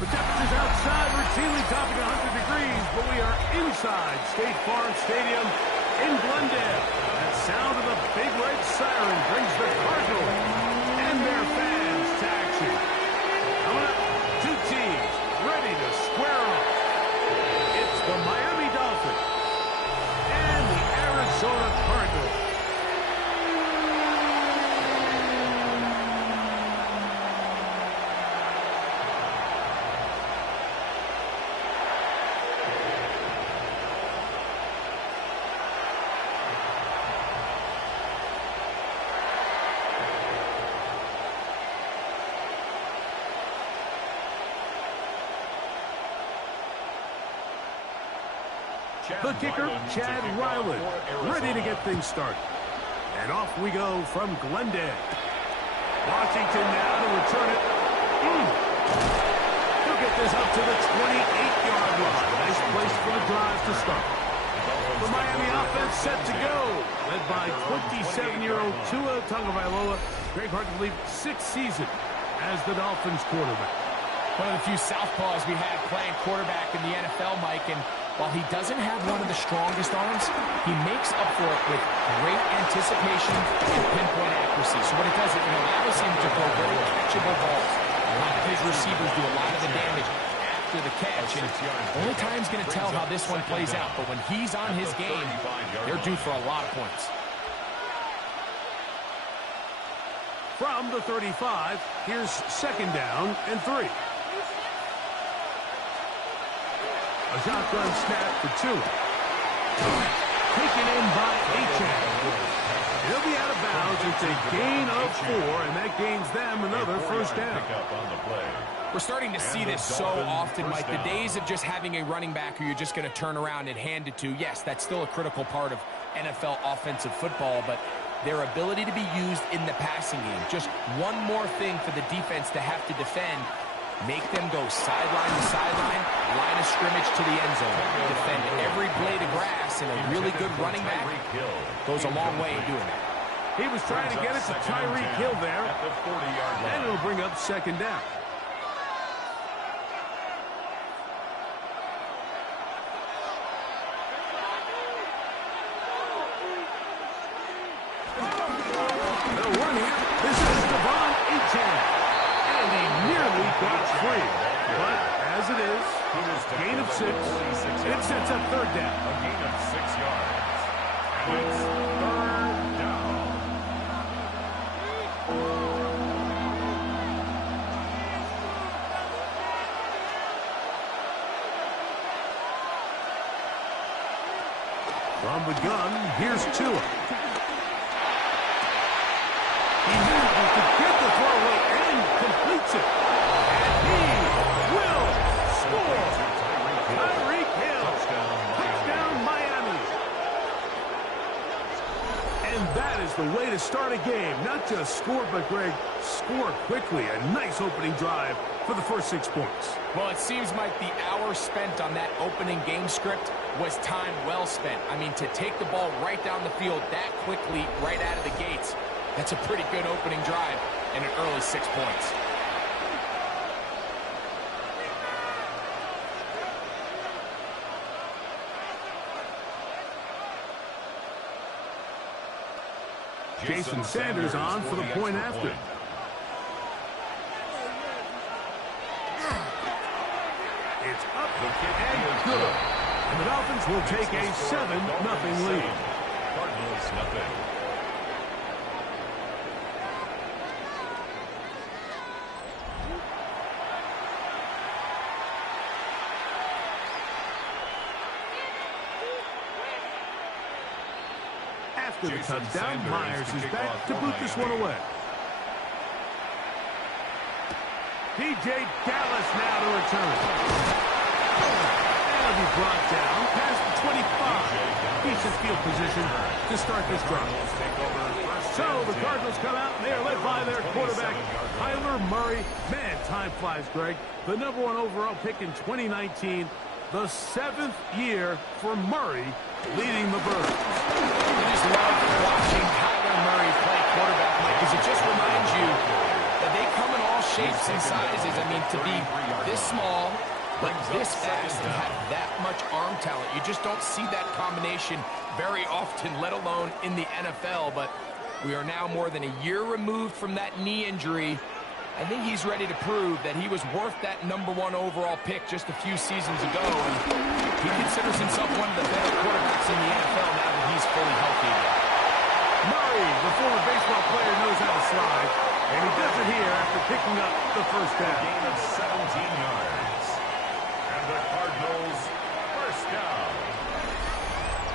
The temperature's outside routinely topping 100 degrees, but we are inside State Farm Stadium in Glendale. That sound of the big red siren brings the Cardinals and their fans to action. Coming up, two teams ready to square off. It's the Miami Dolphins and the Arizona Cardinals. The kicker, Chad Ryland, ready to get things started. And off we go from Glendale. Washington now to return it. He'll get this up to the 28-yard line. Nice place for the drive to start. The Miami offense set to go, led by 27-year-old Tua Tagovailoa. Greg, hard to believe, sixth season as the Dolphins quarterback. One of the few southpaws we had playing quarterback in the NFL, Mike, and while he doesn't have one of the strongest arms, he makes up for it with great anticipation and pinpoint accuracy. So what it does, it allows him to throw very catchable balls. A lot of his receivers do a lot of the damage after the catch, and only time's going to tell how this one plays out. But when he's on his game, they're due for a lot of points. From the 35, here's second down and 3. A shotgun snap for Tua. Taken in by Achane. He'll be out of bounds. It's a gain of 4, and that gains them another first down. We're starting to see this so often, Mike. The days of just having a running back who you're just going to turn around and hand it to, yes, that's still a critical part of NFL offensive football, but their ability to be used in the passing game, just one more thing for the defense to have to defend. Make them go sideline to sideline, line of scrimmage to the end zone. Defend every blade of grass, and a really good running back goes a long way in doing that. He was trying to get it to Tyreek Hill there, and it'll bring up second down. They'll run here. This is Devon Achane. And he nearly got free. But as it is, gain of 6. It sets up third down. A gain of 6 yards. And it's third down. From the gun, here's Tua. He manages to get the throw away and completes it. And he will score. Tyreek Hill. Touchdown, Miami. And that is the way to start a game. Not just score, but, Greg, score quickly. A nice opening drive for the first 6 points. Well, it seems like the hour spent on that opening game script was time well spent. I mean, to take the ball right down the field that quickly, right out of the gates, that's a pretty good opening drive and an early 6 points. Jason Sanders on for the point after. It's up and good. And the Dolphins will take a 7-0 lead. Cardinals nothing. After the touchdown, Myers is back to boot this one away. DJ Dallas now to return. And he'll be brought down past the 25. Decent field position to start this drive. So the Cardinals come out and they are led by their quarterback, Kyler Murray. Man, time flies, Greg. The #1 overall pick in 2019. The 7th year for Murray leading the Birds. I just love watching Kyler Murray play quarterback, Mike, because it just reminds you that they come in all shapes and sizes. I mean, to be this small, but this fast and have that much arm talent, you just don't see that combination very often, let alone in the NFL. But we are now more than a year removed from that knee injury. I think he's ready to prove that he was worth that #1 overall pick just a few seasons ago. And he considers himself one of the better quarterbacks in the NFL now that he's fully healthy. Murray, the former baseball player, knows how to slide, and he does it here after picking up the first down. Gain of 17 yards. And the Cardinals first down.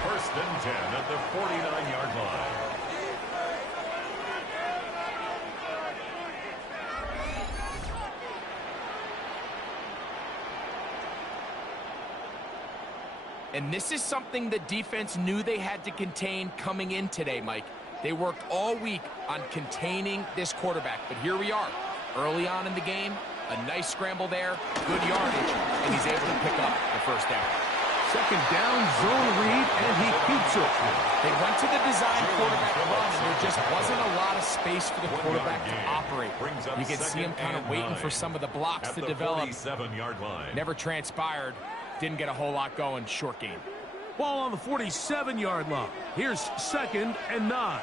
1st and 10 at the 49-yard line. And this is something the defense knew they had to contain coming in today, Mike. They worked all week on containing this quarterback, but here we are. Early on in the game, a nice scramble there, good yardage, and he's able to pick up the first down. 2nd down, zone read, and he keeps it. They went to the design quarterback run, and there just wasn't a lot of space for the quarterback to operate. You can see him kind of waiting for some of the blocks to develop. 47-yard line. Never transpired. Didn't get a whole lot going. Short game. Ball on the 47-yard line. Here's 2nd and 9.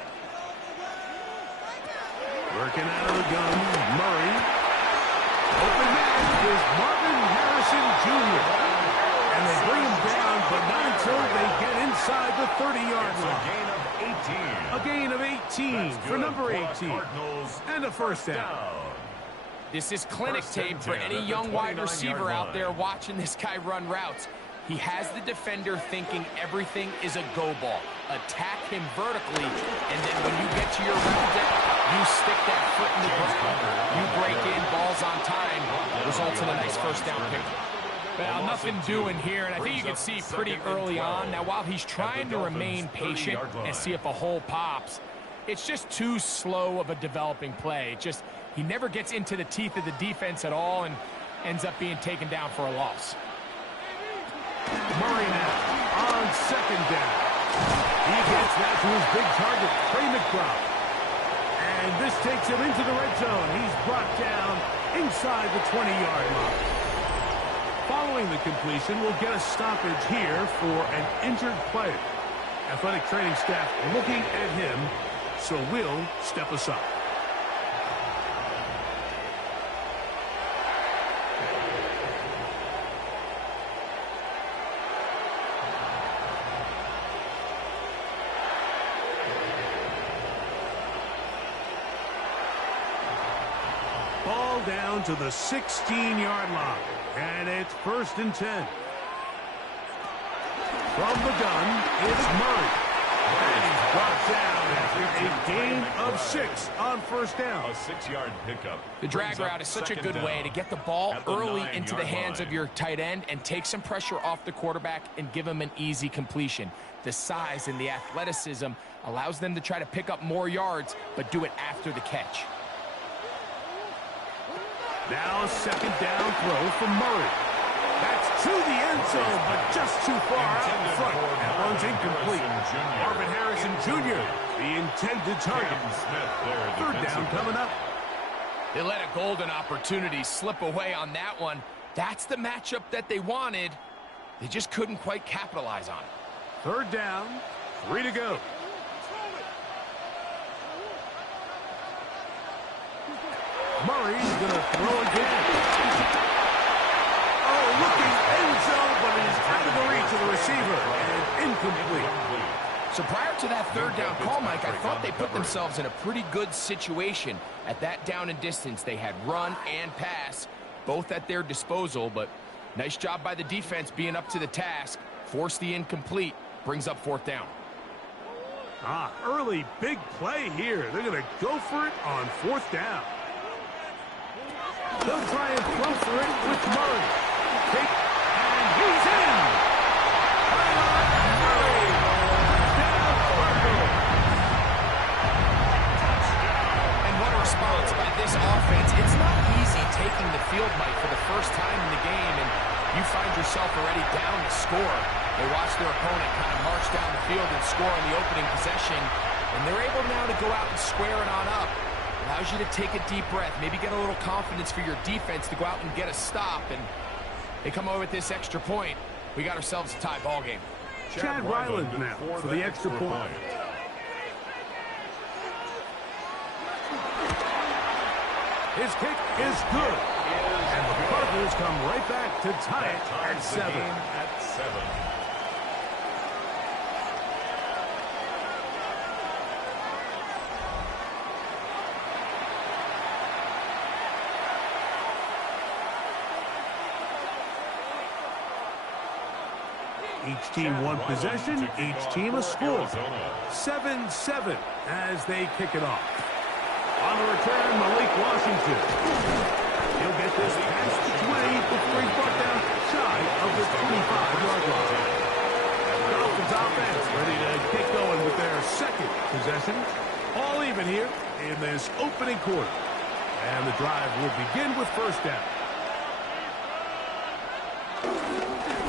Working out of the gun, Murray. Open man is Marvin Harrison Jr. And they bring him down, but not until they get inside the 30-yard line. A gain of 18 for number 18. And a first down. This is clinic tape for any young wide receiver out there watching this guy run routes. He has the defender thinking everything is a go ball. Attack him vertically, and then when you get to your route down, you stick that foot in the ground. You break in, balls on time, results in a nice first down pick. Well, nothing doing here, and I think you can see pretty early on. Now, while he's trying to remain patient and see if a hole pops, it's just too slow of a developing play. He never gets into the teeth of the defense at all and ends up being taken down for a loss. Murray now on 2nd down. He gets that to his big target, Trey McBride. And this takes him into the red zone. He's brought down inside the 20-yard line. Following the completion, we'll get a stoppage here for an injured player. Athletic training staff looking at him, so we'll step aside. Ball down to the 16-yard line, and it's 1st and 10. From the gun, it's Murray. And he's brought down after a gain of 6 on 1st down. A 6-yard pickup. The drag route is such a good way to get the ball early into the hands of your tight end and take some pressure off the quarterback and give him an easy completion. The size and the athleticism allows them to try to pick up more yards, but do it after the catch. Now a 2nd down throw from Murray. That's to the end zone, but just too far out in front. That one's incomplete. Marvin Harrison Jr., the intended target. 3rd down coming up. They let a golden opportunity slip away on that one. That's the matchup that they wanted. They just couldn't quite capitalize on it. 3rd down, 3 to go. Murray's going to throw again. Oh, looking end zone, but it is out of the reach of the receiver and incomplete. So prior to that 3rd down call, Mike, I thought they put themselves in a pretty good situation. At that down and distance, they had run and pass, both at their disposal, but nice job by the defense being up to the task. Force the incomplete, brings up 4th down. Early big play here. They're going to go for it on 4th down. They'll try and throw for it with Murray. And he's in. Murray. Touchdown, Cardinals. And what a response by this offense. It's not easy taking the field, Mike, for the first time in the game, and you find yourself already down score. They watch their opponent kind of march down the field and score on the opening possession, and they're able now to go out and square it on up. Allows you to take a deep breath, maybe get a little confidence for your defense to go out and get a stop, and they come over with this extra point. We got ourselves a tie ball game. Chad Ryland now for the extra point. His kick is good. And the Cardinals come right back to tie it at 7. Each team one possession, each team a score. 7-7 as they kick it off. On the return, Malik Washington. He'll get this past the 20 before he's brought down shy of the 25-yard line. The Dolphins offense ready to get going with their second possession. All even here in this opening quarter. And the drive will begin with first down.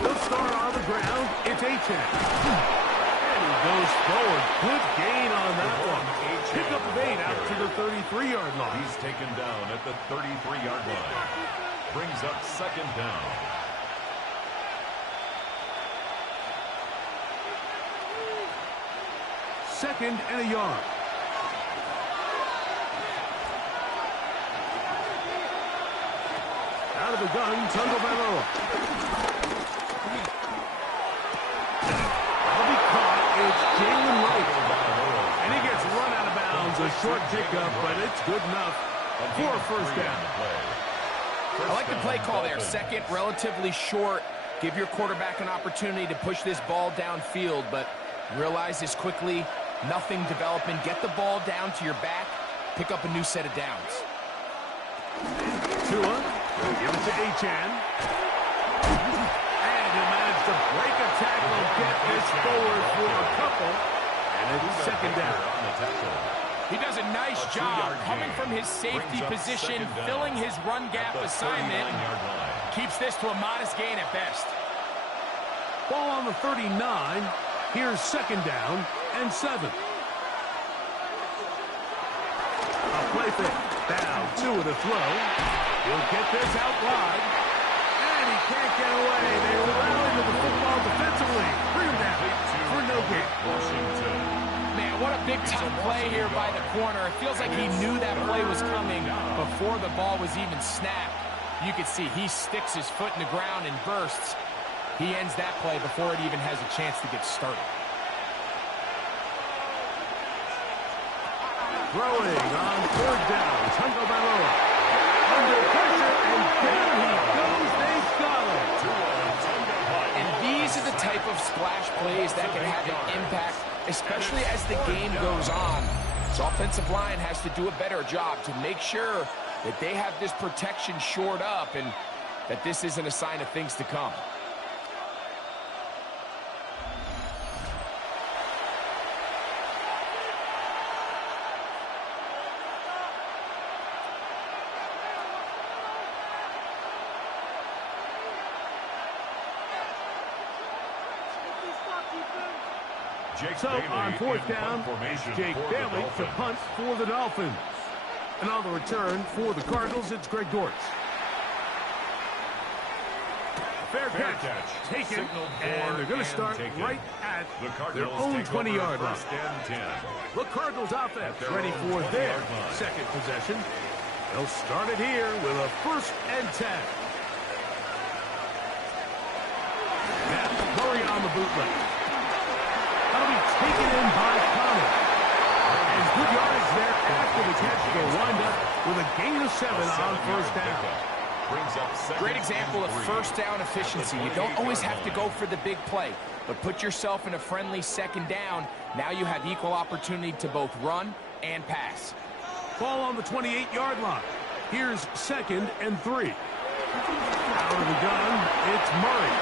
They'll start on the ground. It's Achane. And he goes forward. Good gain on that one. Pick up of 8 out to the 33-yard line. He's taken down at the 33-yard line. Brings up second down. Second and a yard. Out of the gun, Tagovailoa. That'll be caught. It's Jalen Wright. And he gets run out of bounds. A short pickup, but it's good enough for a first down. I like the play call there. Second, relatively short. Give your quarterback an opportunity to push this ball downfield, but realize this quickly. Nothing developing. Get the ball down to your back. Pick up a new set of downs. Tua, give it to Achane. And he'll manage to break a tackle, get this forward for a couple. And it's second down. He does a nice job coming from his safety position, filling his run gap assignment. Keeps this to a modest gain at best. Ball on the 39. Here's second down and 7. A play fake. Down 2 with a throw. He'll get this out wide. And he can't get away. They rally to the football defensively. Bring him down for no gain. Man, what a big-time play here by the corner. It feels like he knew that play was coming before the ball was even snapped. You can see he sticks his foot in the ground and bursts. He ends that play before it even has a chance to get started. Throwing on third down. Tagovailoa under pressure, and down he goes. They've got him. And these are the type of splash plays that can have an impact, especially as the game goes on. This offensive line has to do a better job to make sure that they have this protection shored up and that this isn't a sign of things to come. So on fourth down, Jake Bailey to punt for the Dolphins. And on the return for the Cardinals, it's Greg Dortch. Fair catch. Taken. And they're going to start right at their own 20-yard line. The Cardinals offense ready for their second possession. They'll start it here with a 1st and 10. Now, Murray on the bootleg. That'll be taken in by Connor. And good yards there after the catch. They'll wind up with a gain of 7 on first down. Great example of first down efficiency. You don't always have to go for the big play, but put yourself in a friendly second down. Now you have equal opportunity to both run and pass. Ball on the 28-yard line. Here's 2nd and 3. Out of the gun, it's Murray.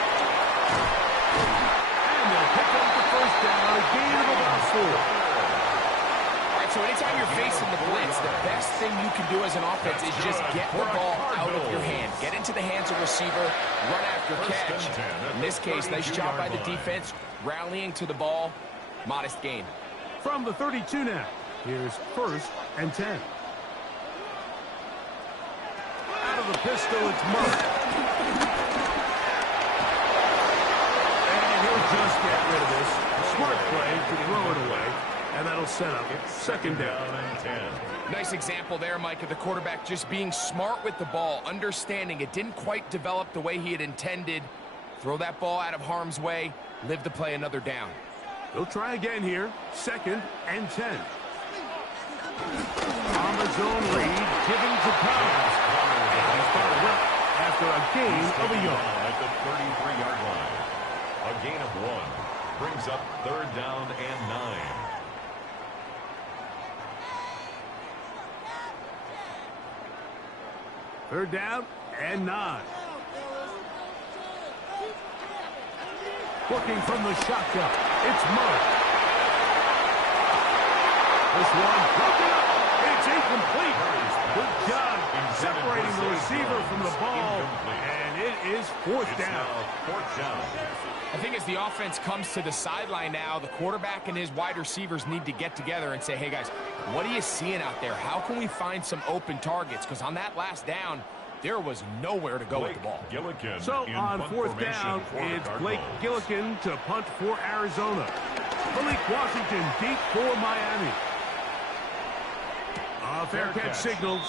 And they'll pick up the first down, a gain of about 4. All right, so anytime you're facing the blitz, the best thing you can do as an offense is just get the ball out of your hand. Get into the hands of receiver, run after catch. In this case, nice job by the defense, rallying to the ball. Modest gain. From the 32 now, here's 1st and 10. Out of the pistol, it's Murray. And he'll just get rid of this. Smart play to throw it away, and that'll set up 2nd down and 10. Nice example there, Mike, of the quarterback just being smart with the ball, understanding it didn't quite develop the way he had intended. Throw that ball out of harm's way, live to play another down. They'll try again here, 2nd and 10. On the zone lead, given to Collins. And he started well after a gain of a yard. At the 33-yard line. A gain of 1 brings up 3rd down and 9. Third down and 9. Working from the shotgun, it's Murray. This one broken up. It's incomplete. Good job separating the receiver from the ball, and it is 4th down. I think as the offense comes to the sideline now, the quarterback and his wide receivers need to get together and say, hey, guys, what are you seeing out there? How can we find some open targets? Because on that last down, there was nowhere to go with the ball. So on 4th down, it's Blake Gillikin to punt for Arizona. Malik Washington deep for Miami. A fair catch signaled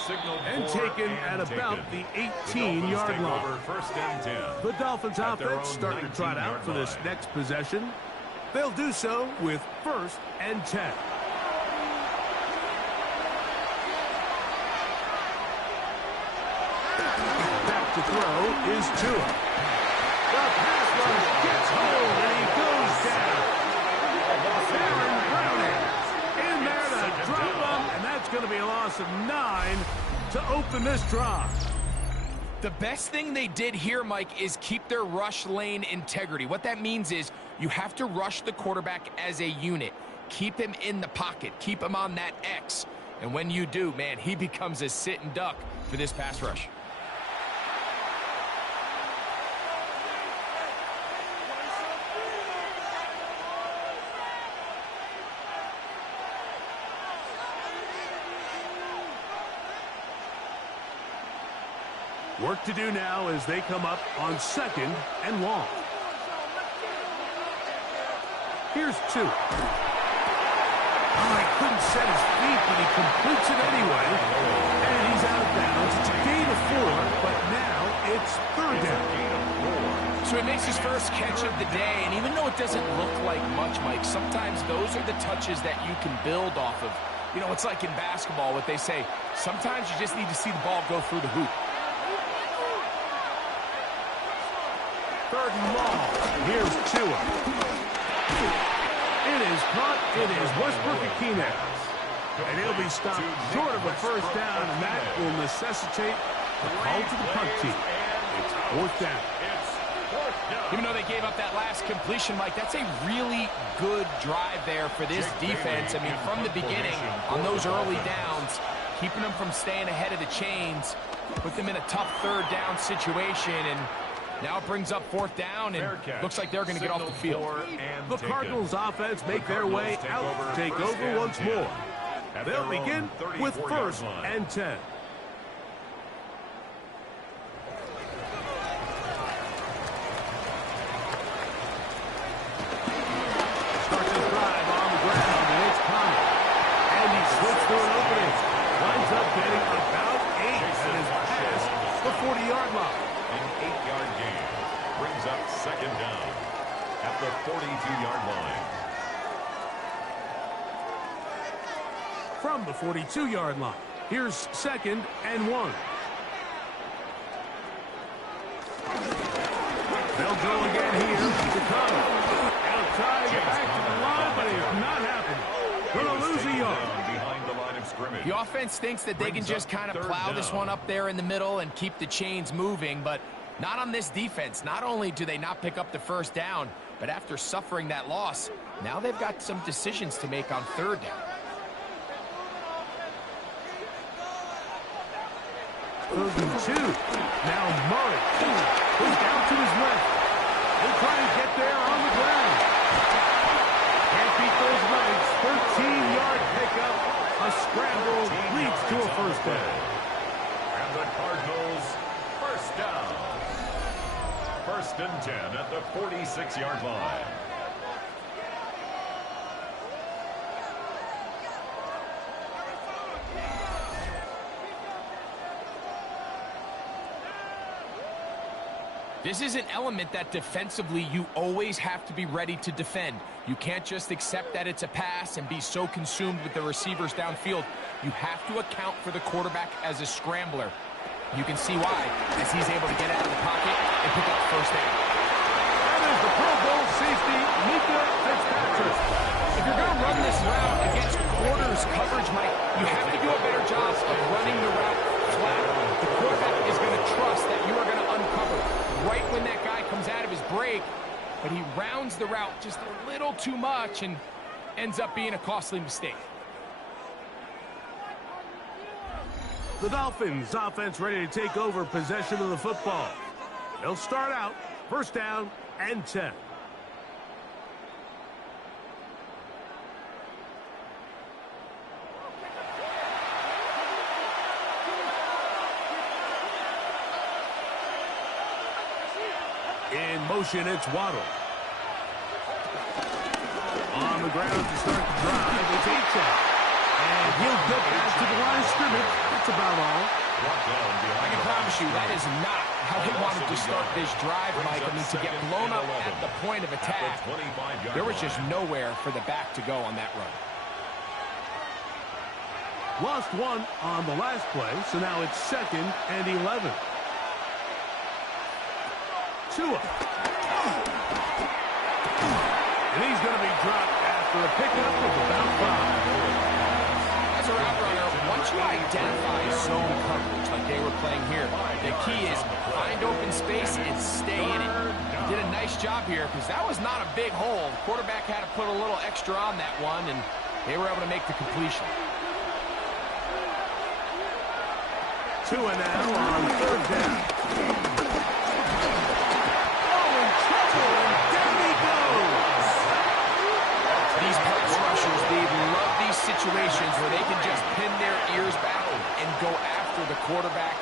and taken at about the 18-yard line. 1st and 10. The Dolphins offense starting to trot out for this next possession. They'll do so with 1st and 10. Back to throw is Tua. The pass rush gets hold and he goes down. Aaron Browning in there to drop him, and that's going to be a loss of 9 to open this drive. The best thing they did here, Mike, is keep their rush lane integrity. What that means is you have to rush the quarterback as a unit. Keep him in the pocket. Keep him on that X. And when you do, man, he becomes a sitting duck for this pass rush. Work to do now as they come up on 2nd and long. Here's 2. Oh, he couldn't set his feet, but he completes it anyway. And he's out of bounds. It's a gain of 4, but now it's 3rd down. So he makes his first catch of the day, and even though it doesn't look like much, Mike, sometimes those are the touches that you can build off of. You know, it's like in basketball, what they say, sometimes you just need to see the ball go through the hoop. 3rd and long. Here's Tua. It is caught. It is Westbrook-Ikhine. And he'll be stopped short of a 1st down, and that will necessitate a call to the punt team. It's 4th down. Even though they gave up that last completion, Mike, that's a really good drive there for this defense. I mean, from the beginning, on those early downs, keeping them from staying ahead of the chains, put them in a tough 3rd down situation, and now it brings up 4th down, and looks like they're going to get off the field. The Cardinals offense make their way out, take over once more. They'll begin with 1st and 10. Starts his drive on the ground, and it's Connor. And he slips through an opening. Winds up getting about 8 at his pass, the 40-yard line. An 8-yard gain brings up 2nd down at the 42-yard line. From the 42-yard line, here's 2nd and 1. They'll go again here to Connor. They'll try to get back to the line, but it's not happening. Going to lose a yard. Behind the line of scrimmage. The offense thinks that they can just kind of plow this one up there in the middle and keep the chains moving, but not on this defense. Not only do they not pick up the 1st down, but after suffering that loss, now they've got some decisions to make on 3rd down. 3rd and 2. Now Murray goes down to his left. They'll try to get there on the ground. Can't beat those legs. 13-yard pickup. A scramble leads to a first down. And the Cardinals, first down. 1st and 10 at the 46-yard line. This is an element that defensively you always have to be ready to defend. You can't just accept that it's a pass and be so consumed with the receivers downfield. You have to account for the quarterback as a scrambler. You can see why, as he's able to get out of the pocket and pick up first down. That is the Pro Bowl safety, Mika Fitzpatrick. If you're going to run this route against quarters coverage, Mike, you have to do a better job of running the route flat. The quarterback is going to trust that you are going to uncover right when that guy comes out of his break, but he rounds the route just a little too much and ends up being a costly mistake. The Dolphins offense ready to take over possession of the football. They'll start out 1st down and 10. In motion, it's Waddle. On the ground to start the drive, it's Achane. And he'll get back to the line of scrimmage. That's about all. I can promise you that is not how he wanted to start this drive, Mike. I mean, to get blown up at the point of attack, there was just nowhere for the back to go on that run. Lost one on the last play, so now it's 2nd and 11. Tua. And he's going to be dropped after a pickup of about 5. As a route runner, once you identify zone coverage like they were playing here, the key is find open space and stay in it. He did a nice job here because that was not a big hole. The quarterback had to put a little extra on that one, and they were able to make the completion. Tua now on 3rd down. Situations where they can just pin their ears back and go after the quarterback.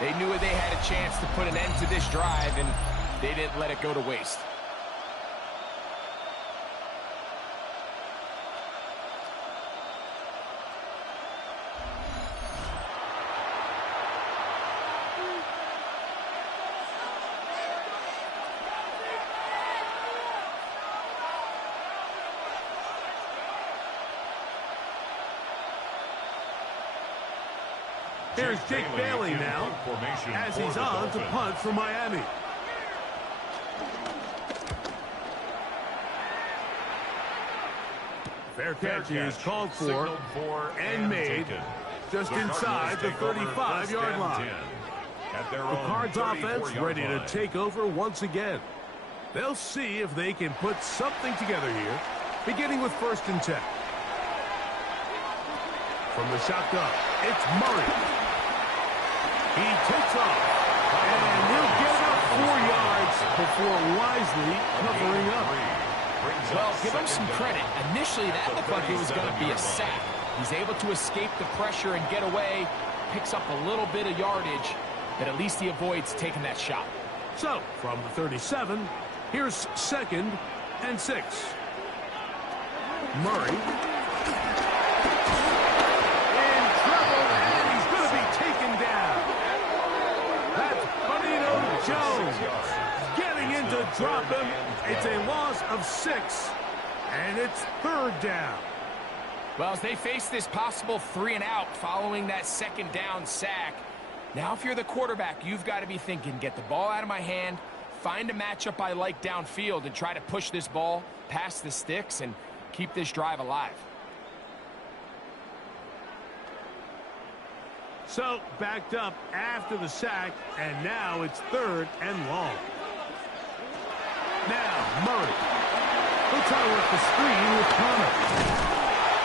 They knew they had a chance to put an end to this drive, and they didn't let it go to waste. Here's Jake Bailey now, as he's on to punt for Miami. Fair catch is called for and made just inside the 35-yard line. The Cards offense ready to take over once again. They'll see if they can put something together here, beginning with 1st and 10. From the shotgun, it's Murray. He takes off, and he'll get about 4 yards before wisely covering up. Well, give him some credit. Initially, that looked like it was going to be a sack. He's able to escape the pressure and get away, picks up a little bit of yardage, but at least he avoids taking that shot. So, from the 37, here's 2nd and 6. Murray. Jones getting in to drop him. It's a loss of 6, and it's 3rd down. Well, as they face this possible 3-and-out following that 2nd down sack, now if you're the quarterback, you've got to be thinking, get the ball out of my hand, find a matchup I like downfield, and try to push this ball past the sticks and keep this drive alive. So, backed up after the sack, and now it's 3rd and long. Now, Murray. He'll try to work the screen with Connor.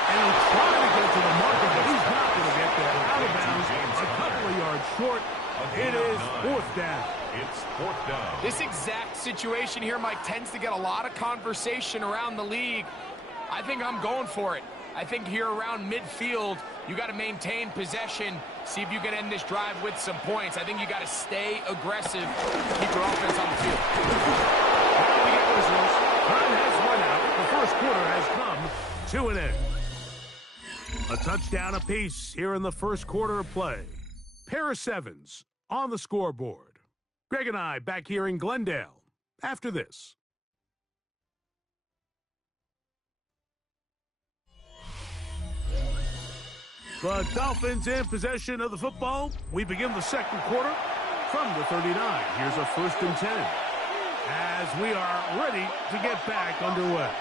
And he'll try to get to the marker, but he's not going to get there. Out of bounds, a couple of yards short, situation here, Mike, tends to get a lot of conversation around the league. I think I'm going for it. I think here around midfield, you got to maintain possession, see if you can end this drive with some points. I think you got to stay aggressive, keep your offense on the field. Now we get whistles. Time has run out. The first quarter has come to an end. A touchdown apiece here in the first quarter of play. Pair of sevens on the scoreboard. Greg and I back here in Glendale after this. The Dolphins in possession of the football. We begin the second quarter from the 39. Here's a 1st and 10 as we are ready to get back underway.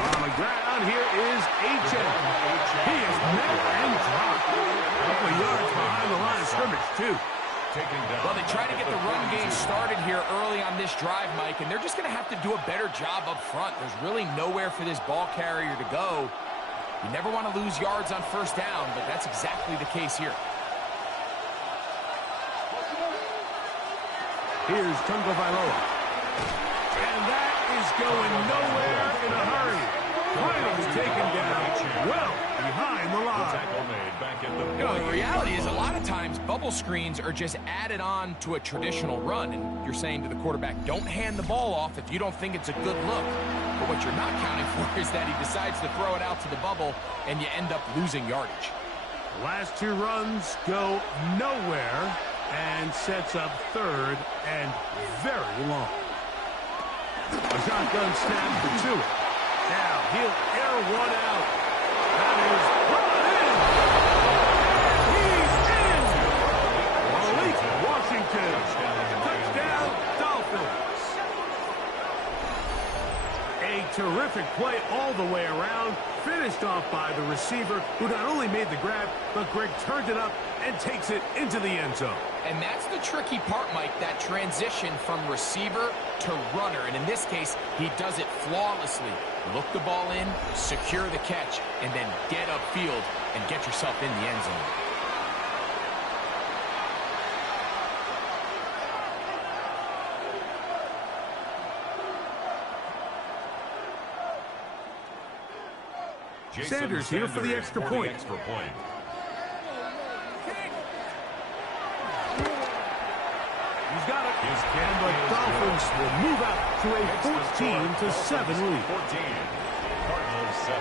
On the ground, here is H.M. He is met and dropped. A couple of yards behind the line of scrimmage, too. Well, they try to get the run game started here early on this drive, Mike, and they're just going to have to do a better job up front. There's really nowhere for this ball carrier to go. You never want to lose yards on first down, but that's exactly the case here. Here's Tungo Vailoa. And that is going nowhere in a hurry. Finally taken down well behind the line. You know, the reality is a lot of times bubble screens are just added on to a traditional run, and you're saying to the quarterback, don't hand the ball off if you don't think it's a good look. But what you're not counting for is that he decides to throw it out to the bubble, and you end up losing yardage. The last 2 runs go nowhere and sets up 3rd and very long. A shotgun snap for Tua. Now he'll air one out. That is brought in. And he's in. Malik Washington. Touchdown, Dolphins. A terrific play all the way around. Finished off by the receiver, who not only made the grab, but Greg turned it up and takes it into the end zone. And that's the tricky part, Mike, that transition from receiver to runner. And in this case, he does it flawlessly. Look the ball in, secure the catch, and then get upfield and get yourself in the end zone. Sanders here for the extra point. He's got it. And the Dolphins will move out to a 14-7 lead. 14. Cardinals 7.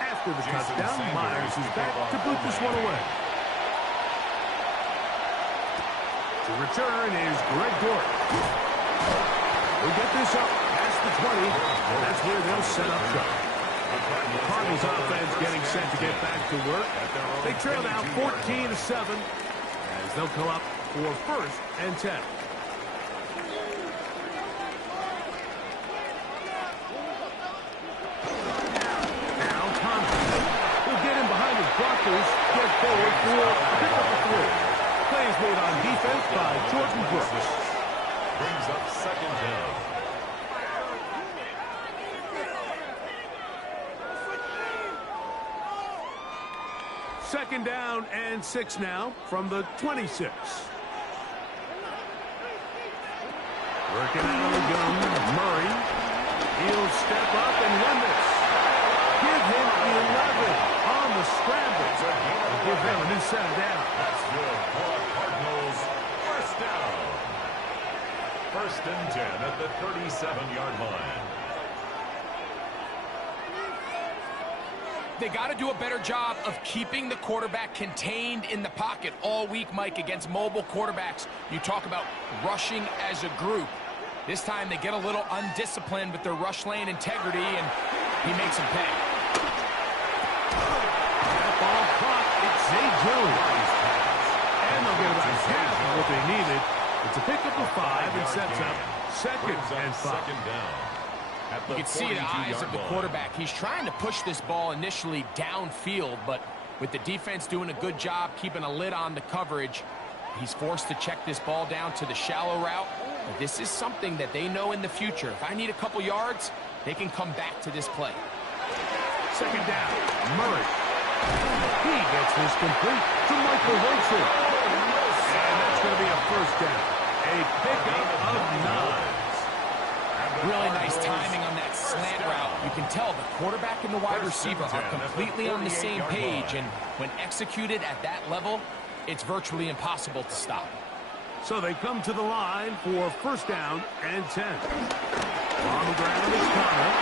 After the touchdown, Myers is back to boot this one away. To return is Greg Dortch. We'll get this up past the 20. That's where they'll set up shop. The Cardinals offense getting set to get back to work. They trail now 14-7 as they'll come up for 1st and 10. Now Thompson will get in behind his blockers, get forward for a pickup of 3. Plays made on defense by Jordan Brooks. Brings up 2nd down. Second down and 6 now from the 26. Working out of the gun, Murray. He'll step up and run this. Give him 11 on the scramble. Give him a new set of down. That's good for Cardinals. 1st down. 1st and 10 at the 37-yard line. They got to do a better job of keeping the quarterback contained in the pocket all week, Mike, against mobile quarterbacks. You talk about rushing as a group. This time they get a little undisciplined with their rush lane integrity, and he makes them pay. That ball caught. It's Zay Jones. And they'll get about half of what they needed. It's a pickup of 5 and sets up 2nd and 5. 2nd down. You can see the eyes of the quarterback. He's trying to push this ball initially downfield, but with the defense doing a good job keeping a lid on the coverage, he's forced to check this ball down to the shallow route. But this is something that they know in the future. If I need a couple yards, they can come back to this play. Second down, Murray. He gets this complete to Michael Wilson. And that's going to be a first down. A pickup of 9. Really nice timing on that slant route. You can tell the quarterback and the wide receiver are completely on the same page, and when executed at that level, it's virtually impossible to stop. So they come to the line for first down and 10. On the ground is Connor.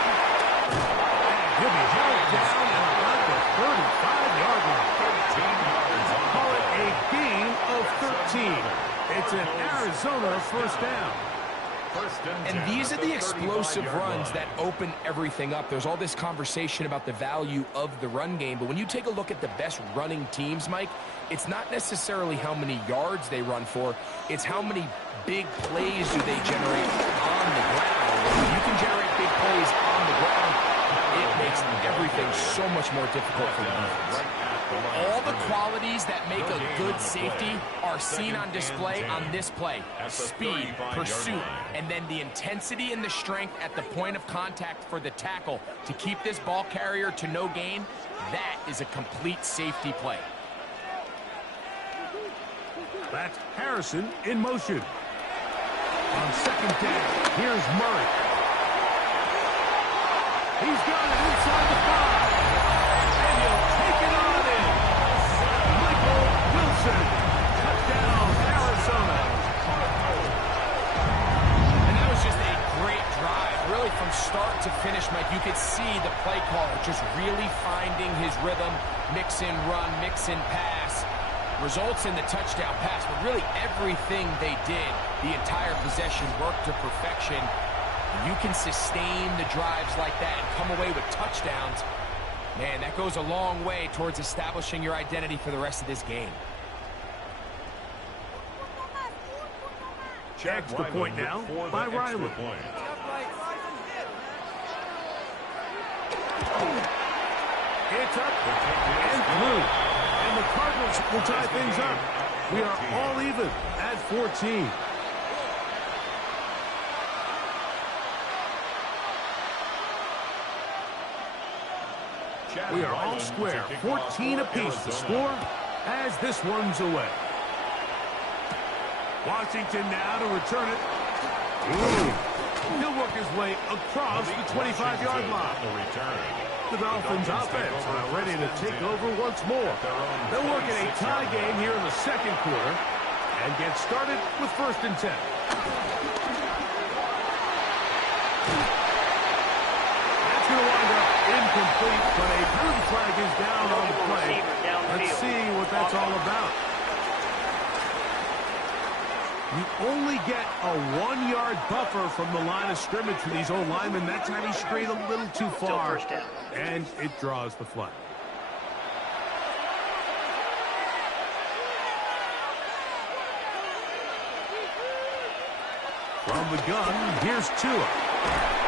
And he'll be held down at about the 35-yard line. 13 yards. Call it a gain of 13. It's an Arizona first down. And these are the explosive runs that open everything up. There's all this conversation about the value of the run game, but when you take a look at the best running teams, Mike, it's not necessarily how many yards they run for, it's how many big plays do they generate on the ground. When you can generate big plays on the ground, it makes everything so much more difficult for the defense. All the qualities that make a good safety are seen on display on this play. Speed, pursuit, and then the intensity and the strength at the point of contact for the tackle to keep this ball carrier to no gain. That is a complete safety play. That's Harrison in motion. On second down, here's Murray. He's got it inside the 5. And he'll take it on in. Michael Wilson. Touchdown, Arizona. And that was just a great drive. Really from start to finish, Mike, you could see the play caller just really finding his rhythm. Mix in run, mix in pass. Results in the touchdown pass, but really everything they did, the entire possession worked to perfection. You can sustain the drives like that and come away with touchdowns. Man, that goes a long way towards establishing your identity for the rest of this game. Extra point now by Riley. It's up and through. And the Cardinals will tie things up. We are all even at 14. We are all square. 14 apiece to score as this one's away. Washington now to return it. He'll work his way across the 25-yard line. The Dolphins offense are ready to take over once more. They'll work in a tie game here in the second quarter and get started with first and 10. That's going to wind up incomplete, but a blue flag is down on the play. Let's see what that's all about. You only get a 1-yard buffer from the line of scrimmage for these old linemen. That time he strayed a little too far, and it draws the flag. From the gun, here's Tua.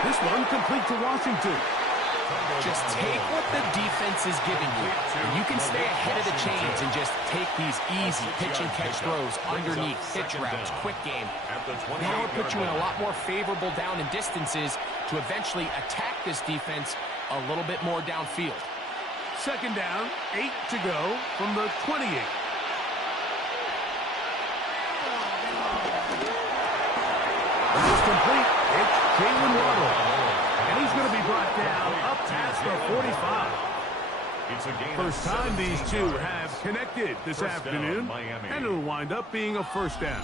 This one complete to Washington. Just take what the defense is giving you. You can stay ahead of the chains and just take these easy pitch and catch throws underneath, pitch routes, quick game. That will put you in a lot more favorable down and distances to eventually attack this defense a little bit more downfield. Second down, 8 to go from the 28. It's complete. It's Jalen Waddle. And he's going to be brought down up past the 45. First time these two have connected this afternoon, and it'll wind up being a first down.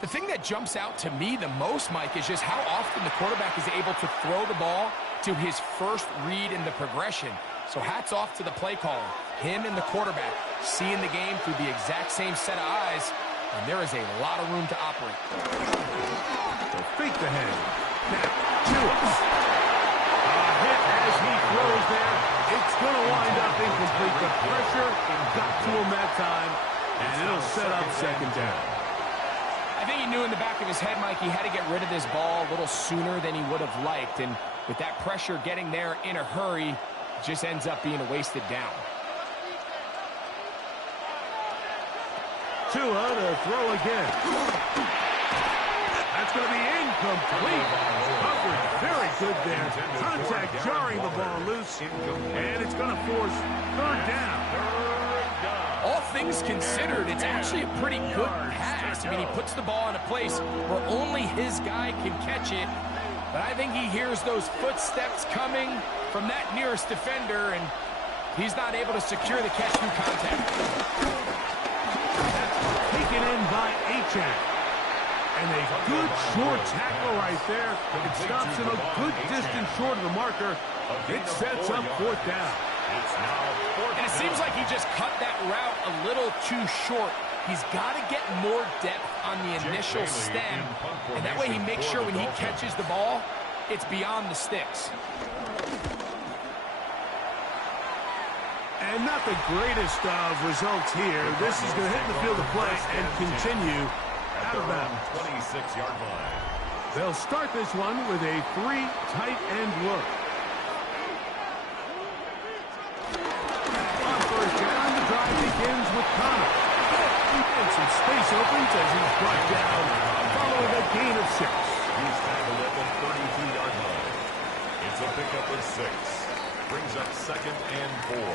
The thing that jumps out to me the most, Mike, is just how often the quarterback is able to throw the ball to his first read in the progression. So hats off to the play caller. Him and the quarterback seeing the game through the exact same set of eyes. And there is a lot of room to operate. So fake the head. Now, Tua. A hit as he throws there. It's going to wind up incomplete. The pressure got to him that time, and it'll set up second down. I think he knew in the back of his head, Mike, he had to get rid of this ball a little sooner than he would have liked. And with that pressure getting there in a hurry, it just ends up being a wasted down. Tua to throw again. That's That's going to be incomplete. Coverage very good there. Contact jarring the ball loose. And it's going to force third down. All things considered, it's actually a pretty good pass. I mean, he puts the ball in a place where only his guy can catch it. But I think he hears those footsteps coming from that nearest defender, and he's not able to secure the catch through contact. That's taken in by Achane. And a good short tackle right there. It stops him a good distance short of the marker. It sets up fourth down. And it seems like he just cut that route a little too short. He's got to get more depth on the initial stem, and that way he makes sure when he catches the ball, it's beyond the sticks. And not the greatest of results here. This is going to hit the field of play and continue out of bounds. 26-yard line. They'll start this one with a 3 tight end look. On first down, the drive begins with Connor. And some space opens as he's brought down following a gain of 6. He's tackled at the 32-yard line. It's a pickup of 6. Brings up 2nd and 4.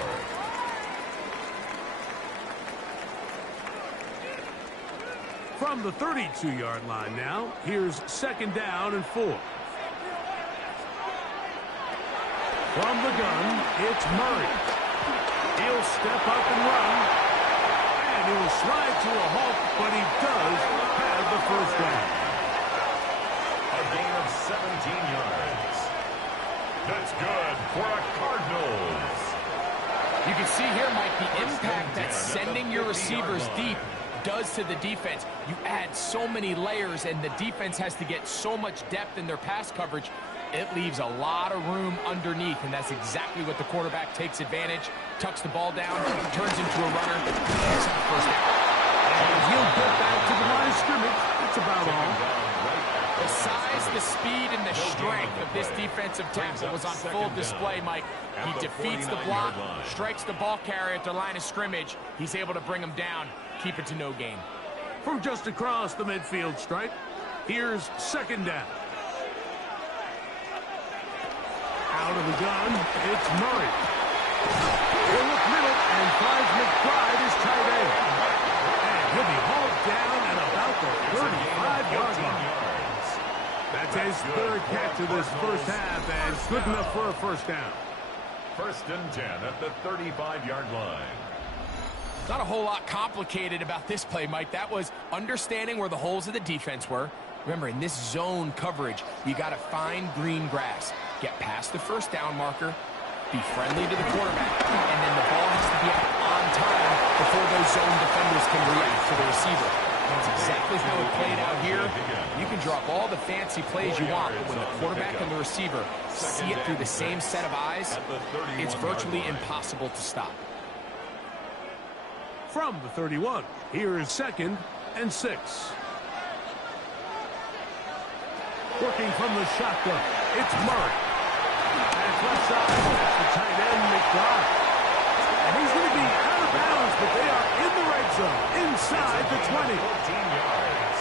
From the 32-yard line now, here's 2nd down and 4. From the gun, it's Murray. He'll step up and run. And he will slide to a halt, but he does have the first down. A gain of 17 yards. That's good for a Cardinals. You can see here, Mike, the impact that sending your receivers deep does to the defense. You add so many layers, and the defense has to get so much depth in their pass coverage. It leaves a lot of room underneath, and that's exactly what the quarterback takes advantage. Tucks the ball down, turns into a runner, picks up the first down. And he'll get back to the line of scrimmage. That's about all. The size, the speed, and the strength of this defensive tackle was on full display, Mike. He defeats the block, strikes the ball carrier at the line of scrimmage. He's able to bring him down, keep it to no gain. From just across the midfield stripe, here's 2nd down. Out of the gun, it's Murray. He'll look middle and finds McBride as tight end. And he'll be hauled down at about the 35-yard line. That's his 3rd catch of this first half, and good enough for a first down. 1st and 10 at the 35-yard line. Not a whole lot complicated about this play, Mike. That was understanding where the holes of the defense were. Remember, in this zone coverage, you got to find green grass. Get past the first down marker, be friendly to the quarterback, and then the ball has to be out on time before those zone defenders can react to the receiver. That's exactly how it played out here. You can draw up all the fancy plays you want, but when the quarterback and the receiver see it through the same set of eyes, it's virtually impossible to stop. From the 31, here is 2nd and 6. Working from the shotgun, it's Murray. And left side, that's the tight end, McBride. And he's going to be out of bounds, but they are in the red zone, inside the 20.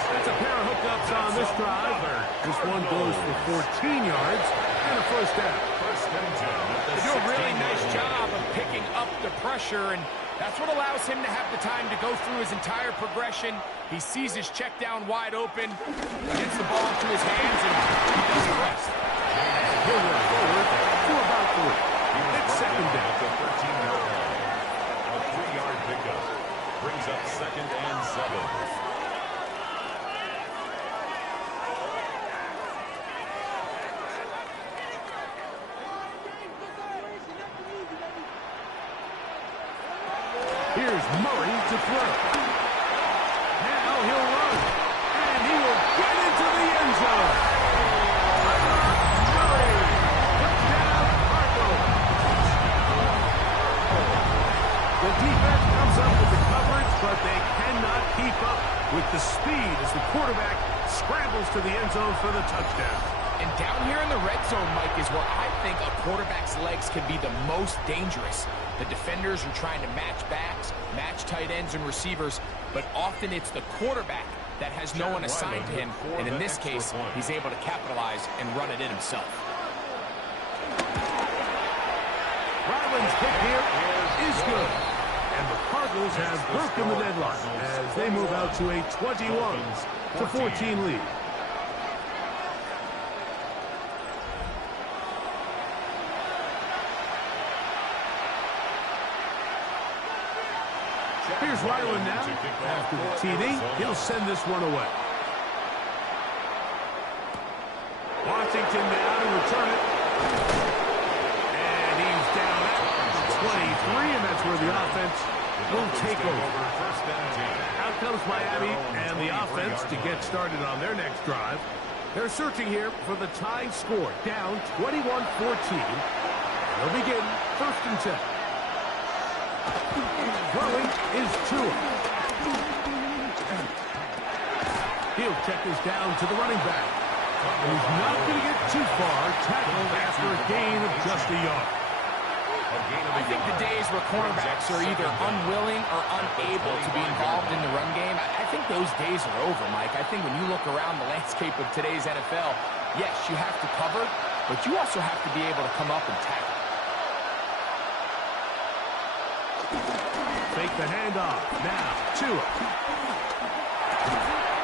That's a pair of hookups on this drive. This one goes for 14 yards and a first down. They do a really nice job of picking up the pressure, and that's what allows him to have the time to go through his entire progression. He sees his check down wide open, gets the ball into his hands, and he does the rest. He'll run forward to about 3. It's 2nd down. A 3-yard pickup brings up 2nd and 7. Here's Murray to throw. Now he'll run. And he will get into the end zone. Murray. Touchdown, Cardinals. The defense comes up with the coverage, but they cannot keep up with the speed as the quarterback scrambles to the end zone for the touchdown. And down here in the red zone, Mike, is where I think a quarterback's legs can be the most dangerous. The defenders are trying to match backs, match tight ends and receivers, but often it's the quarterback that has no one assigned to him, and in this case, he's able to capitalize and run it in himself. Ryland's kick here is good. And the Cardinals have broken the deadlock as they move out to a 21-14 lead. Here's Ryland now. After the TD, he'll send this one away. Washington down to return it. And he's down at 23, and that's where the offense will take over. Out comes Miami and the offense to get started on their next drive. They're searching here for the tie score, down 21-14. They'll begin 1st and 10. Throwing is Tua. He'll check this down to the running back. And he's not going to get too far, tackled after a gain of just a yard. I think the days where cornerbacks are either unwilling or unable to be involved in the run game, I think those days are over, Mike. I think when you look around the landscape of today's NFL, yes, you have to cover, but you also have to be able to come up and tackle. Fake the handoff. Now, Tua.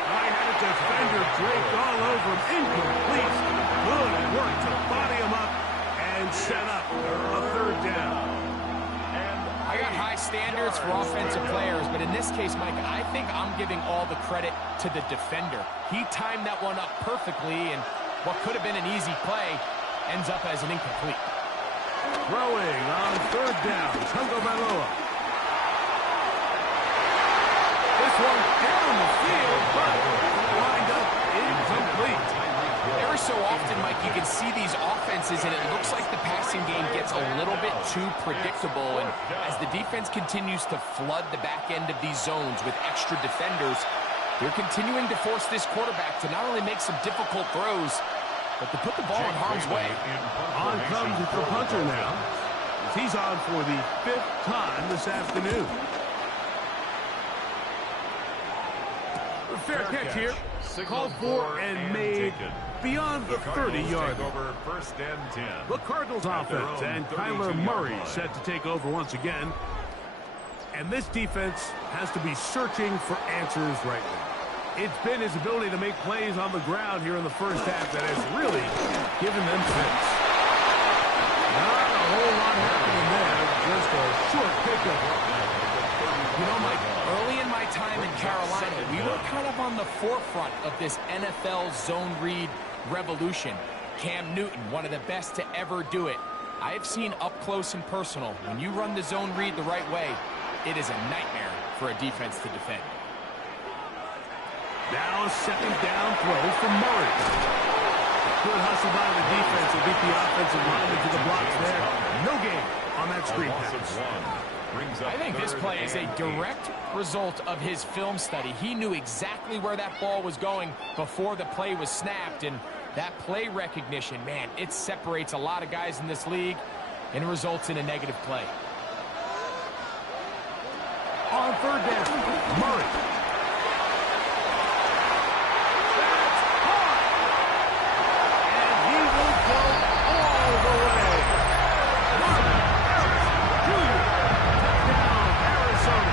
I had a defender draped all over him. Incomplete. Good work to body him up and set up a 3rd down. I got high standards for offensive players, but in this case, Mike, I think I'm giving all the credit to the defender. He timed that one up perfectly, and what could have been an easy play ends up as an incomplete. Throwing on 3rd down. Tungo Bailoa. This one down the field, but lined up incomplete. Every so often, Mike, you can see these offenses, and it looks like the passing game gets a little bit too predictable. And as the defense continues to flood the back end of these zones with extra defenders, they're continuing to force this quarterback to not only make some difficult throws, but to put the ball in harm's way. On comes the punter now. He's on for the 5th time this afternoon. A fair catch here. Called for and made beyond the 30-yard line. The Cardinals offense and Kyler Murray set to take over once again. And this defense has to be searching for answers right now. It's been his ability to make plays on the ground here in the first half that has really given them fits. Not a whole lot happening there. Just a short pickup. You know, Mike, early in my time in Carolina, we were kind of on the forefront of this NFL zone read revolution. Cam Newton, one of the best to ever do it. I have seen up close and personal, when you run the zone read the right way, it is a nightmare for a defense to defend. Now a 2nd down throw from Murray. Good hustle by the defense to beat the offensive lineman to the blocks there. No gain on that screen pass. I think this play is a direct result of his film study. He knew exactly where that ball was going before the play was snapped, and that play recognition, man, it separates a lot of guys in this league and results in a negative play. On 3rd down, Murray. That's hard. And he will go all the way. Marvin Harrison Jr. Touchdown, Arizona.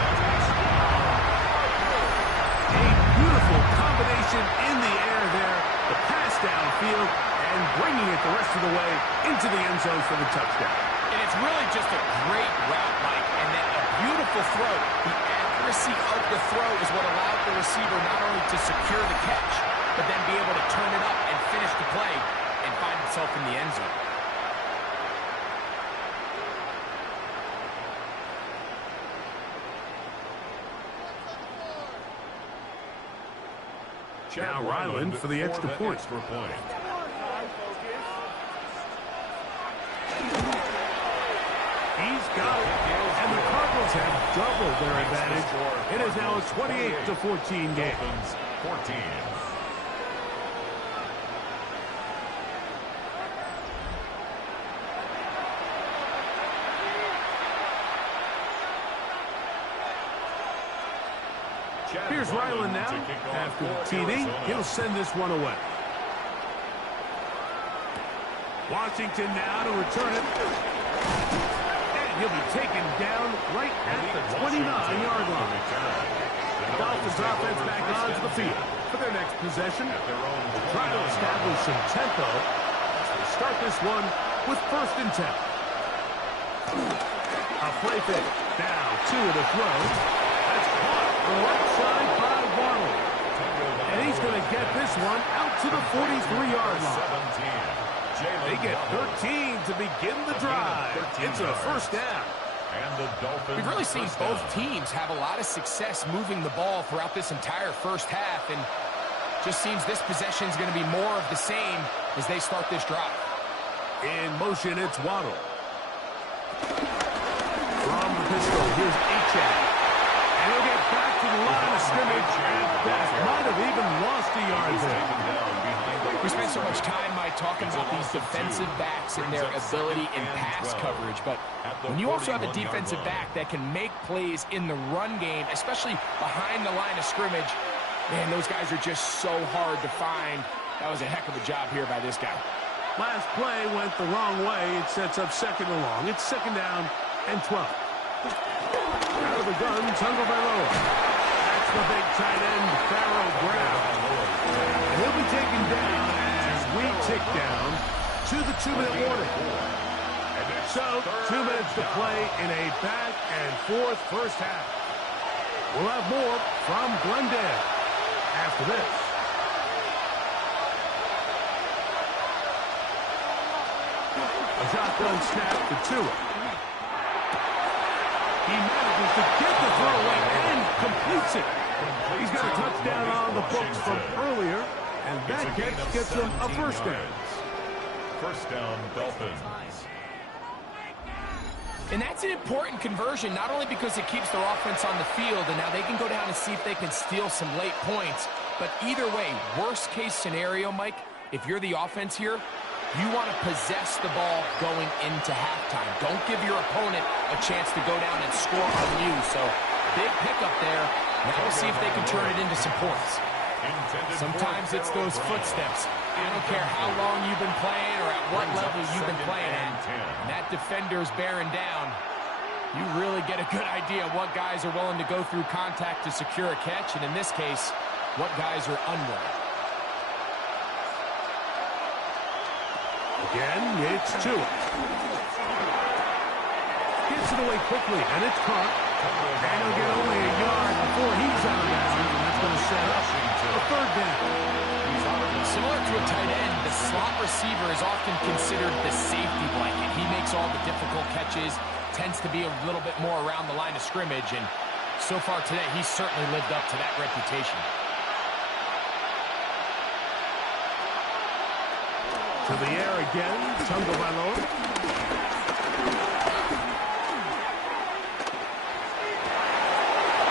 A beautiful combination in the air there. The pass downfield and bringing it the rest of the way into the end zone for the touchdown. And it's really just a great route, Mike, and then a beautiful throw. The accuracy of the throw is what allowed the receiver not only to secure the catch, but then be able to turn it up and finish the play and find himself in the end zone. Now Ryland for the extra point. He's got it. And the Cardinals have doubled their advantage. It is now a 28-14 game. 14. Here's Ryland now. After the TD, he'll send this one away. Washington now to return it. And he'll be taken down right at the 29-yard line. The Dolphins offense back onto the field for their next possession. They'll try to establish some tempo as they start this one with 1st and 10. A play fake. Now to the throw. That's caught on the right side by Waddle. And he's going to get this one out to the 43-yard line. They get 13 to begin the drive. It's a 1st down. We've really seen both teams have a lot of success moving the ball throughout this entire 1st half, and just seems this possession is going to be more of the same as they start this drive. In motion, it's Waddle. From the pistol, here's Achad. And he'll get back to the line of scrimmage, and that might have even lost a yard there. We spend so much time, Mike, talking about these defensive backs and their ability in pass coverage, but when you also have a defensive back that can make plays in the run game, especially behind the line of scrimmage, man, those guys are just so hard to find. That was a heck of a job here by this guy. Last play went the wrong way. It sets up 2nd and long. It's 2nd down and 12. Out of the gun, Tagovailoa. That's the big tight end, Pharaoh Brown. And he'll be taken down as we tick down to the 2-minute warning. So, 2 minutes to play in a back-and-forth 1st half. We'll have more from Glendale after this. A shotgun snap to Tua. He manages to get the throw away and completes it. He's got a touchdown on the books from earlier, and that catch gets him a 1st down. 1st down, Dolphins. And that's an important conversion, not only because it keeps their offense on the field, and now they can go down and see if they can steal some late points. But either way, worst case scenario, Mike, if you're the offense here, you want to possess the ball going into halftime. Don't give your opponent a chance to go down and score on you. So, big pickup there. Now we'll see if they can turn it into some points. Sometimes it's those footsteps. I don't care how long you've been playing or at what level you've been playing at. And that defender's bearing down. You really get a good idea of what guys are willing to go through contact to secure a catch. And in this case, what guys are unwilling. Again, it's Tua. Gets it away quickly, and it's caught. And he'll get only a yard before he's out of bounds, and that's going to set up a 3rd down. Similar to a tight end, the slot receiver is often considered the safety blanket. He makes all the difficult catches, tends to be a little bit more around the line of scrimmage, and so far today, he's certainly lived up to that reputation. To the air again, Tagovailoa.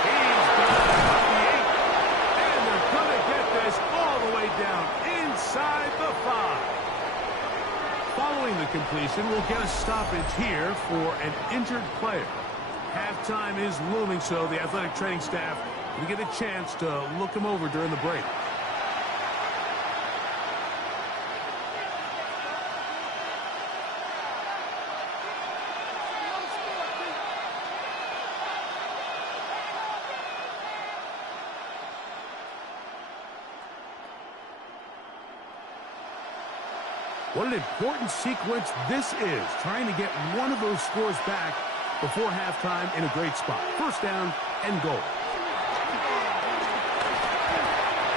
He's got the 8. And they're going to get this all the way down inside the 5. Following the completion, we'll get a stoppage here for an injured player. Halftime is looming, so the athletic training staff will get a chance to look him over during the break. What an important sequence this is, trying to get one of those scores back before halftime in a great spot. 1st down and goal.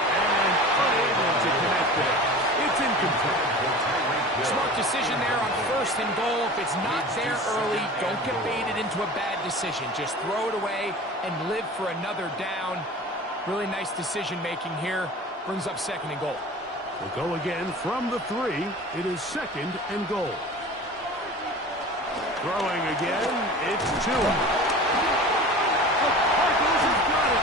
And unable to connect there. It's incomplete. Smart decision there on 1st and goal. If it's not there early, don't get baited into a bad decision. Just throw it away and live for another down. Really nice decision-making here. Brings up 2nd and goal. We'll go again from the 3. It is 2nd and goal. Throwing again, it's Tua. The Cardinals have got it.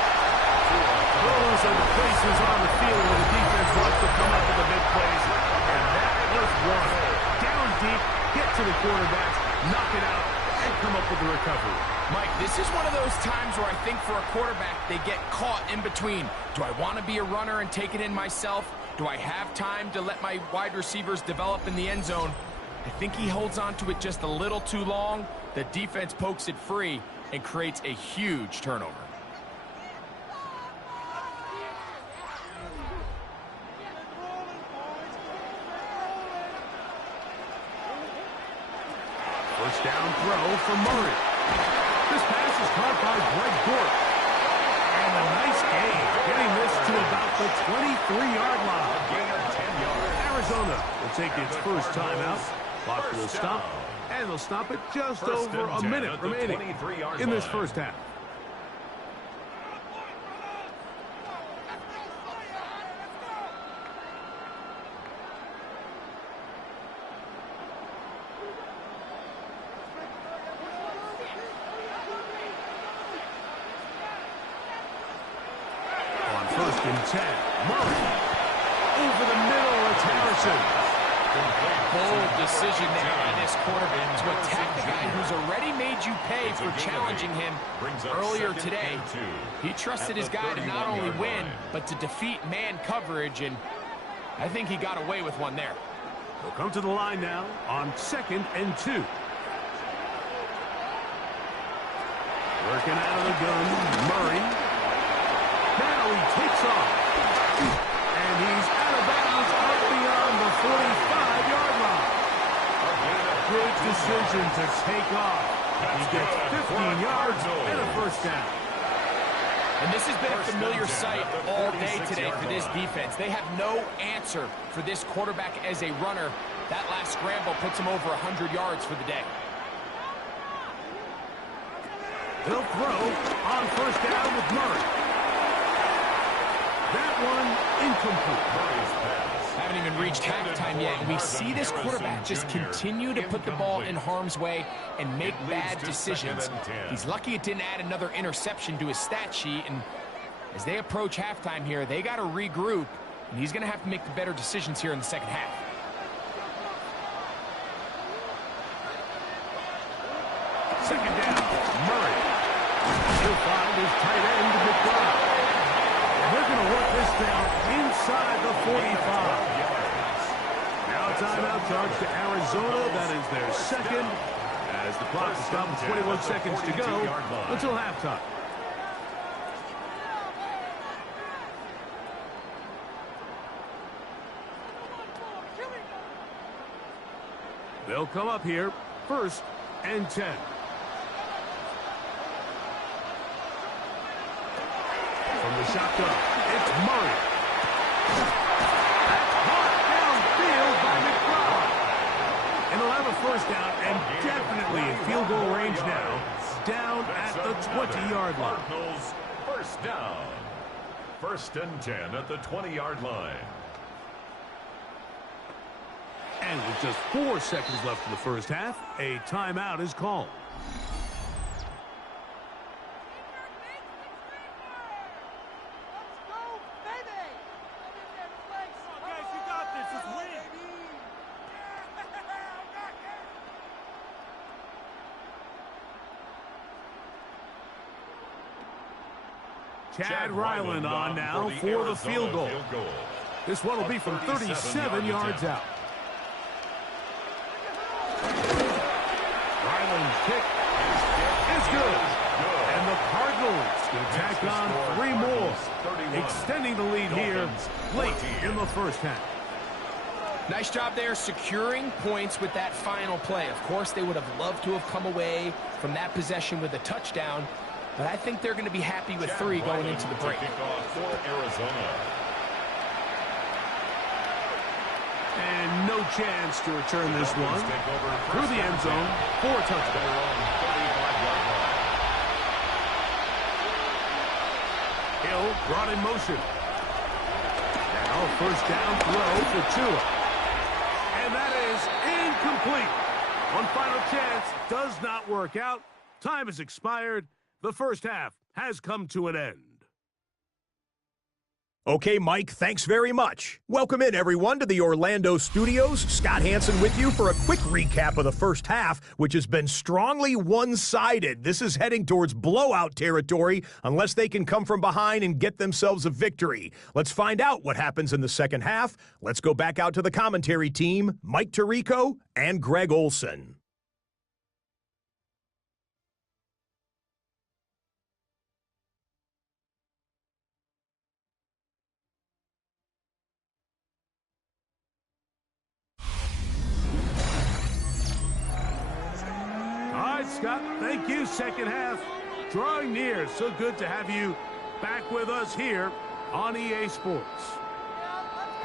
Those are the places on the field where the defense wants to come up with the big plays. And that was one. Down deep, get to the quarterbacks, knock it out, and come up with the recovery. Mike, this is one of those times where I think for a quarterback, they get caught in between. Do I want to be a runner and take it in myself? Do I have time to let my wide receivers develop in the end zone? I think he holds on to it just a little too long. The defense pokes it free and creates a huge turnover. First down throw for Murray. This pass is caught by Greg Gort. And a nice gain, getting this to about the 23-yard line. A gain of 10 yards. Arizona will take its first timeout. Clock will stop, and they'll stop it just over a minute remaining in this first half. First and 10. Murray. Over the middle, it's Harrison. Bold decision there by this quarterback to attack the guy who's already made you pay for challenging him earlier today. He trusted his guy to not only win, but to defeat man coverage, and I think he got away with one there. We'll come to the line now on 2nd and 2. Working out of the gun, Murray. Now he takes off. And he's out of bounds out beyond the 45-yard line. Good decision to take off. He gets 15 yards and a first down. And this has been a familiar sight all day today for this defense. They have no answer for this quarterback as a runner. That last scramble puts him over 100 yards for the day. He'll throw on first down with Murray. That one incomplete. Haven't even reached halftime yet, and we see this quarterback just continue to put the ball in harm's way and make bad decisions. He's lucky it didn't add another interception to his stat sheet, and as they approach halftime here, they got to regroup, and he's going to have to make the better decisions here in the second half. Second down, Murray. He'll find his tight end, McBride. They're going to work this down inside the 45. Now timeout charge to Arizona. That is their second. As the clock is stopped with 21 seconds to go until halftime. They'll come up here, 1st and 10. From the shotgun, it's Murray. That's caught downfield by McBride. And they'll have a first down and definitely in field goal range now, down at the 20-yard line. Cardinals first down. 1st and 10 at the 20-yard line. And with just 4 seconds left in the first half, a timeout is called. Chad Ryland on now for the field goal. This one will be from 37 yards out. Ryland's kick is good. And the Cardinals will tack on 3 more, extending the lead here late in the first half. Nice job there securing points with that final play. Of course, they would have loved to have come away from that possession with a touchdown, but I think they're going to be happy with 3 going into the break. For Arizona. And no chance to return this one through the end zone for a touchdown. Hill brought in motion. Now first down throw for Tua. And that is incomplete. One final chance does not work out. Time has expired. The first half has come to an end. Okay, Mike, thanks very much. Welcome in, everyone, to the Orlando studios. Scott Hansen with you for a quick recap of the first half, which has been strongly one-sided. This is heading towards blowout territory unless they can come from behind and get themselves a victory. Let's find out what happens in the second half. Let's go back out to the commentary team, Mike Tirico and Greg Olson. Scott, thank you. Second half drawing near. So good to have you back with us here on EA Sports.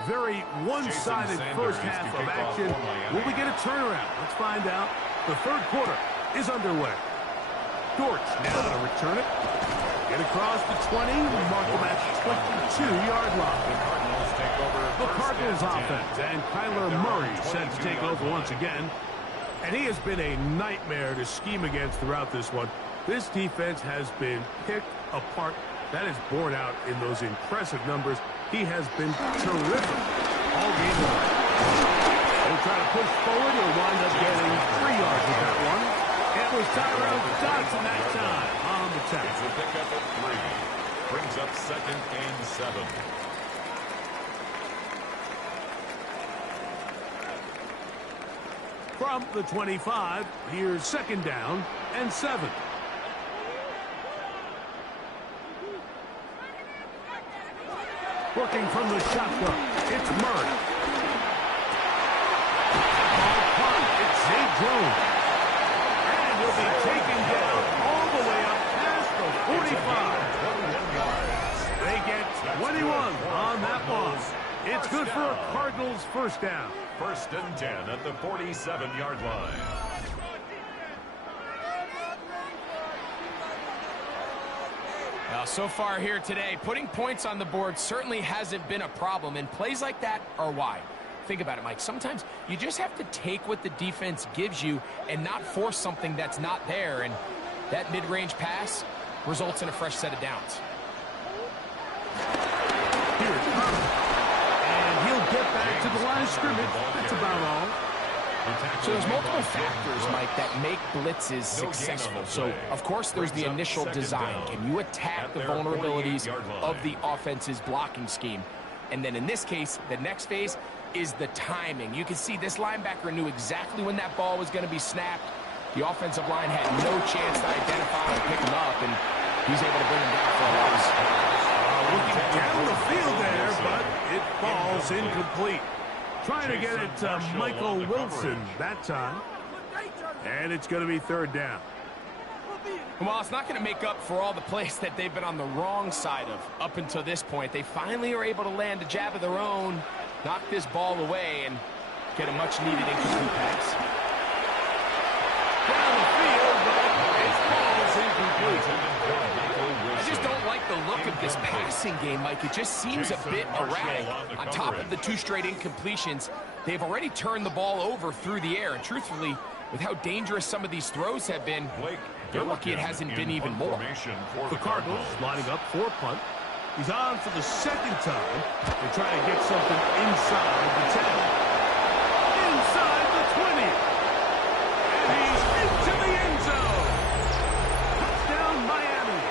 Very one-sided first half of action. Will we get a turnaround? Let's find out. The third quarter is underway. Dortch now to return it. Get across the 20. Mark them at 22-yard line. The Cardinals offense and Kyler Murray set to take over once again. And he has been a nightmare to scheme against throughout this one. This defense has been picked apart. That is borne out in those impressive numbers. He has been terrific all game long. They'll try to push forward. He'll wind up getting 3 yards with that one. It was Tyrell Dodson that time on the tackle. It's a pickup of 3. Brings up 2nd and 7. From the 25, here's 2nd down and 7. Working from the shotgun, it's Murray. It's Zay Jones. And he'll be taken down all the way up past the 45. They get 21 on that one. It's good for a Cardinals first down. 1st and 10 at the 47-yard line. Now, so far here today, putting points on the board certainly hasn't been a problem, and plays like that are why. Think about it, Mike. Sometimes you just have to take what the defense gives you and not force something that's not there, and that mid-range pass results in a fresh set of downs. Here's Thomas. And he'll get back to the line of scrimmage. That's about all. So there's multiple factors, Mike, that make blitzes successful. So, of course, there's the initial design. Can you attack the vulnerabilities of the offense's blocking scheme? And then in this case, the next phase is the timing. You can see this linebacker knew exactly when that ball was going to be snapped. The offensive line had no chance to identify and pick him up, and he's able to bring him down for a loss. Looking down the field there, but it falls incomplete. Trying to get it to Michael Wilson that time. And it's going to be 3rd down. Well, it's not going to make up for all the plays that they've been on the wrong side of up until this point. They finally are able to land a jab of their own, knock this ball away, and get a much-needed incomplete pass. Down the field, but it falls incomplete. I just don't like the look of this passing game, Mike. It just seems a bit erratic. On top of the 2 straight incompletions, they've already turned the ball over through the air. And truthfully, with how dangerous some of these throws have been, they're lucky it hasn't been even more. The Cardinals lining up for punt. He's on for the 2nd time. They're trying to get something inside the 10. Inside the 20. And he's into the end zone. Touchdown, Miami.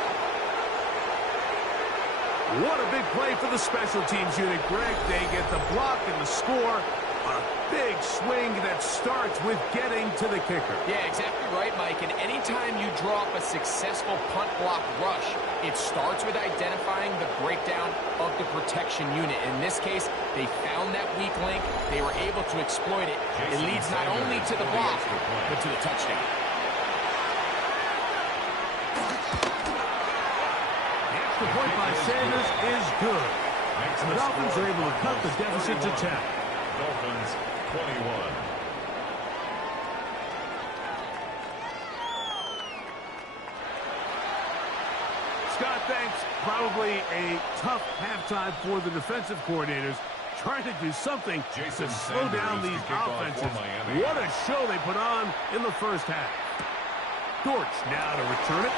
What a big play for the special teams unit, Greg. They get the block and the score. A big swing that starts with getting to the kicker. Yeah, exactly right, Mike. And anytime you draw up a successful punt block rush, it starts with identifying the breakdown of the protection unit. In this case, they found that weak link. They were able to exploit it. It leads not only to the block, but to the touchdown. The extra point by Sanders is good. And the Dolphins are able to cut the deficit to 10. Dolphins 21. Scott, thanks. Probably a tough halftime for the defensive coordinators, trying to do something to slow down these offenses. What a show they put on in the first half. Dortch now to return it.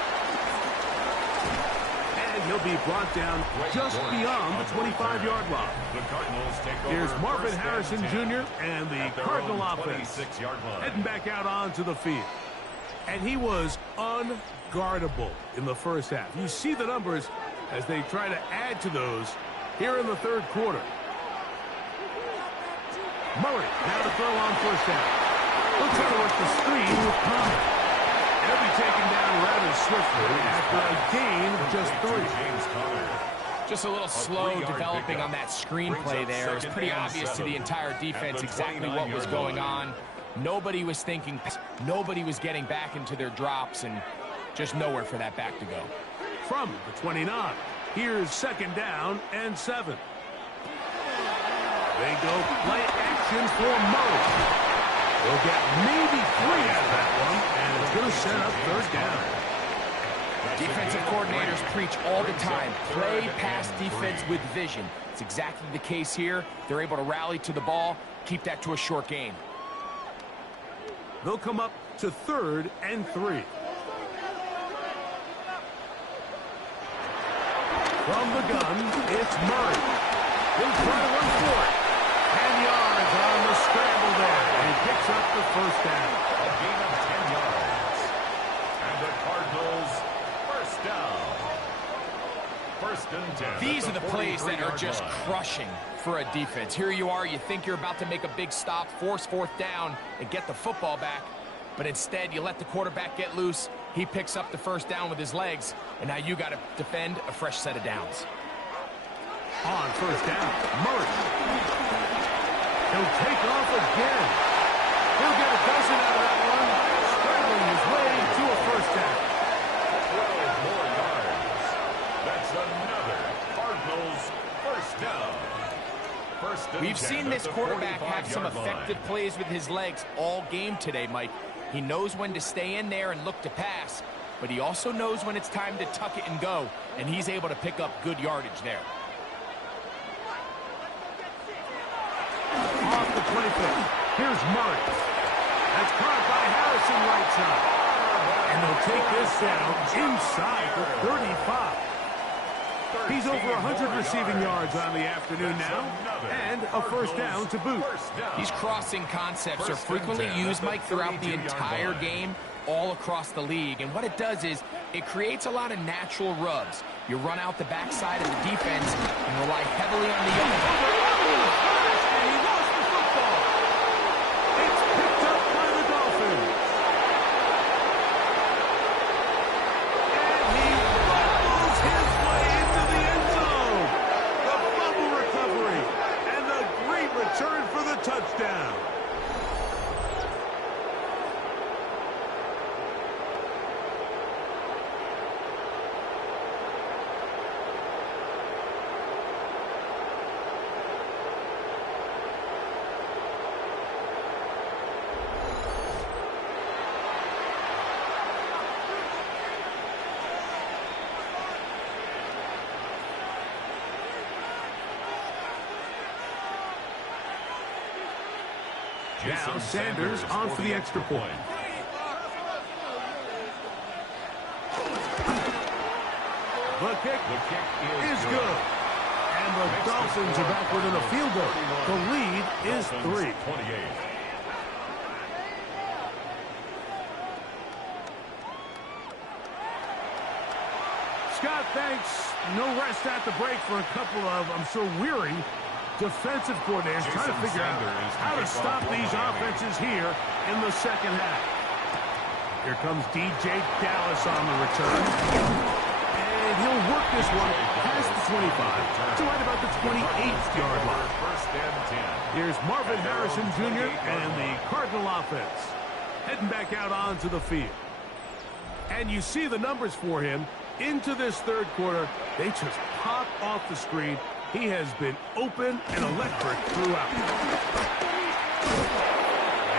And And he'll be brought down just beyond the 25-yard line. The Cardinals take over. Here's Marvin first Harrison and 10 Jr. and the at their Cardinal own offense 26-yard line. heading back out onto the field. And he was unguardable in the first half. You see the numbers as they try to add to those here in the third quarter. Murray now to throw on first down. He'll try to work the screen with Conner. He'll be taken down rather swiftly after a gain of just 3. James Conner. Just a little slow developing on that screenplay there. It was pretty obvious to the entire defense exactly what was going on. Nobody was thinking, nobody was getting back into their drops, and just nowhere for that back to go. From the 29, here's second down and 7. They go play action for Murray. They'll get maybe 3 out of that one, and it's going to set up third down. Defensive coordinators preach all the time, play pass defense with vision. It's exactly the case here. They're able to rally to the ball, keep that to a short game. They'll come up to 3rd and 3. From the gun, it's Murray. He'll try to run for it. 10 yards on the scramble there, and he picks up the first down. A gain of 10 yards. And the Cardinals first down. First and 10. These are the plays that are just crushing for a defense. Here you are, you think you're about to make a big stop, force 4th down, and get the football back. But instead, you let the quarterback get loose. He picks up the first down with his legs, and now you got to defend a fresh set of downs. On first down, Murray. He'll take off again. He'll get a dozen out of that one, straddling his way to a first down. 12 more yards. That's another Cardinals first down. First and We've 10 seen at this the quarterback have some 45-yard line. effective plays with his legs all game today, Mike. He knows when to stay in there and look to pass, but he also knows when it's time to tuck it and go, and he's able to pick up good yardage there. Off the 25th, here's Murray. That's caught by Harrison right side. And they'll take this down inside the 35. He's over 100 receiving yards on the afternoon now, and a first down to boot. These crossing concepts are frequently used, Mike, throughout the entire game, all across the league. And what it does is it creates a lot of natural rubs. You run out the backside of the defense and rely heavily on the young back. And he lost the football. It's picked up by the Dolphins. And he fumbles his way into the end zone. The fumble recovery and a great return for the touchdown. Now Sanders on for the extra point. The kick is good. And the Dolphins are back within a field goal. The lead is 3. 28. Scott, thanks. No rest at the break for a couple of, I'm sure, weary defensive coordinators trying to figure out how to stop these offenses here in the second half. Here comes DJ Dallas on the return. And he'll work this one past the 25 to right about the 28-yard line. First and 10. Here's Marvin Harrison Jr. and the Cardinal offense heading back out onto the field. And you see the numbers for him into this third quarter. They just pop off the screen. He has been open and electric throughout.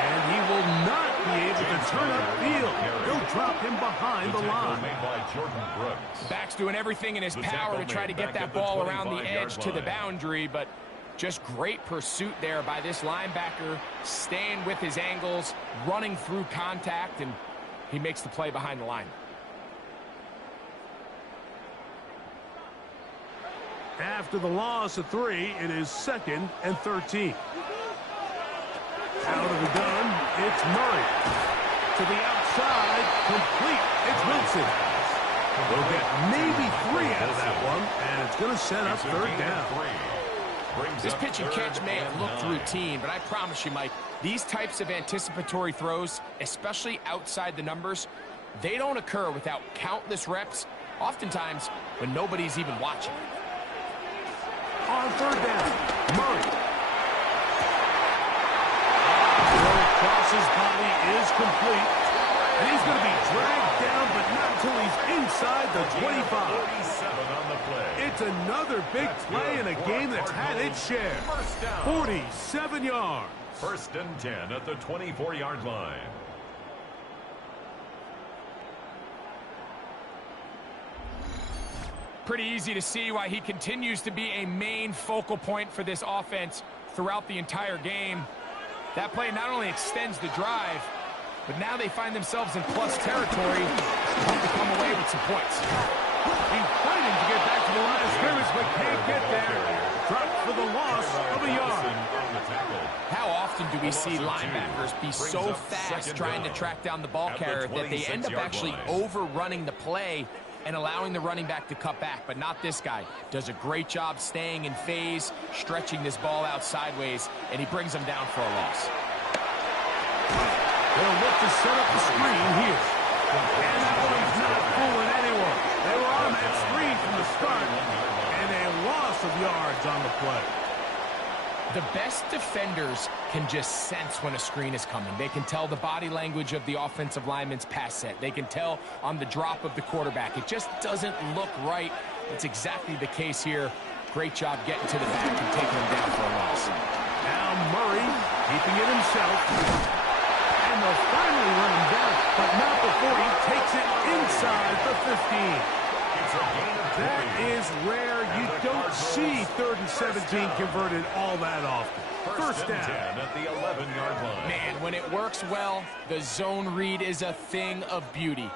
And he will not be able to turn upfield. He'll drop him behind the line. Made by Jordan Brooks. Back's doing everything in his power to try to get that ball around the edge to the boundary, but just great pursuit there by this linebacker, staying with his angles, running through contact, and he makes the play behind the line. After the loss of 3, it is 2nd and 13. Out of the gun, it's Murray. To the outside, complete. It's Wilson. They'll get maybe 3 out of that one, and it's going to set up 3rd down. This pitch and catch may have looked routine, but I promise you, Mike, these types of anticipatory throws, especially outside the numbers, they don't occur without countless reps, oftentimes when nobody's even watching. On 3rd down, Murray. Across his body is complete. And he's going to be dragged down, but not until he's inside the 25. It's another big play in a game that's had its share. 47 yards. 1st and 10 at the 24-yard line. Pretty easy to see why he continues to be a main focal point for this offense throughout the entire game. That play not only extends the drive, but now they find themselves in plus territory to come away with some points. He's fighting to get back to the line of scrimmage, but can't get there. Dropped for the loss of a yard. How often do we see linebackers be so fast trying to track down the ball carrier that they end up actually overrunning the play and allowing the running back to cut back? But not this guy. Does a great job staying in phase, stretching this ball out sideways, and he brings them down for a loss. They'll look to set up the screen here. And that one's not fooling anyone. They were on that screen from the start, and a loss of yards on the play. The best defenders can just sense when a screen is coming. They can tell the body language of the offensive lineman's pass set. They can tell on the drop of the quarterback. It just doesn't look right. It's exactly the case here. Great job getting to the back and taking him down for a loss. Now Murray keeping it himself. And they'll finally run him down, but not before he takes it inside the 15. That is rare. You don't see 3rd and 17 converted all that often. 1st down. 10 at the 11-yard line. Man, when it works well, the zone read is a thing of beauty.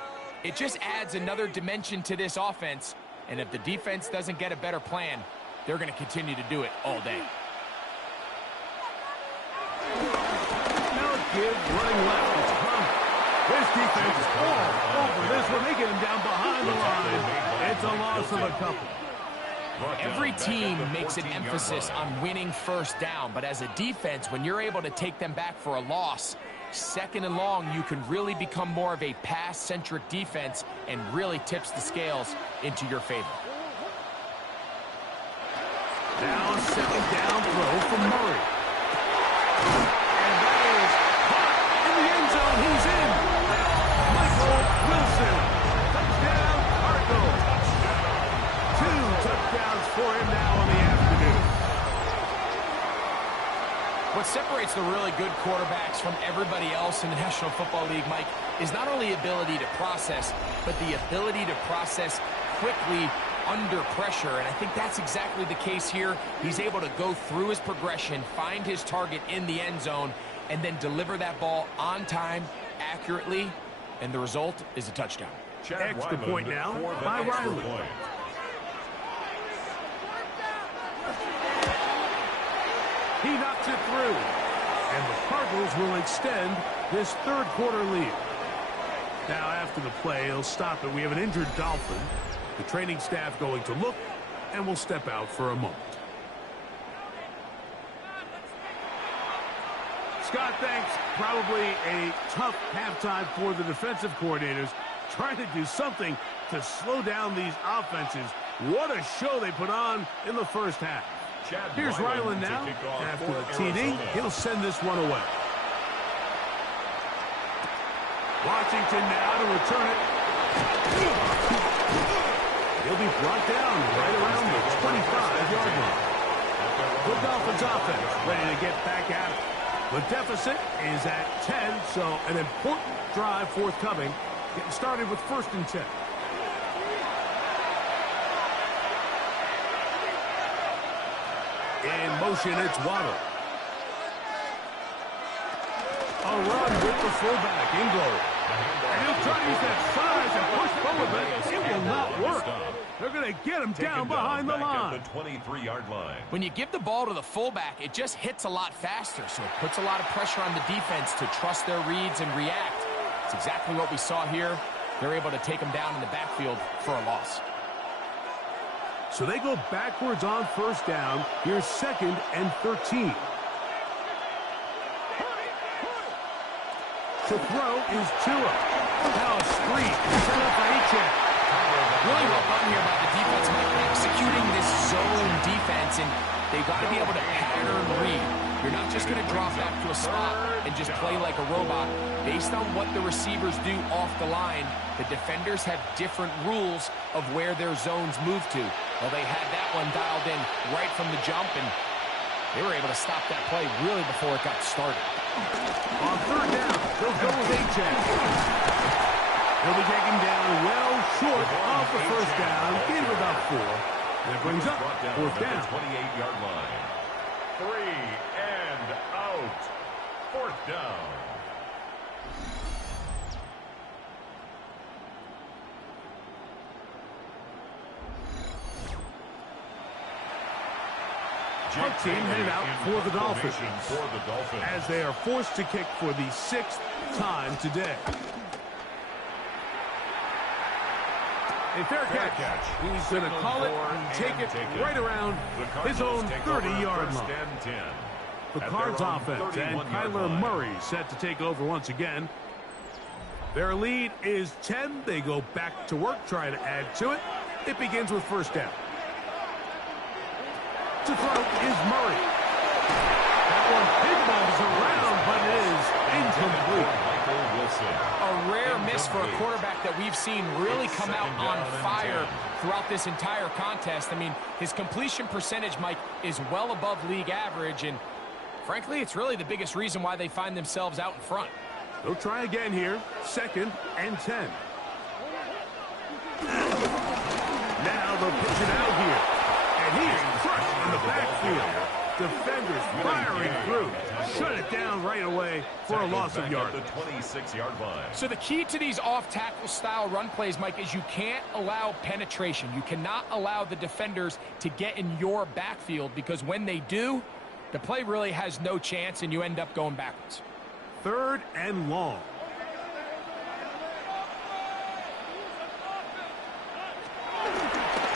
It just adds another dimension to this offense, and if the defense doesn't get a better plan, they're going to continue to do it all day. Now give running left. It's Hunt. This defense is all over this one. They get him down behind the line. It's a loss of a couple. Every team makes an emphasis on winning 1st down, but as a defense, when you're able to take them back for a loss, 2nd and long, you can really become more of a pass-centric defense and really tips the scales into your favor. Now 2nd down throw from Murray. And that is caught in the end zone. He's in. Michael Wilson. Touchdown, Cardinals. 2 touchdowns for him now in the afternoon. What separates the really good quarterbacks from everybody else in the National Football League, Mike, is not only ability to process, but the ability to process quickly under pressure, and I think that's exactly the case here. He's able to go through his progression, find his target in the end zone, and then deliver that ball on time, accurately, and the result is a touchdown. Extra point now by Riley. He knocks it through, and the Cardinals will extend this 3rd quarter lead. Now after the play, he'll stop it. We have an injured Dolphin. The training staff going to look, and will step out for a moment. Scott, thanks. Probably a tough halftime for the defensive coordinators, trying to do something to slow down these offenses. What a show they put on in the 1st half. Here's Ryland now. After the TD, he'll send this one away. Washington now to return it. He'll be brought down right around the 25-yard line. The Dolphins offense ready to get back at it. The deficit is at 10, so an important drive forthcoming. Getting started with 1st and 10. In motion, it's Waddle. A run with the fullback, Ingle. And he'll try to use that size and push forward, but it will not work. They're going to get him down behind the line. At the 23-yard line. When you give the ball to the fullback, it just hits a lot faster, so it puts a lot of pressure on the defense to trust their reads and react. It's exactly what we saw here. They're able to take him down in the backfield for a loss. So they go backwards on first down. Here's 2nd and 13. To throw is Tua. Now a screen. Set up for H-check. Really well done here by the defense, Mike, executing this zone defense, and they've got to be able to pattern read. You're not just going to drop back to a spot and just play like a robot. Based on what the receivers do off the line, the defenders have different rules of where their zones move to. Well, they had that one dialed in right from the jump, and they were able to stop that play really before it got started. On third down, they'll go with H-check. He'll be taken down well short of the first down. Gain of about 4. And it brings up fourth down. 28-yard line. 3 and out. Fourth down. Punt team headed out for the Dolphins as they are forced to kick for the 6th time today. A fair catch. He's going to call it and take it right around his own 30-yard line. The Cards offense and Kyler Murray set to take over once again. Their lead is 10. They go back to work, try to add to it. It begins with first down. To throw is Murray. That one pinballs around, but it is incomplete. A rare miss for a quarterback that we've seen really come out on fire throughout this entire contest. I mean, his completion percentage, Mike, is well above league average, and frankly, it's really the biggest reason why they find themselves out in front. They'll try again here. 2nd and 10. Now they'll pitch it out here. And he's crushed in the backfield. Defenders firing through. Shut it down right away for a loss of yardage. The 26-yard line. So the key to these off-tackle style run plays, Mike, is you can't allow penetration. You cannot allow the defenders to get in your backfield, because when they do, the play really has no chance and you end up going backwards. 3rd and long.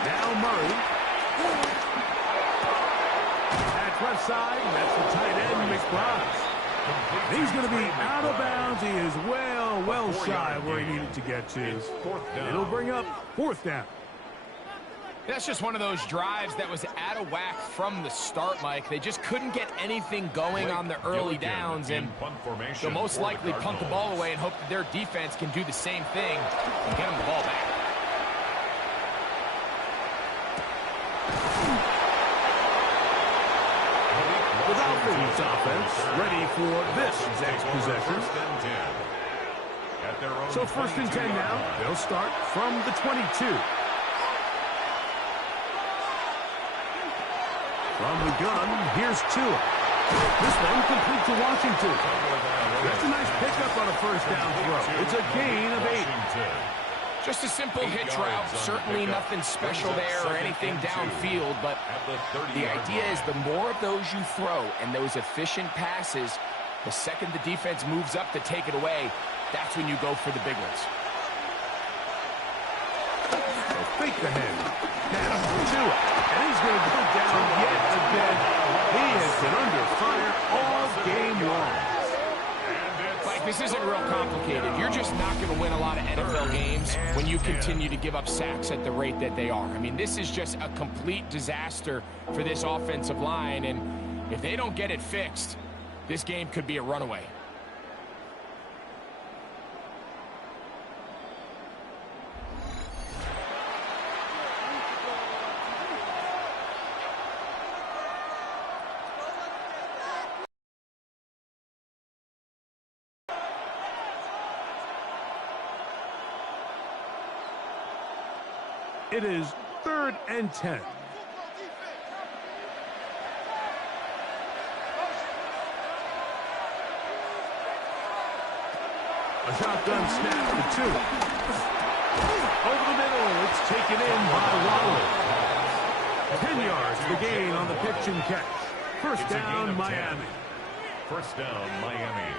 Now Murray. At left side, that's the tight end, McBride. He's going to be out of bounds. He is well shy where he needed to get to. It'll bring up fourth down. That's just one of those drives that was out of whack from the start, Mike. They just couldn't get anything going on the early downs, and they'll most likely punt the ball away and hope that their defense can do the same thing and get them the ball back. The Dolphins offense ready for this next possession. So 1st and 10 now. They'll start from the 22. From the gun, here's Tua. This one complete to Washington. That's a nice pickup on a first down throw. It's a gain of 8. Just a simple hitch route. Certainly nothing special there or anything downfield, but the idea is the more of those you throw and those efficient passes, the second the defense moves up to take it away, that's when you go for the big ones. So fake the hand. Now Tua. And he's going to go down yet again. He has been under fire all game long. Mike, this isn't real complicated. You're just not going to win a lot of NFL games when you continue to give up sacks at the rate that they are. I mean, this is just a complete disaster for this offensive line, and if they don't get it fixed, this game could be a runaway. It is 3rd and 10. A shotgun snap to Tua. Over the middle, it's taken taken in by Waller. 10 yards the gain on the pitch and catch. First down, Miami. First down, Miami.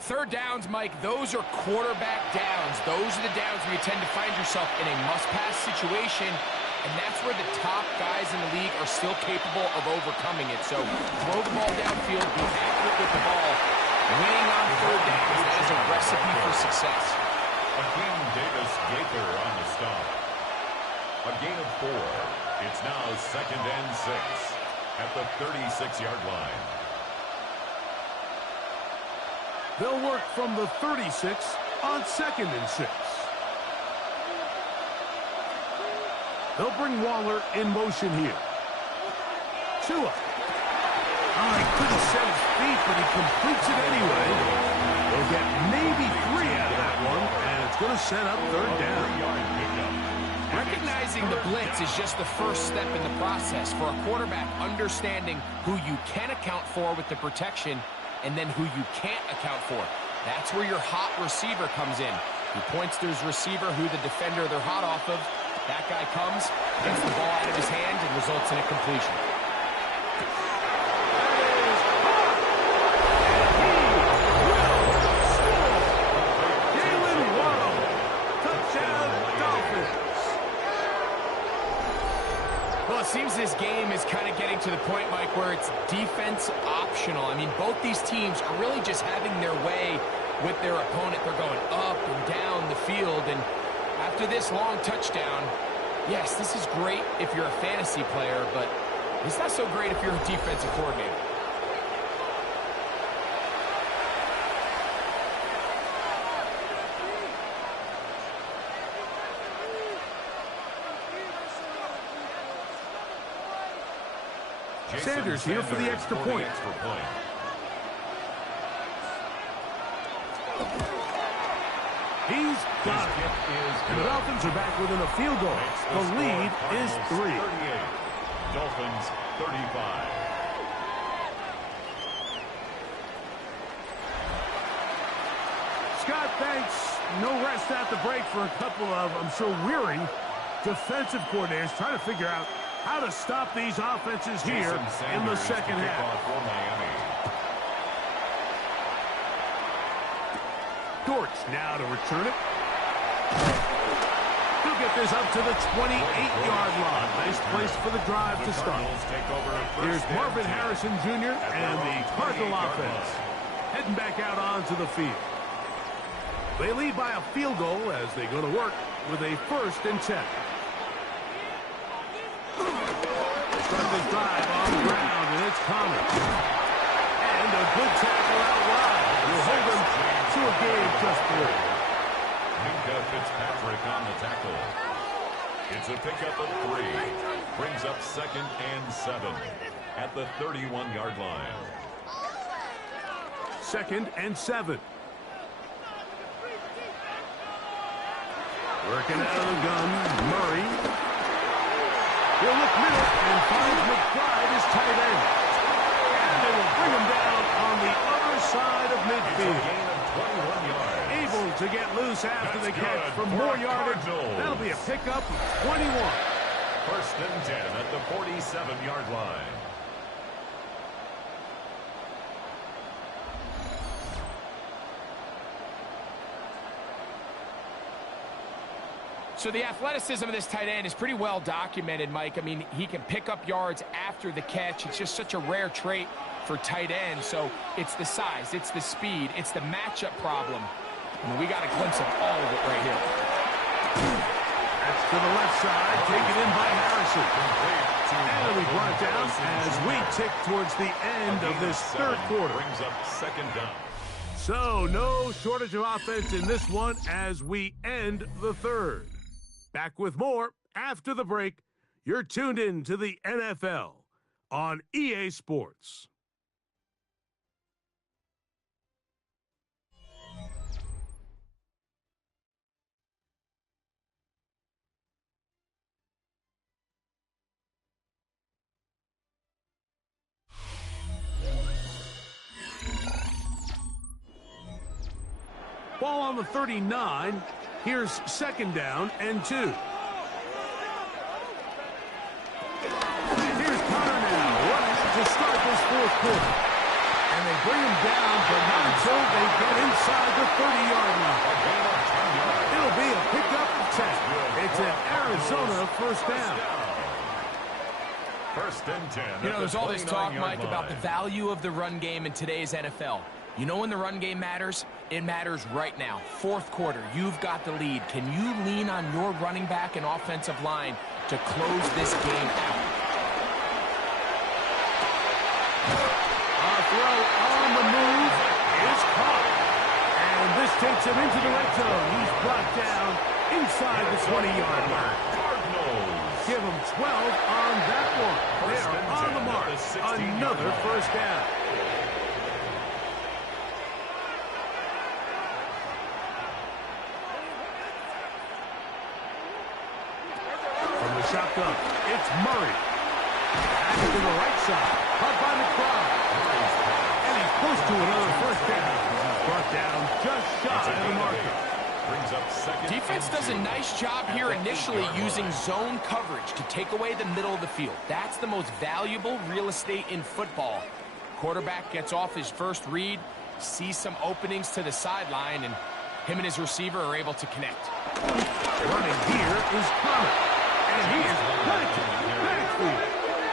Third downs, Mike, those are quarterback downs. Those are the downs where you tend to find yourself in a must-pass situation, and that's where the top guys in the league are still capable of overcoming it. So throw the ball downfield, be accurate with the ball. Winning on third downs, that is a recipe for success. Akeem Davis-Gaither on the stop. A gain of 4. It's now 2nd and 6 at the 36-yard line. They'll work from the 36 on 2nd and 6. They'll bring Waller in motion here. Tua. Oh, he couldn't set his feet, but he completes it anyway. They'll get maybe 3 out of that one, and it's going to set up third down. Recognizing the blitz is just the first step in the process. For a quarterback, understanding who you can account for with the protection and then who you can't account for. That's where your hot receiver comes in. He points to his receiver, who the defender they're hot off of. That guy comes, gets the ball out of his hand, and results in a completion. It seems this game is kind of getting to the point, Mike, where it's defense optional. I mean, both these teams are really just having their way with their opponent. They're going up and down the field, and after this long touchdown, yes, this is great if you're a fantasy player, but it's not so great if you're a defensive coordinator. Sanders here for the extra point. He's got it. And the Dolphins are back within a field goal. The lead is 3. 38. Dolphins 35. Scott, thanks. No rest at the break for a couple of, I'm sure, weary defensive coordinators trying to figure out how to stop these offenses here in the second half. Dortch now to return it. He'll get this up to the 28-yard line. Nice place for the drive to start. Here's Marvin Harrison Jr. and the Cardinal offense heading back out onto the field. They lead by a field goal as they go to work with a 1st and 10. Start this drive on the ground, and it's Connor. And a good tackle out wide. Will hold him to a gain of just 3. Minka Fitzpatrick on the tackle. It's a pickup of 3. Brings up 2nd and 7 at the 31-yard line. 2nd and 7. Working out of the gun, Murray. He'll look middle and finds McBride his tight end. And they will bring him down on the other side of midfield. It's a gain of 21 yards. Able to get loose after the catch for more yardage. That'll be a pickup of 21. 1st and 10 at the 47-yard line. So the athleticism of this tight end is pretty well documented, Mike. I mean, he can pick up yards after the catch. It's just such a rare trait for tight ends. So it's the size, it's the speed, it's the matchup problem. I mean, we got a glimpse of all of it right here. That's to the left side, taken in by Harrison. And we brought down as we tick towards the end of this third quarter. Brings up 2nd down. So no shortage of offense in this one as we end the third. Back with more after the break. You're tuned in to the NFL on EA Sports. Ball on the 39. Here's second down and 2. And here's Connor now, running to start this fourth quarter. And they bring him down, but not until they get inside the 30-yard line. It'll be a pickup of 10. It's an Arizona first down. First and 10. You know, there's all this talk, Mike, about the value of the run game in today's NFL. You know when the run game matters? It matters right now. Fourth quarter, you've got the lead. Can you lean on your running back and offensive line to close this game out? Our throw on the move is caught. And this takes him into the red zone. He's brought down inside the 20-yard line. Give him 12 on that one. They are on the mark. Another first down. From the shotgun, it's Murray. Back to the right side. Caught by the crowd. And he's close to another first down. Brought down just shy of the marker. Defense does a nice job here initially using zone coverage to take away the middle of the field. That's the most valuable real estate in football. Quarterback gets off his first read, sees some openings to the sideline, and him and his receiver are able to connect. Running here is Connor, and he is backfield.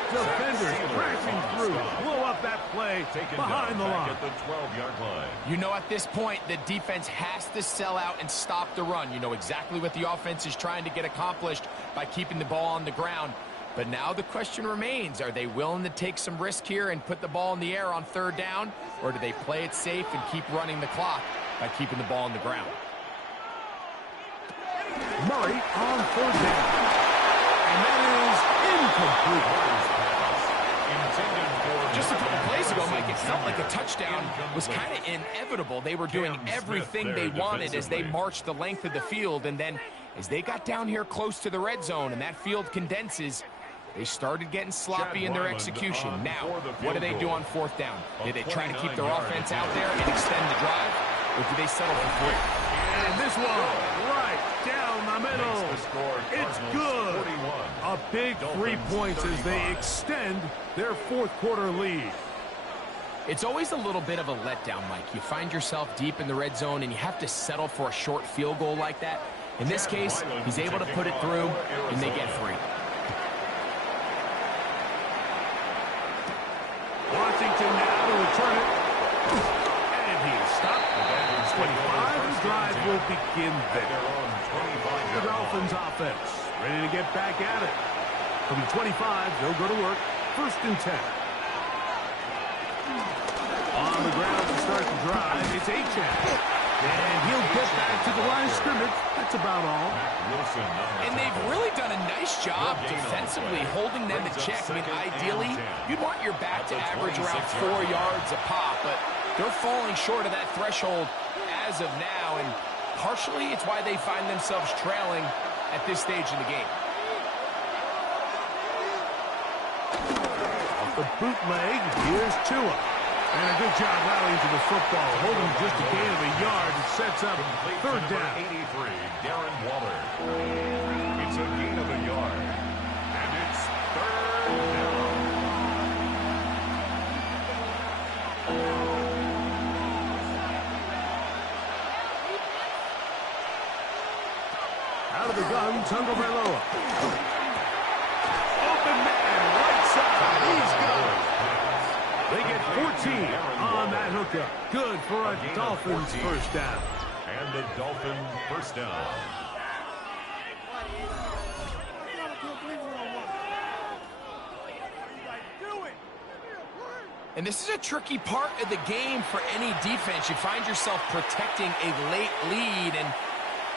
Defenders crashing through, blow up that play behind the line. At the 12-yard line. You know at this point the defense has to sell out and stop the run. You know exactly what the offense is trying to get accomplished by keeping the ball on the ground. But now the question remains, are they willing to take some risk here and put the ball in the air on third down? Or do they play it safe and keep running the clock by keeping the ball on the ground? Murray on third down. And that is incomplete. Just a couple plays ago, Mike, it felt like a touchdown was kind of inevitable. They were doing everything they wanted as they marched the length of the field, and then as they got down here close to the red zone and that field condenses, they started getting sloppy in their execution. Now, what do they do on fourth down? Did they try to keep their offense out there and extend the drive, or do they settle for 3? And this one right down the middle. It's good. A big 3 points as they extend their fourth quarter lead. It's always a little bit of a letdown, Mike. You find yourself deep in the red zone and you have to settle for a short field goal like that. In this case, he's able to put it through and they get 3. Washington now to return it. And he is stopped. 25, the drive will begin there. The Dolphins offense ready to get back at it. From the 25, they'll go to work. First and 10. On the ground to start the drive, it's H.M. And he'll get back to the line of scrimmage. That's about all. And they've really done a nice job defensively holding them in check. I mean, ideally, you'd want your back to average around 4 yards a pop, but they're falling short of that threshold as of now, and partially it's why they find themselves trailing at this stage in the game. Off the bootleg, here's Tua. And a good job rallying to the football, holding just a gain of a yard. It sets up third down. 83, Darren Waller. It's a gain of a yard. And it's third down. Out of the gun, Tagovailoa. Open man, right side. He's got it. They get 14 on that hookup. Good for a Dolphins first down. And a Dolphin first down. And this is a tricky part of the game for any defense. You find yourself protecting a late lead, and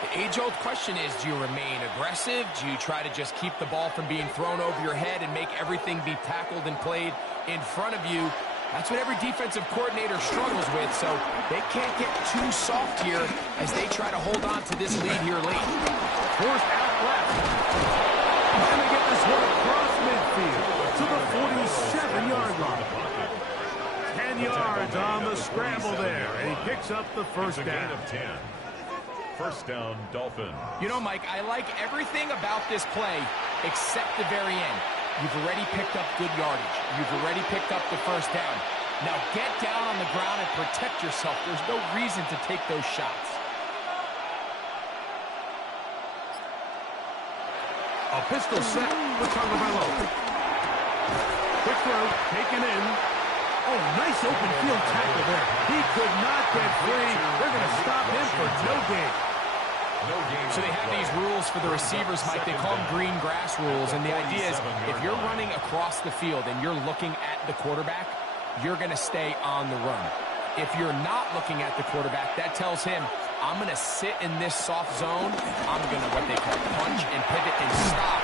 the age-old question is, do you remain aggressive? Do you try to just keep the ball from being thrown over your head and make everything be tackled and played in front of you? That's what every defensive coordinator struggles with, so they can't get too soft here as they try to hold on to this lead here late. Forced out left. And they get this one across midfield to the 47-yard line. 10 yards on the scramble there, and he picks up the first down. Of 10. first down, Dolphins. You know, Mike, I like everything about this play except the very end. You've already picked up good yardage. You've already picked up the first down. Now get down on the ground and protect yourself. There's no reason to take those shots. A pistol set with Tagovailoa. Quick throw, taken in. Oh, nice open field tackle there. He could not get free. They're going to stop him for no gain. So they have these rules for the receivers, Mike. They call them green grass rules. And the idea is if you're running across the field and you're looking at the quarterback, you're going to stay on the run. If you're not looking at the quarterback, that tells him, I'm going to sit in this soft zone. I'm going to, what they call, punch and pivot and stop.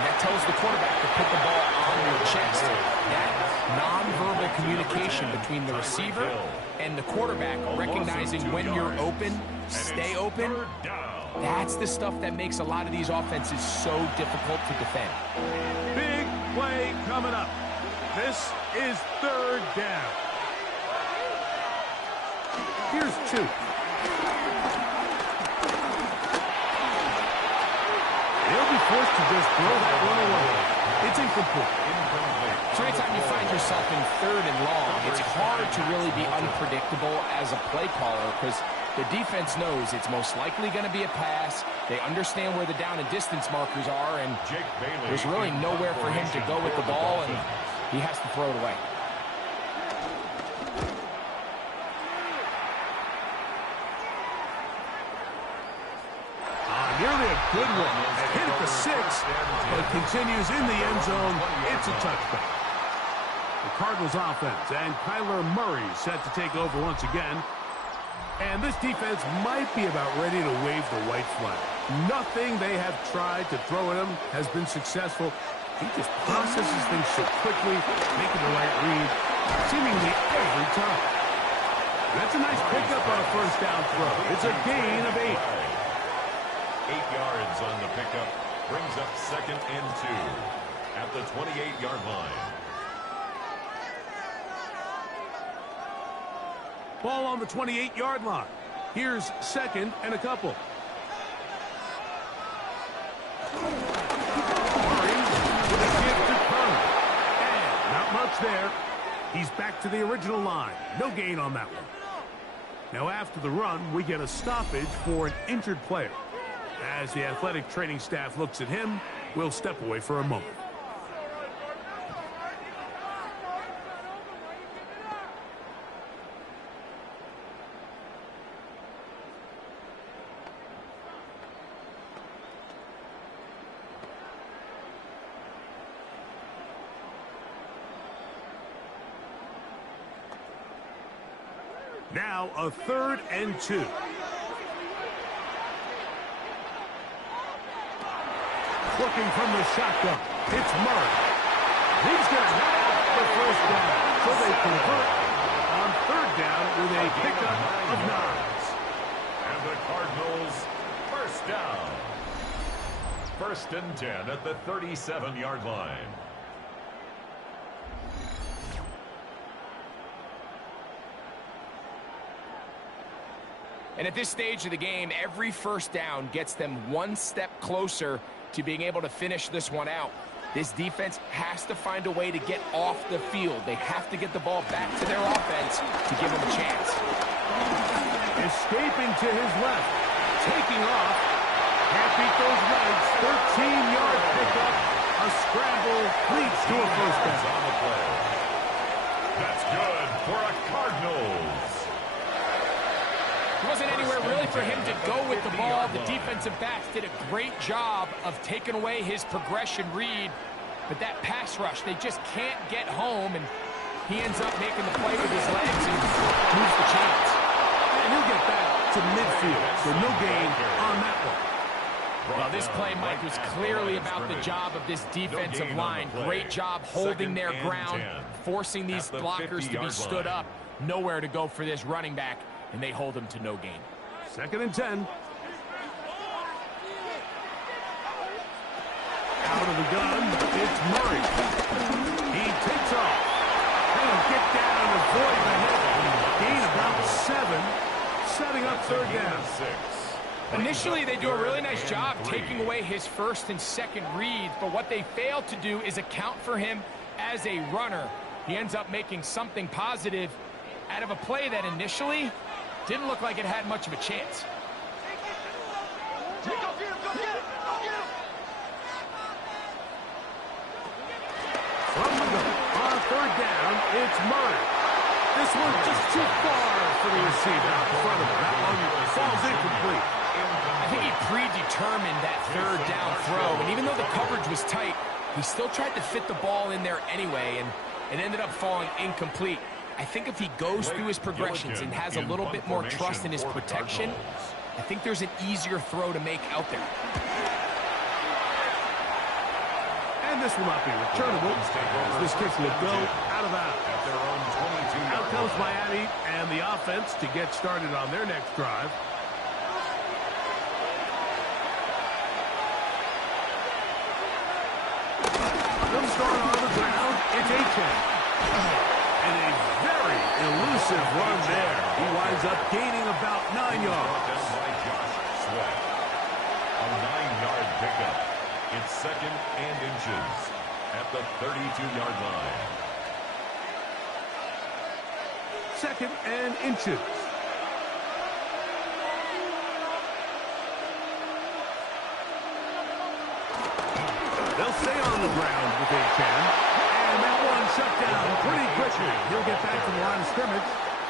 And that tells the quarterback to put the ball on your chest. That nonverbal communication between the receiver and the quarterback, recognizing when you're open, stay open, that's the stuff that makes a lot of these offenses so difficult to defend. Big play coming up. This is third down. Here's 2. They'll be forced to just throw that one away. It's incomplete. So anytime you find yourself in third and long, it's hard to really be unpredictable as a play caller because the defense knows it's most likely going to be a pass. They understand where the down and distance markers are, and there's really nowhere for him to go with the ball, and he has to throw it away. Nearly a good one. Hit at the 6, but continues in the end zone. It's a touchdown. The Cardinals offense and Kyler Murray set to take over once again. And this defense might be about ready to wave the white flag. Nothing they have tried to throw at him has been successful. He just processes things so quickly, making the right read, seemingly every time. That's a nice pickup on a first down throw. It's a gain of 8. 8 yards on the pickup. Brings up second and 2 at the 28-yard line. Ball on the 28-yard line. Here's second and a couple. Murray with a gift to Turner. And not much there. He's back to the original line. No gain on that one. Now after the run, we get a stoppage for an injured player. As the athletic training staff looks at him, we'll step away for a moment. Now a 3rd and 2. Looking from the shotgun, it's Murray. He's going to have the first down, so they convert on 3rd down with a pickup of 9. And the Cardinals, first down. 1st and 10 at the 37-yard line. And at this stage of the game, every first down gets them one step closer to being able to finish this one out. This defense has to find a way to get off the field. They have to get the ball back to their offense to give them a chance. Escaping to his left, taking off. Can't beat those legs. 13-yard pickup. A scramble leads to a first down. On the play. That's good for a Cardinals. There wasn't anywhere really for him to go with the ball. The defensive backs did a great job of taking away his progression read. But that pass rush, they just can't get home, and he ends up making the play with his legs and moves the chains. And he'll get back to midfield, so no gain on that one. Well, this play, Mike, was clearly about the job of this defensive line. Great job holding their ground, forcing these blockers to be stood up. Nowhere to go for this running back, and they hold him to no gain. 2nd and 10. Out of the gun, it's Murray. He takes off. He'll get down and avoid the hit. Gain about 7, setting up 3rd down. Initially, they do a really nice job taking away his first and second reads, but what they fail to do is account for him as a runner. He ends up making something positive out of a play that initially didn't look like it had much of a chance. From the gun, on third down, it's Murray. This one's just too far for the receiver out in front of him. That one falls incomplete. I think he predetermined that third down throw, and even though the coverage was tight, he still tried to fit the ball in there anyway, and it ended up falling incomplete. I think if he goes through his progressions and has a little bit more trust in his protection, I think there's an easier throw to make out there. And this will not be returnable, as this kick will go out of bounds. Out comes Miami and the offense to get started on their next drive. They'll start on the ground. It's Achane. And a very elusive run there. He winds up gaining about 9 yards. A 9-yard pickup. It's second and inches at the 32-yard line. Second and inches. They'll stay on the ground with Achane. And that one shut down pretty quickly. He'll get back to the line of scrimmage.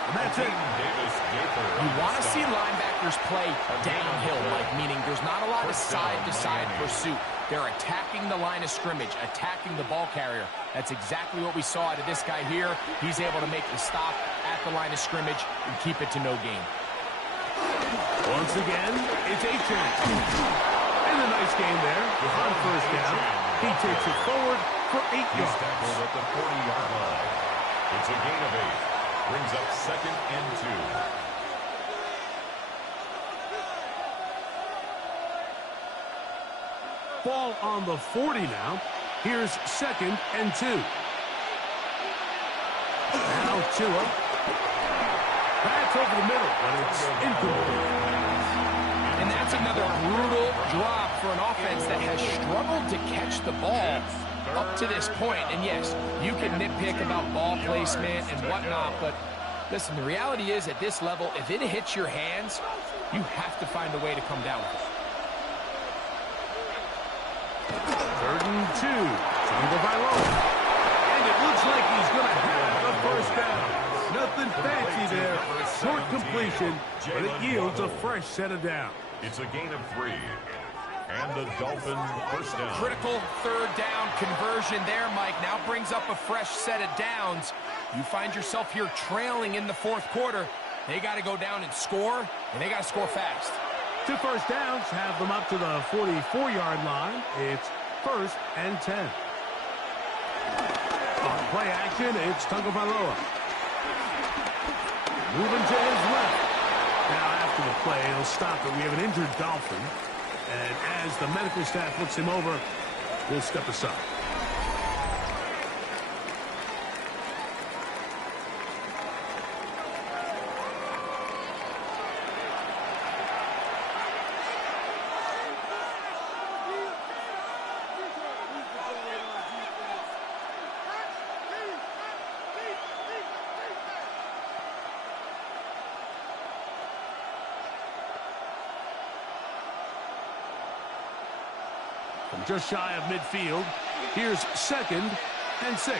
And that's it. You want to see linebackers play downhill, like meaning there's not a lot of side-to-side pursuit. They're attacking the line of scrimmage, attacking the ball carrier. That's exactly what we saw out of this guy here. He's able to make the stop at the line of scrimmage and keep it to no gain. Once again, it's Achane. And a nice gain there on first down. He takes it forward for 8 yards. Tackled at the 40-yard line. It's a gain of 8. Brings up second and 2. Ball on the 40 now. Here's second and 2. Now Tua. Back over the middle, but it's incomplete. And that's another brutal drop for an offense that has struggled to catch the ball up to this point. And yes, you can nitpick about ball placement and whatnot, but listen, the reality is at this level, if it hits your hands, you have to find a way to come down with it. Third and 2. And it looks like he's going to have a first down. Nothing fancy there. Short completion, but it yields a fresh set of downs. It's a gain of 3. And the Dolphin first down. Critical third down conversion there, Mike. Now brings up a fresh set of downs. You find yourself here trailing in the fourth quarter. They got to go down and score, and they got to score fast. 2 first downs have them up to the 44-yard line. It's first and 10. On play action, it's Tagovailoa. Moving to his left. Now after the play, he'll stop it. We have an injured Dolphin. And as the medical staff looks him over, we'll step aside. From just shy of midfield, here's second and 6.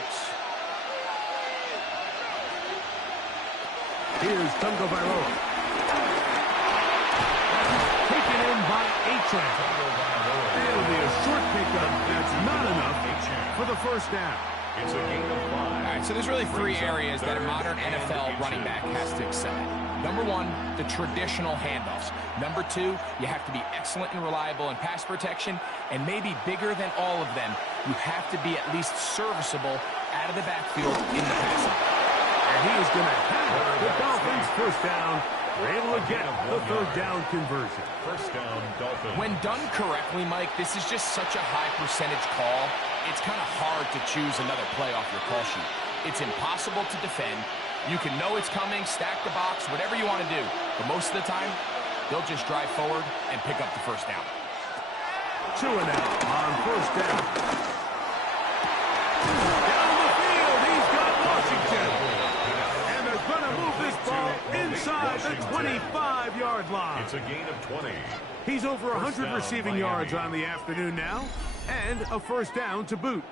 Here's Tagovailoa. Taken in by Achane. It'll be a short pickup. That's not enough for the first down. It's a gain of 5. All right, so there's really 3 areas that a modern NFL running back has to excel at. Number 1, the traditional handoffs. Number 2, you have to be excellent and reliable in pass protection, and maybe bigger than all of them, you have to be at least serviceable out of the backfield in the passing. And he is going to have the Dolphins first down. We're able to get the third down conversion. First down, Dolphins. When done correctly, Mike, this is just such a high percentage call. It's kind of hard to choose another play off your call sheet. It's impossible to defend. You can know it's coming, stack the box, whatever you want to do. But most of the time, they'll just drive forward and pick up the first down. 2 and out on first down. Down the field, he's got Washington. And they're going to move this ball inside the 25-yard line. It's a gain of 20. He's over 100 receiving yards on the afternoon now, and a first down to boot.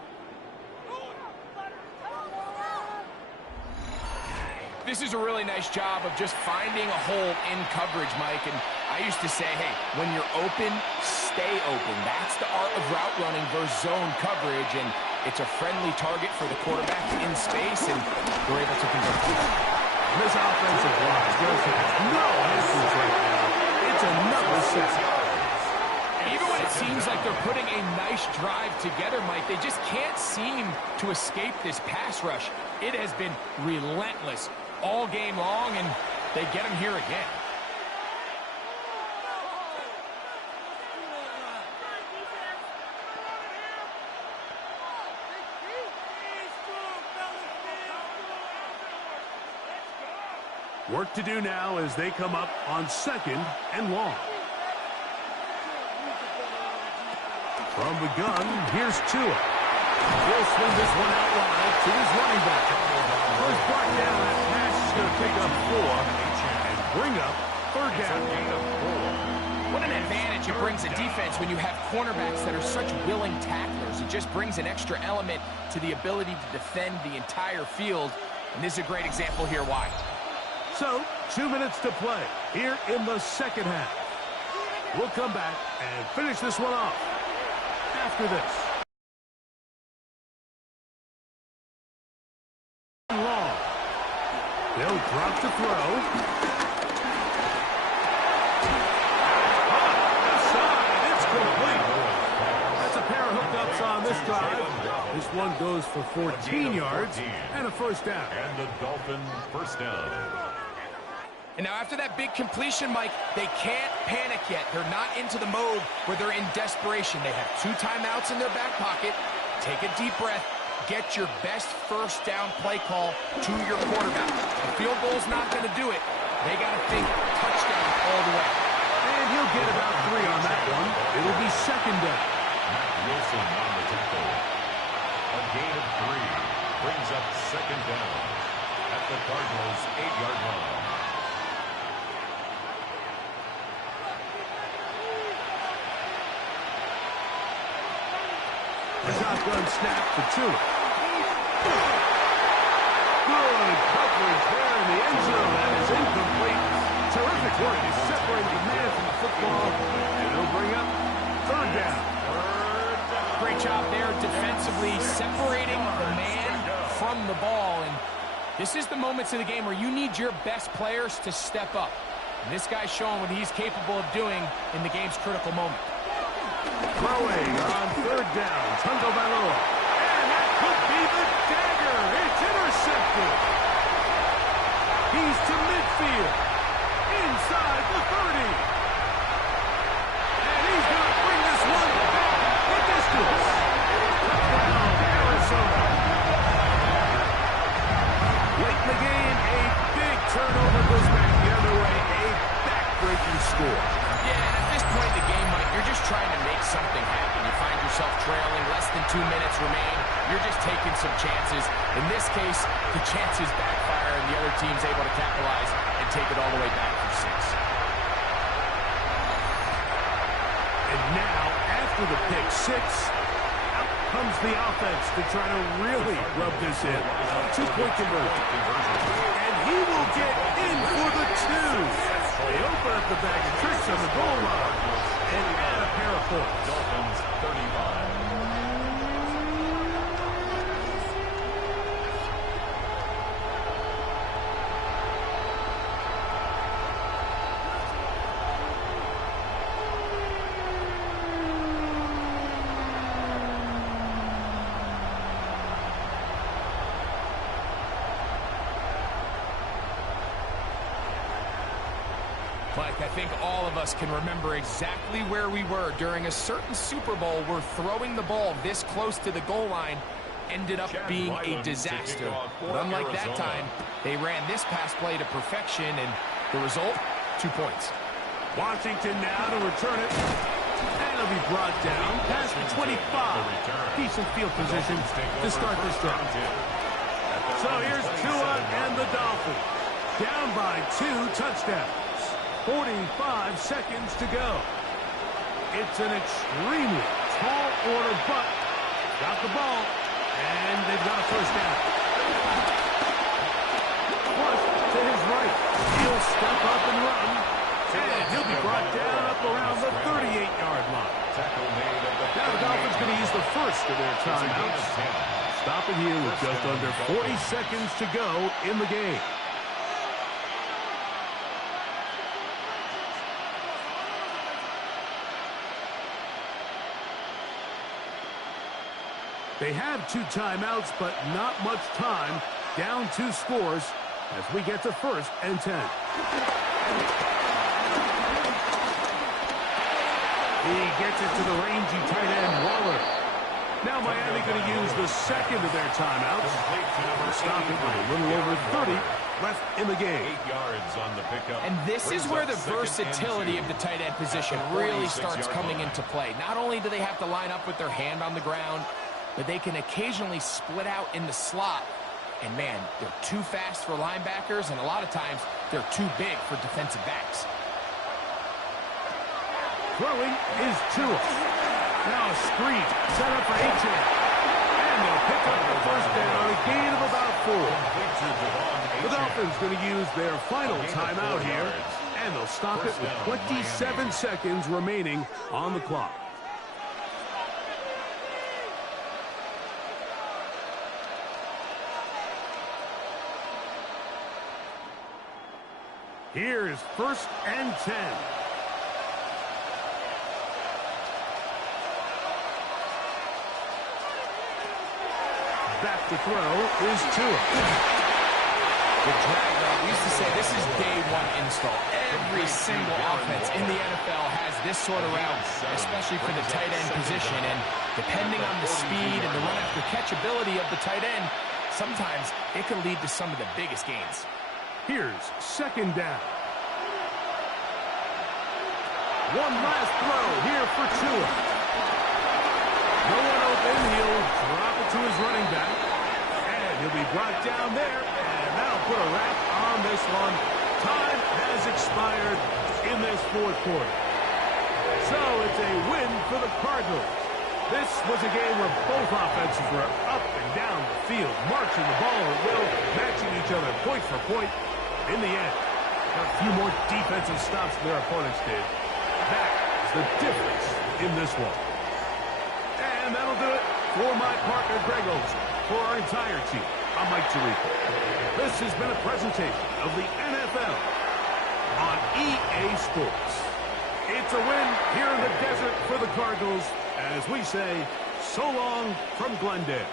This is a really nice job of just finding a hole in coverage, Mike. And I used to say, hey, when you're open, stay open. That's the art of route running versus zone coverage. And it's a friendly target for the quarterback in space, and they're able to convert. This offensive line just has no answers right now. It's another sack. Even when it seems like they're putting a nice drive together, Mike, they just can't seem to escape this pass rush. It has been relentless all game long, and they get him here again. Work to do now as they come up on second and long. From the gun, here's Tua. He'll swing this one out wide to his running back. First brought down, that pass is going to pick up 4 and bring up third down. What an advantage it brings a defense when you have cornerbacks that are such willing tacklers. It just brings an extra element to the ability to defend the entire field. And this is a great example here why. So, 2 minutes to play here in the second half. We'll come back and finish this one off after this. Long. They'll drop to throw. Aside, it's complete. That's a pair of hookups on this drive. This one goes for 14 yards and a first down. And the Dolphin first down. And now after that big completion, Mike, they can't panic yet. They're not into the mode where they're in desperation. They have 2 timeouts in their back pocket. Take a deep breath. Get your best first down play call to your quarterback. The field goal's not going to do it. They got to think touchdown all the way. And he'll get about 3 on that one. It'll be second down. Matt Wilson on the tackle. A gain of 3 brings up second down at the Cardinals' 8-yard line. A shotgun snap for Tua. Good coverage there in the end zone. That is incomplete. Terrific work. He separated the man from the football, and he'll bring up third down. Great job there defensively, separating the man from the ball. And this is the moments of the game where you need your best players to step up. And this guy's showing what he's capable of doing in the game's critical moment. Throwing on third down. Tungo Bailoa. And that could be the dagger. It's intercepted. He's to midfield. Inside the 30. And he's going to bring this one back the distance. Touchdown, Arizona. Late in the game, a big turnover goes back the other way. A back-breaking score. Yeah, at this point in the game, Mike, you're just trying to make something happen. You find yourself trailing, less than 2 minutes remain. You're just taking some chances. In this case, the chances backfire, and the other team's able to capitalize and take it all the way back for 6. And now, after the pick 6, out comes the offense to try to really rub this in. 2-point conversion. And he will get in for the 2. They open up the bag of tricks on the goal line and add a pair of points. Dolphins 35. Mike, I think all of us can remember exactly where we were during a certain Super Bowl where throwing the ball this close to the goal line ended up being a disaster. But unlike that time, they ran this pass play to perfection, and the result, 2 points. Washington now to return it. And it'll be brought down past the 25. Decent field position to start this drive. So here's Tua and the Dolphins. Down by 2 touchdowns. 45 seconds to go. It's an extremely tall order, but got the ball, and they've got a first down. Flush to his right. He'll step up and run, and he'll be brought down up around the 38-yard line. Now the Dolphins going to use the first of their timeouts. Stop it here with just under 40 seconds to go in the game. They have 2 timeouts, but not much time. Down 2 scores as we get to 1st and 10. He gets it to the rangy tight end, Waller. Now Miami going to use the second of their timeouts. Stop it with a little over 30 left in the game. 8 yards on the pickup. And this is where the versatility of the tight end position really starts coming into play. Not only do they have to line up with their hand on the ground, but they can occasionally split out in the slot. And, man, they're too fast for linebackers, and a lot of times they're too big for defensive backs. Throwing is Tua. Now a screen set up for A-Chain. And they'll pick up the first down, a gain of about 4. The Dolphins going to use their final timeout here, and they'll stop it with 27 seconds remaining on the clock. Here's 1st and 10. Back to throw is Tua. The drag route, we used to say this is day 1 install. Every single offense in the NFL has this sort of route, especially for the tight end position. And depending on the speed and the run-after-catch ability of the tight end, sometimes it can lead to some of the biggest gains. Here's 2nd down. One last throw here for Tua. No one open. He'll drop it to his running back. And he'll be brought down there. And that'll put a wrap on this one. Time has expired in this 4th quarter. So it's a win for the Cardinals. This was a game where both offenses were up and down the field, marching the ball at will, matching each other point for point. In the end, got a few more defensive stops than their opponents did. That is the difference in this one. And that'll do it for my partner, Greg Olson. For our entire team, I'm Mike Tirico. This has been a presentation of the NFL on EA Sports. It's a win here in the desert for the Cardinals as we say, so long from Glendale.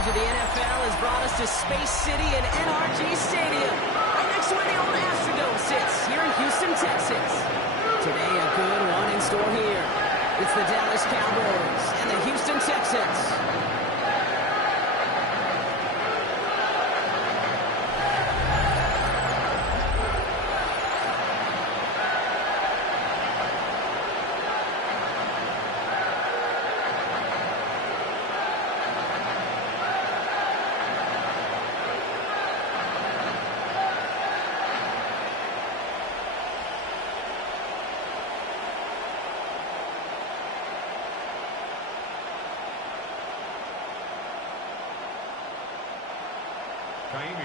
coverage of the NFL has brought us to Space City and NRG Stadium, right next to where the old Astrodome sits, here in Houston, Texas. Today, a good one in store here. It's the Dallas Cowboys and the Houston Texans.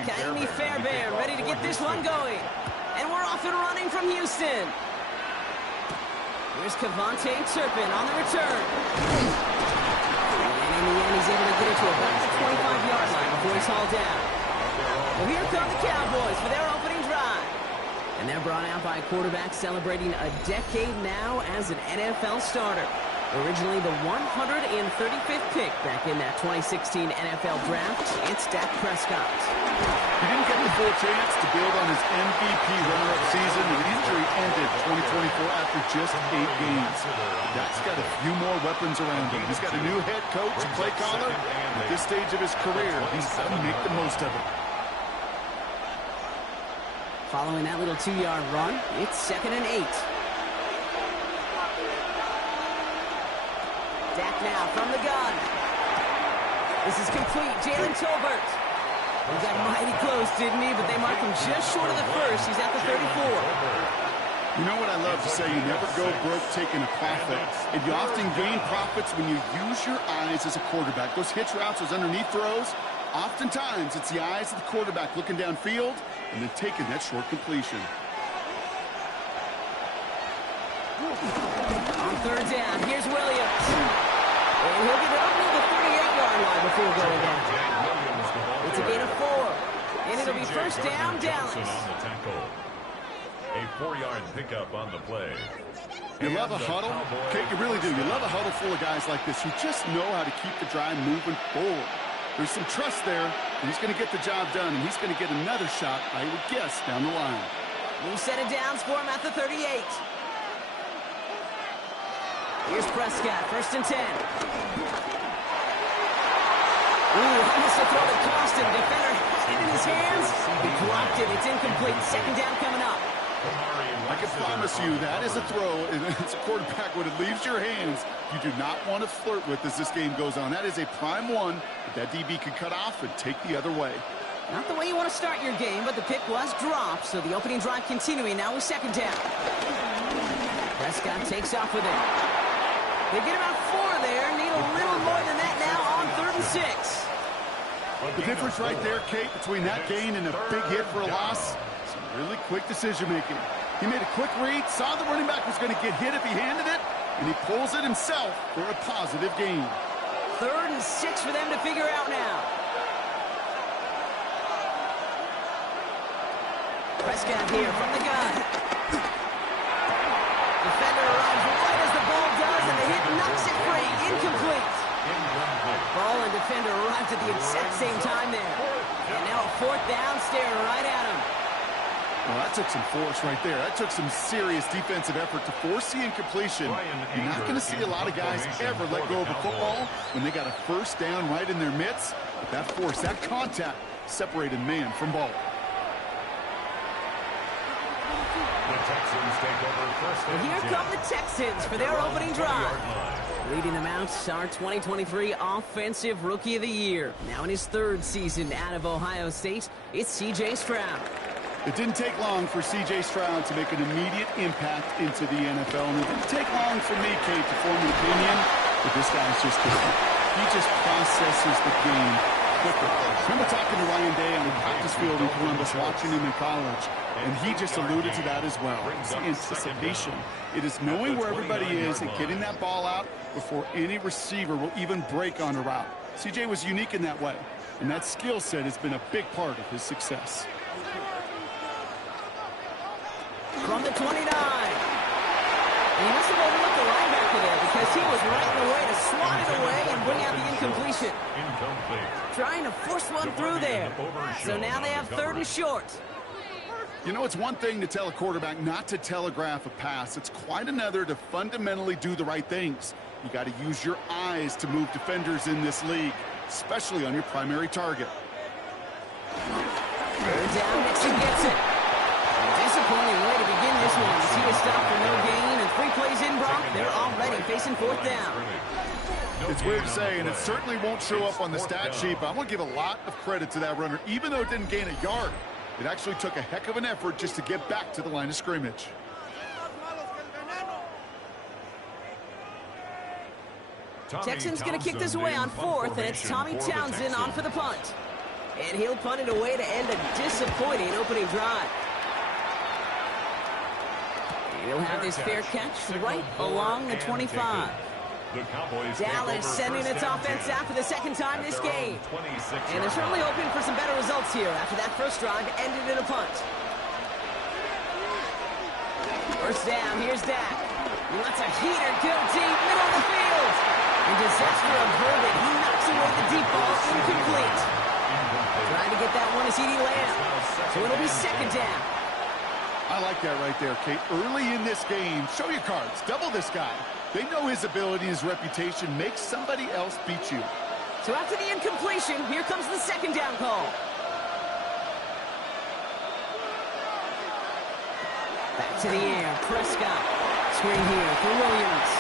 Kaimi Fairbairn ready to get this one going. And we're off and running from Houston. Here's Kevontae Turpin on the return. And in the end, he's able to get it to about the 25-yard line before he's hauled down. Well, here come the Cowboys for their opening drive. And they're brought out by a quarterback celebrating a decade now as an NFL starter. Originally the 135th pick back in that 2016 NFL Draft, it's Dak Prescott. He didn't get the full chance to build on his MVP runner-up season. The injury ended 2024 after just 8 games. Dak's got a few more weapons around him. He's got a new head coach and play caller. At this stage of his career, he's got to make the most of it. Following that little 2-yard run, it's 2nd and 8. Dak now from the gun. This is complete. Jalen Tolbert. He got mighty close, didn't he? But they mark him just short of the first. He's at the 34. You know what I love to say? You never go broke taking a profit. And you often gain profits when you use your eyes as a quarterback. Those hitch routes, those underneath throws, oftentimes it's the eyes of the quarterback looking downfield and then taking that short completion. On 3rd down, here's Williams. And he'll get it up to the 38-yard line before going down. It's a gain of 4. And it'll be 1st down, Dallas. A 4-yard pickup on the play. You love a huddle? Okay, you really do. You love a huddle full of guys like this who just know how to keep the drive moving forward. There's some trust there, and he's going to get the job done, and he's going to get another shot, I would guess, down the line. New set of downs for him at the 38. Here's Prescott, 1st and 10. Ooh, almost a throw that cost him. Defender had it in his hands. He dropped it. It's incomplete. 2nd down coming up. I can promise you that is a throw. It's a quarterback when it leaves your hands. You do not want to flirt with as this game goes on. That is a prime one that DB could cut off and take the other way. Not the way you want to start your game, but the pick was dropped, so the opening drive continuing now with 2nd down. Prescott takes off with it. They get about 4 there. Need a little more than that now on 3rd and 6. The difference right there, Kate, between that gain and a big hit for a loss, some really quick decision-making. He made a quick read, saw the running back was going to get hit if he handed it, and he pulls it himself for a positive gain. 3rd and 6 for them to figure out now. Prescott here from the gun. Defender arrives right as the ball does, and the hit knocks it free. Incomplete. Ball and defender arrived at the exact same time there. And now a 4th down, staring right at him. Well, that took some force right there. That took some serious defensive effort to force the incompletion. You're not going to see a lot of guys ever let go of a football when they got a 1st down right in their midst. But that force, that contact, separated man from ball. The Texans take over 1st and 10. Here come the Texans for their opening drive. Leading them out, our 2023 Offensive Rookie of the Year. Now in his 3rd season out of Ohio State, it's C.J. Stroud. It didn't take long for C.J. Stroud to make an immediate impact into the NFL. And it didn't take long for me, Kate, to form an opinion that this guy's just different. He just processes the game quicker. I remember talking to Ryan Day on the practice field in Columbus, watching him in college, and he just alluded to that as well. It's the anticipation. It is knowing where everybody is and getting that ball out before any receiver will even break on a route. C.J. was unique in that way, and that skill set has been a big part of his success. From the 29. And he must have overlooked the linebacker there because he was right in the way to swat it away and bring out the incompletion. Trying to force one through there. So now they have 3rd and short. You know, it's one thing to tell a quarterback not to telegraph a pass. It's quite another to fundamentally do the right things. You got to use your eyes to move defenders in this league, especially on your primary target. 3rd down, Nixon gets it. Disappointing way to begin this one. See a stop for no gain, and 3 plays in, Brock. They're already facing 4th down. It's weird to say, and it certainly won't show up on the stat sheet, but I'm going to give a lot of credit to that runner. Even though it didn't gain a yard, it actually took a heck of an effort just to get back to the line of scrimmage. Texans going to kick this away on 4th, and it's Tommy Townsend on for the punt. And he'll punt it away to end a disappointing opening drive. And he'll have his fair catch right along the 25. Dallas sending its offense out for the 2nd time this game. And they're certainly hoping for some better results here after that first drive ended in a punt. 1st down, here's Dak. He lets a heater go deep, middle of the field. And disaster averted. He knocks away the deep ball, incomplete. Trying to get that one is CeeDee Lamb. So it'll be 2nd down. I like that right there, Kate. Early in this game, show your cards. Double this guy. They know his ability, his reputation. Make somebody else beat you. So after the incompletion, here comes the 2nd down call. Back to the air, Prescott. Screen here for Williams.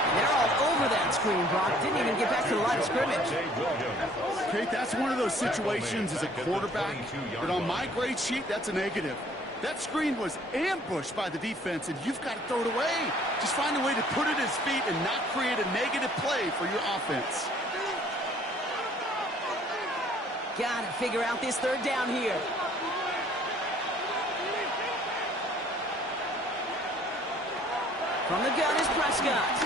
And they're all over that screen, Brock. Didn't even get back to the line of scrimmage. Kate, that's one of those situations as a quarterback that on my grade sheet, that's a negative. That screen was ambushed by the defense, and you've got to throw it away. Just find a way to put it at his feet and not create a negative play for your offense. Got to figure out this 3rd down here. From the gun is Prescott.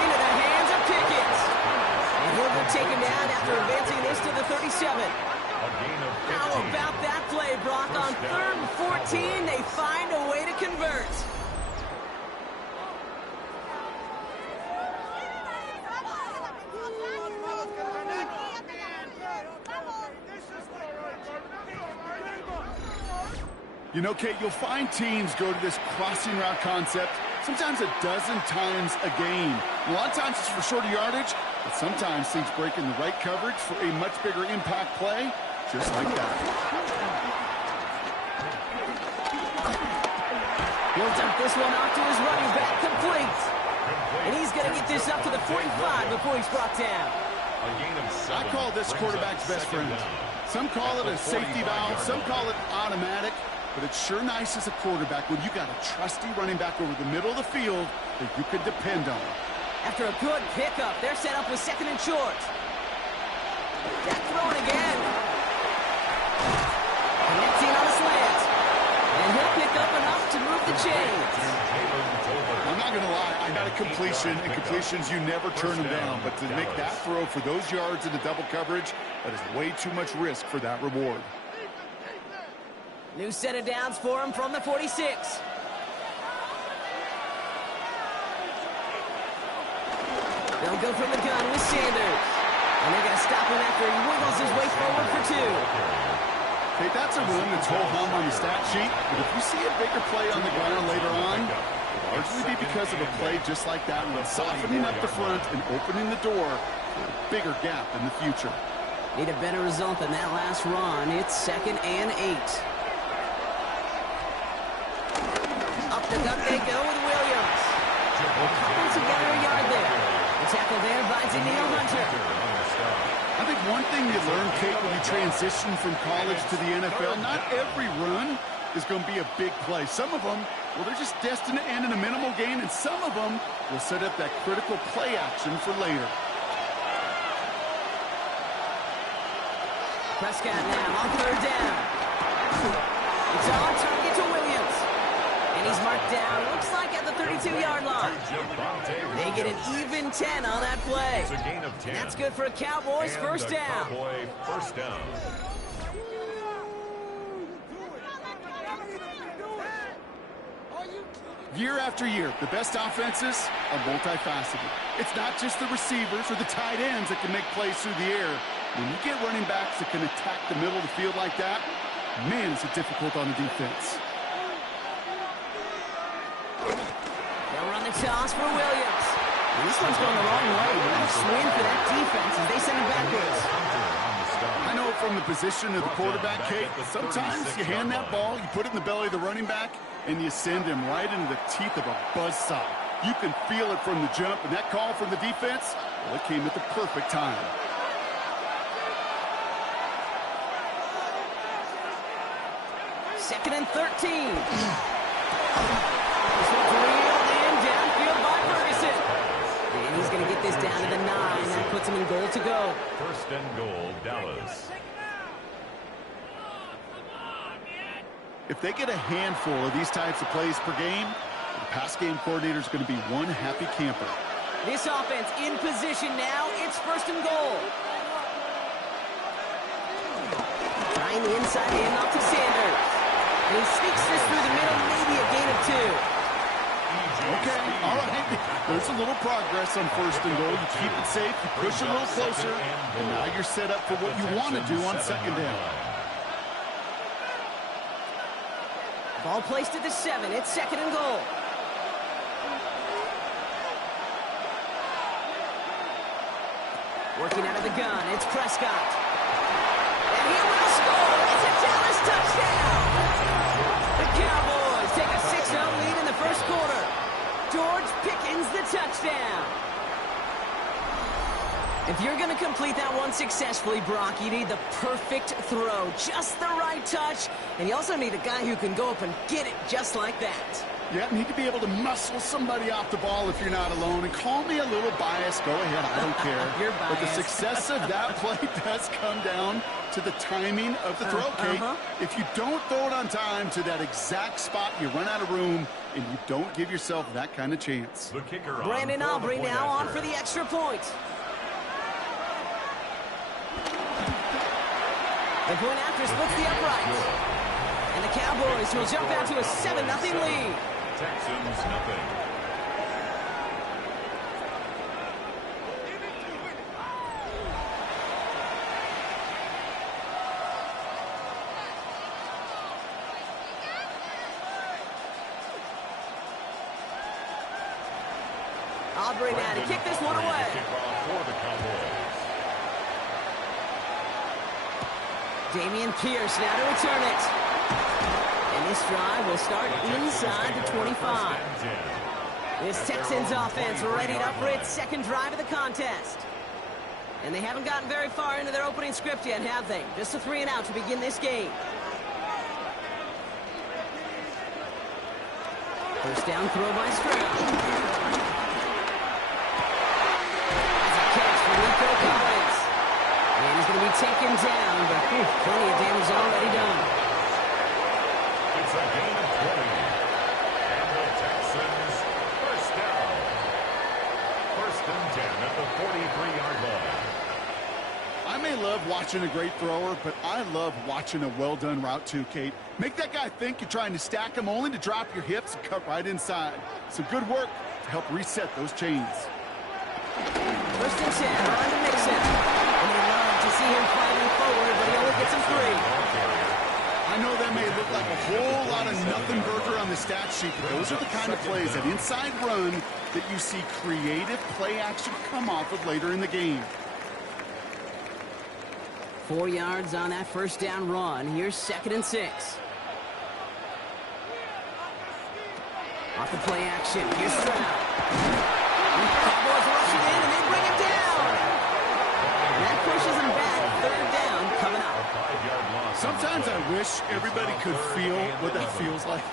Into the hands of Pickett. And he'll go take him down after advancing this to the 37. How about that play, Brock? On 3rd and 14, they find a way to convert. You know, Kate, you'll find teams go to this crossing route concept sometimes a dozen times a game. A lot of times it's for shorter yardage, but sometimes teams break in the right coverage for a much bigger impact play, just like that. He'll dump this one off to his running back, complete. And he's going to get this up to the 45 before he's brought down. I call this quarterback's best friend. Some call it a safety valve, some call it automatic. But it's sure nice as a quarterback when you got a trusty running back over the middle of the field that you can depend on. After a good pickup, they're set up with 2nd and short. Dak throwing again. Connecting on a slant. And he'll pick up enough to move the chains. I'm not going to lie, I got a completion, and completions, you never turn them down. But to make that throw for those yards into double coverage, that is way too much risk for that reward. New set of downs for him from the 46. They'll go from the gun with Sanders. And they're going to stop him after he wiggles his way forward for 2. Hey, that's a run that's ho-hum on the stat sheet. But if you see a bigger play on the ground later on, it'll largely be because of a play just like that one, softening up the front and opening the door for a bigger gap in the future. Need a better result than that last run. It's 2nd and 8. The gut they go with Williams. Couple together a yard there. The tackle there by Daniil Hunter. I think one thing you learn, Kate, when you transition from college to the NFL, not every run is going to be a big play. Some of them, well, they're just destined to end in a minimal gain, and some of them will set up that critical play action for later. Prescott now on 3rd down. It's on target to Williams. He's marked down, looks like at the 32-yard line. They get an even 10 on that play. And that's good for a Cowboys first down. Year after year, the best offenses are multifaceted. It's not just the receivers or the tight ends that can make plays through the air. When you get running backs that can attack the middle of the field like that, man, is it difficult on the defense. They'll run the toss for Williams. And this one's going the wrong way. What a swing for that defense as they send it backwards. I know from the position of the quarterback, Kate, sometimes you hand that ball, you put it in the belly of the running back, and you send him right into the teeth of a buzzsaw. You can feel it from the jump, and that call from the defense, well, it came at the perfect time. Second and 13. This one's reeled in downfield by Ferguson. And he's going to get this down to the 9. That puts him in goal to go. First and goal, Dallas. If they get a handful of these types of plays per game, the pass game coordinator is going to be one happy camper. This offense in position now. It's first and goal. Trying the inside handoff to Sanders. And he sneaks this through the middle, maybe a gain of 2. Okay, all right. There's a little progress on first and goal. You keep it safe, you push a little closer, and now you're set up for what you want to do on second down. Ball placed at the 7. It's second and goal. Working out of the gun, it's Prescott. And he will score. It's a Dallas touchdown. The Cowboys take a 6-0 lead in the first quarter. George Pickens the touchdown. If you're going to complete that one successfully, Brock, you need the perfect throw, just the right touch, and you also need a guy who can go up and get it just like that. Yeah, need to be able to muscle somebody off the ball if you're not alone. And call me a little biased. Go ahead, I don't care. You're biased. But the success of that play does come down to the timing of the throw, Kate. If you don't throw it on time to that exact spot, you run out of room, and you don't give yourself that kind of chance. The kicker Brandon Aubrey now on for the extra point. The point after splits the uprights. And the Cowboys will jump out to a 7-0 lead. Texans nothing. Aubrey now to kick this one away. For the Cowboys. Damian Pierce now to return it. And this drive will start inside the 25. This Texans offense readied up for its second drive of the contest. And they haven't gotten very far into their opening script yet, have they? Just a 3-and-out to begin this game. First down throw by Stroud. That's a catch for Nico Collins. And he's going to be taken down, but plenty of damage already done. It's a gain of 20. And the Texans first down. First and 10 at the 43-yard line. I may love watching a great thrower, but I love watching a well-done route too, Kate. Make that guy think you're trying to stack him only to drop your hips and cut right inside. Some good work to help reset those chains. First and 10, on to Mixon. And they love to see him fighting forward, but he only gets him 3. I know that may look like a whole lot of nothing burger on the stat sheet, but those are the kind of plays, that inside run, that you see creative play action come off of later in the game. 4 yards on that first down run. Here's second and 6. Off the play action. Here's Stroud. Cowboys rushing in, and they bring him down. And that pushes him back. Third down coming up. Sometimes I wish everybody could feel what that feels like.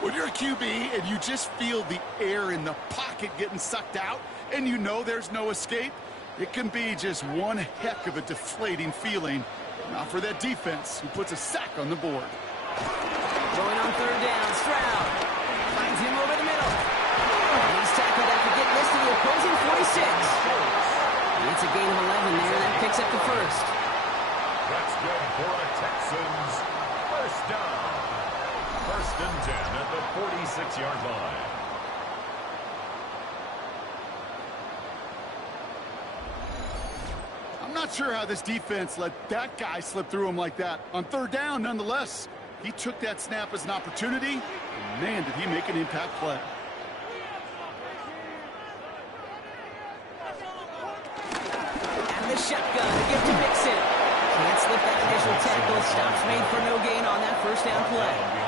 When you're a QB and you just feel the air in the pocket getting sucked out, and you know there's no escape, it can be just one heck of a deflating feeling. Not for that defense who puts a sack on the board. Going on third down, Stroud finds him over the middle. And he's tackled after getting this to the opposing 46. And it's a gain of 11 there. That picks up the first. That's good for a Texans first down. First and 10 at the 46-yard line. not sure how this defense let that guy slip through him like that. On third down, nonetheless, he took that snap as an opportunity, and man, did he make an impact play. And the shotgun to give to Mixon. Can't slip that initial tackle. Stops made for no gain on that first down play.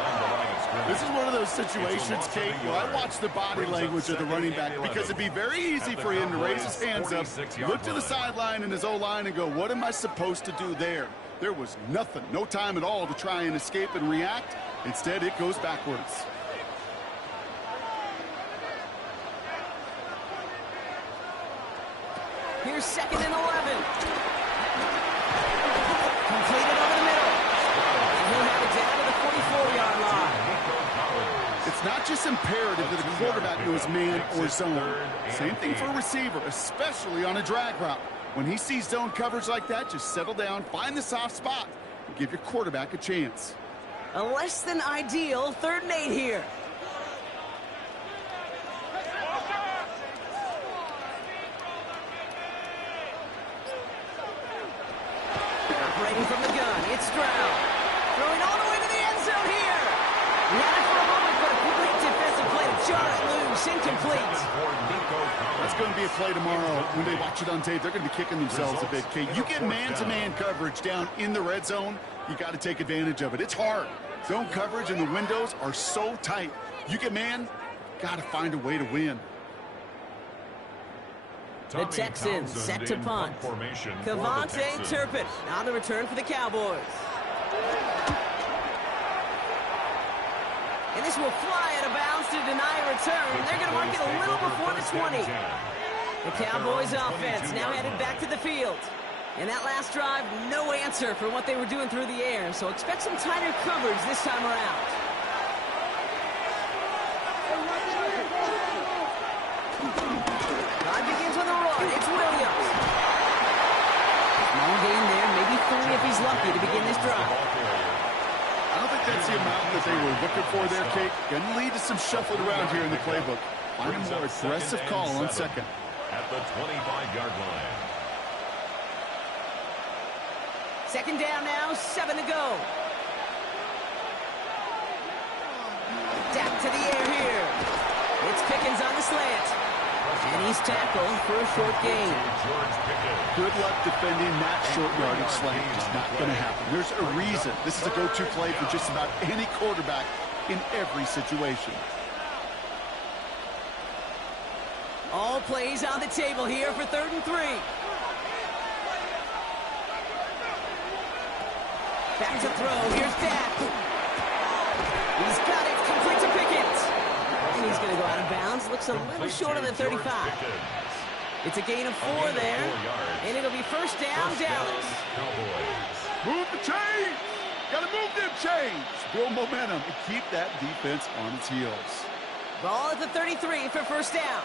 This is one of those situations, Kate, where I watch the body language of the running back because it'd be very easy for him to raise his hands up, look to the sideline and his O-line and go, what am I supposed to do there? There was nothing, no time at all to try and escape and react. Instead, it goes backwards. Here's 2nd and 11. Completed over the middle. And he'll have it down to the 44-yard line. It's not just imperative that the quarterback knows man or zone. Same thing for a receiver, especially on a drag route. When he sees zone coverage like that, just settle down, find the soft spot, and give your quarterback a chance. A less than ideal 3rd and 8 here. Operating from the gun, it's Stroud. Throwing all the way to the end zone here. He had it for a moment, but a great defensive play to jar it loose, incomplete. That's going to be a play tomorrow. When they watch it on tape, they're going to be kicking themselves a bit, Kate. You get man-to-man coverage down in the red zone, you got to take advantage of it. It's hard. Zone coverage and the windows are so tight. You get man, got to find a way to win. The Texans set to punt. Cavante Turpin on the return for the Cowboys. And this will fly out of bounds to deny a return. They're going to mark it a little before the 20. The Cowboys offense now headed back to the field. And that last drive, no answer for what they were doing through the air. So expect some tighter coverage this time around. Drive begins with a run. It's Williams. Small gain there, maybe 3 if he's lucky to begin this drive. I don't think that's the amount that they were looking for there, Kate. Going to lead to some shuffling around here in the playbook. Find a more aggressive call on 2nd. At the 25-yard line. 2nd down now, 7 to go. Dak to the air here. It's Pickens on the slant. And he's tackled for a short gain. Good luck defending that short yardage slant. It's not going to happen. There's a reason. This is a go-to play for just about any quarterback in every situation. All plays on the table here for 3rd and 3. Back to throw. Here's Dak. He's got it. Complete to Pickens. And he's going to go out of bounds. Looks a little short of the 35. It's a gain of 4 there. And it'll be 1st down, Dallas. Move the chains. Got to move them chains. Build momentum and keep that defense on its heels. Ball at the 33 for 1st down.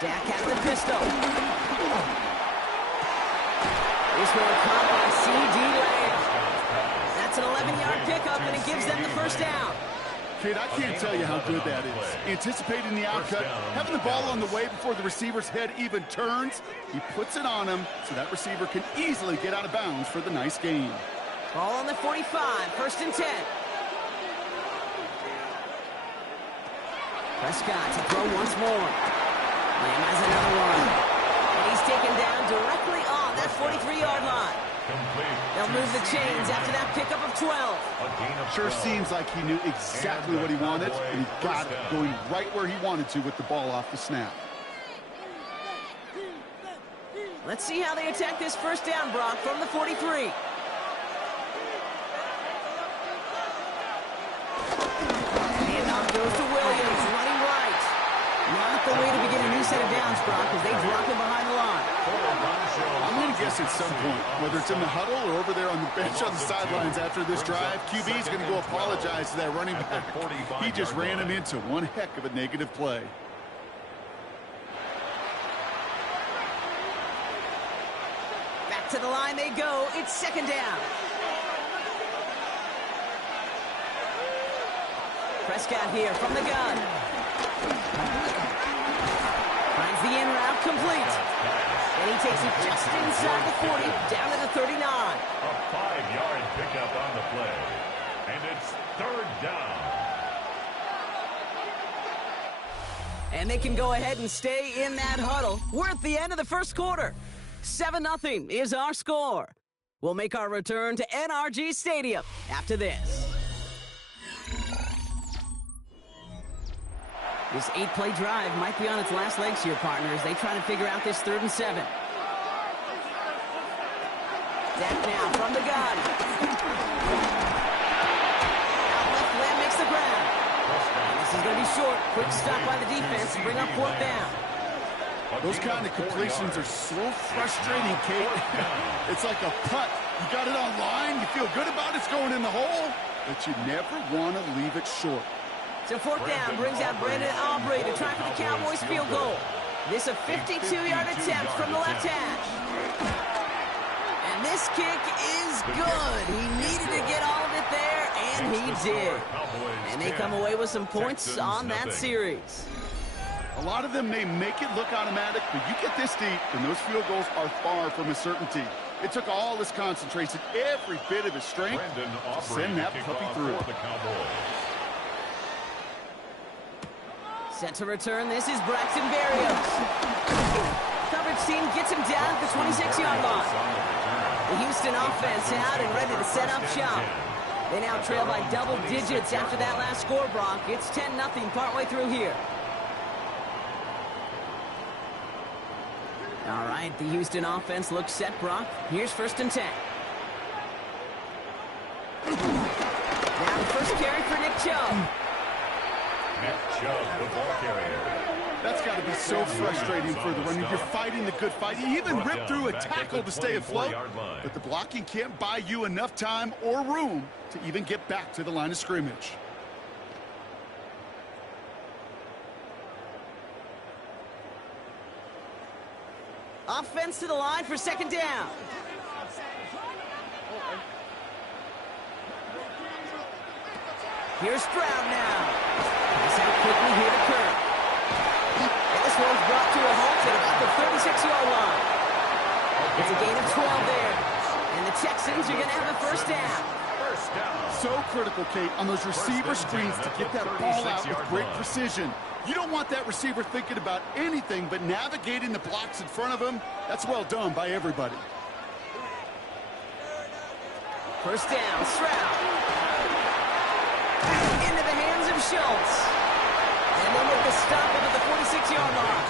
Dak has the pistol. This one caught by C.D. Lamb. That's an 11-yard pickup, and it gives them the 1st down. Kate, I can't tell you how good that is. Anticipating the outcut, having the ball on the way before the receiver's head even turns, he puts it on him so that receiver can easily get out of bounds for the nice gain. Ball on the 45, 1st and 10. Prescott to throw once more. Lamb has another one. And he's taken down directly on that 43-yard line. They'll move the chains after that pickup of 12. Sure seems like he knew exactly what he wanted, and he got it, going right where he wanted to with the ball off the snap. Let's see how they attack this 1st down, Brock, from the 43. Handoff goes to Williams, running right. Not the way to begin a new set of downs, Brock, as they drop him behind the line. I'm going to guess at some point, whether it's in the huddle or over there on the bench on the sidelines after this drive, QB's going to go apologize to that running back. He just ran him into one heck of a negative play. Back to the line they go. It's 2nd down. Prescott here from the gun. complete. And he takes it just inside the 40, down to the 39. A 5-yard pickup on the play. And it's third down. And they can go ahead and stay in that huddle. We're at the end of the first quarter. 7-0 is our score. We'll make our return to NRG Stadium after this. This 8-play drive might be on its last legs here, partners. They try to figure out this 3rd and 7. Dak now from the gun. Out left, Lamb makes the grab. This is going to be short. Quick stop by the defense to bring up 4th down. Those kind of completions are so frustrating, Kate. It's like a putt. You got it on line, you feel good about it's going in the hole, but you never want to leave it short. So 4th down brings out Brandon Aubrey to try for the Cowboys field goal. This a 52-yard attempt from the left hash. And this kick is good. He needed to get all of it there, and he did. And they come away with some points on that series. A lot of them may make it look automatic, but you get this deep, and those field goals are far from a certainty. It took all his concentration, every bit of his strength, to send that puppy through. Set to return, this is Braxton Berrios. Coverage team gets him down at the 26-yard line. The Houston offense out and ready to set up shop. They now trail by double digits after that last score, Brock. It's 10-0 partway through here. All right, the Houston offense looks set, Brock. Here's 1st and 10. Now the first carry for Nick Chubb. Nick Chubb, the ball carrier. That's got to be so frustrating for the runner. You're fighting the good fight. You even rip through a tackle to stay afloat, but the blocking can't buy you enough time or room to even get back to the line of scrimmage. Offense to the line for 2nd down. Here's Stroud now. Pass out quickly here to Kirk. And this one's brought to a halt at about the 36-yard line. It's a gain of 12 there. And the Texans are going to have a 1st down. So critical, Kate, on those receiver screens to get that ball out with great precision. You don't want that receiver thinking about anything but navigating the blocks in front of him. That's well done by everybody. 1st down, Stroud. Into the hands of Schultz. And they make the stop at the 46-yard line.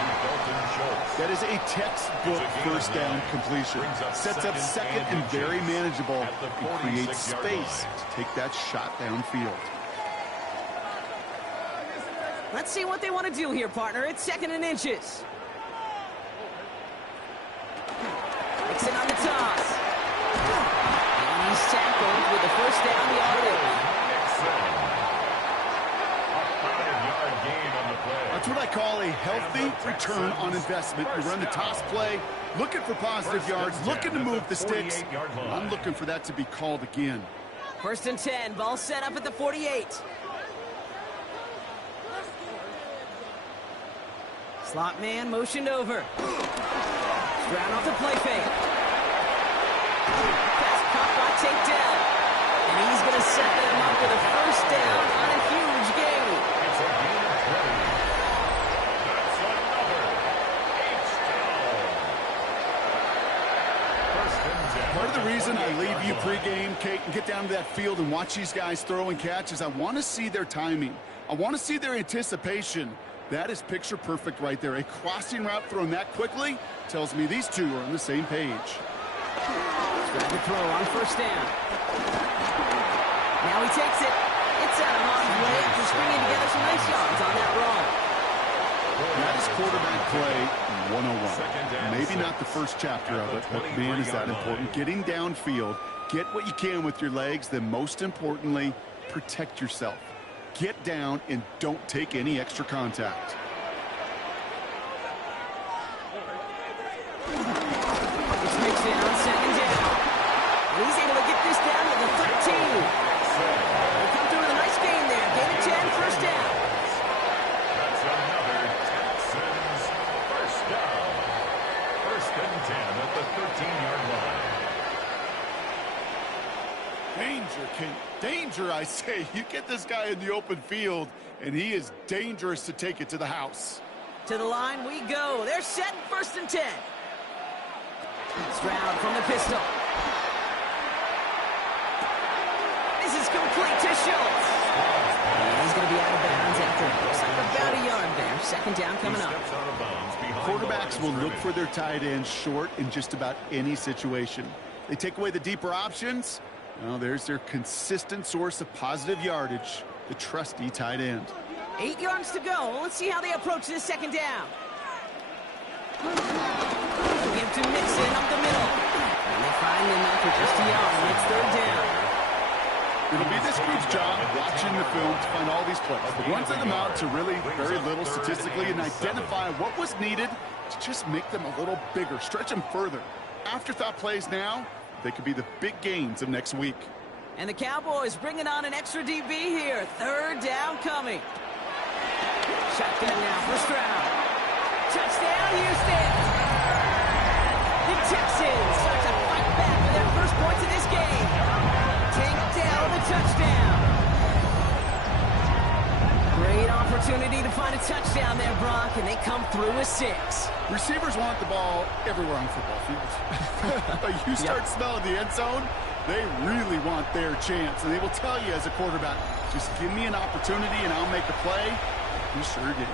That is a textbook 1st down completion. Sets up 2nd and very manageable and creates space to take that shot downfield. Let's see what they want to do here, partner. It's 2nd and inches. Mixon on the toss. And he's tackled with the 1st down yardage. That's what I call a healthy return on investment. You run the toss play, looking for positive yards, looking to move the sticks. I'm looking for that to be called again. 1st and 10, ball set up at the 48. Slot man motioned over. Stroud off the play fake. Pass caught by takedown. And he's going to set them up with a 1st down on a huge gain. It's a gain of 20. That's another H-down. Part of the reason I leave you pregame, Kate, and get down to that field and watch these guys throw and catch is I want to see their timing. I want to see their anticipation. That is picture perfect right there. A crossing route thrown that quickly tells me these two are on the same page. Grab the throw on 1st down. Now he takes it. It's out of harm's way after stringing together some nice yards on that run. That is quarterback play 101. Maybe not the first chapter of it, but man, is that important. Getting downfield, get what you can with your legs, then most importantly, protect yourself. Get down and don't take any extra contact. It's mixed in on 2nd down. And he's able to get this down to the 13. They come through with a nice gain there. Gain of 10, 1st down. That's another Texans 1st down. danger, I say. You get this guy in the open field, and he is dangerous to take it to the house. To the line we go. They're set 1st and 10. Stroud from the pistol. This is complete to Schultz. And he's going to be out of bounds after looks like about a yard there. 2nd down coming up. Quarterbacks will look for their tight end short in just about any situation. They take away the deeper options. Well, there's their consistent source of positive yardage, the trusty tight end. 8 yards to go. Let's see how they approach this 2nd down. Give to Mixon up the middle. And they find him after just a yard. It's 3rd down. It'll be this group's job watching the film to find all these plays. The ones that amount to really very little statistically and identify what was needed to just make them a little bigger, stretch them further. Afterthought plays now, they could be the big gains of next week. And the Cowboys bringing on an extra DB here. 3rd down coming. Shotgun now for Stroud. Touchdown, Houston! The Texans start to fight back for their first points of this game. Take down the touchdown. Great opportunity to find a touchdown there, Brock, and they come through with 6. Receivers want the ball everywhere on football fields. But you start smelling the end zone, they really want their chance. And they will tell you as a quarterback, just give me an opportunity and I'll make a play. He sure did.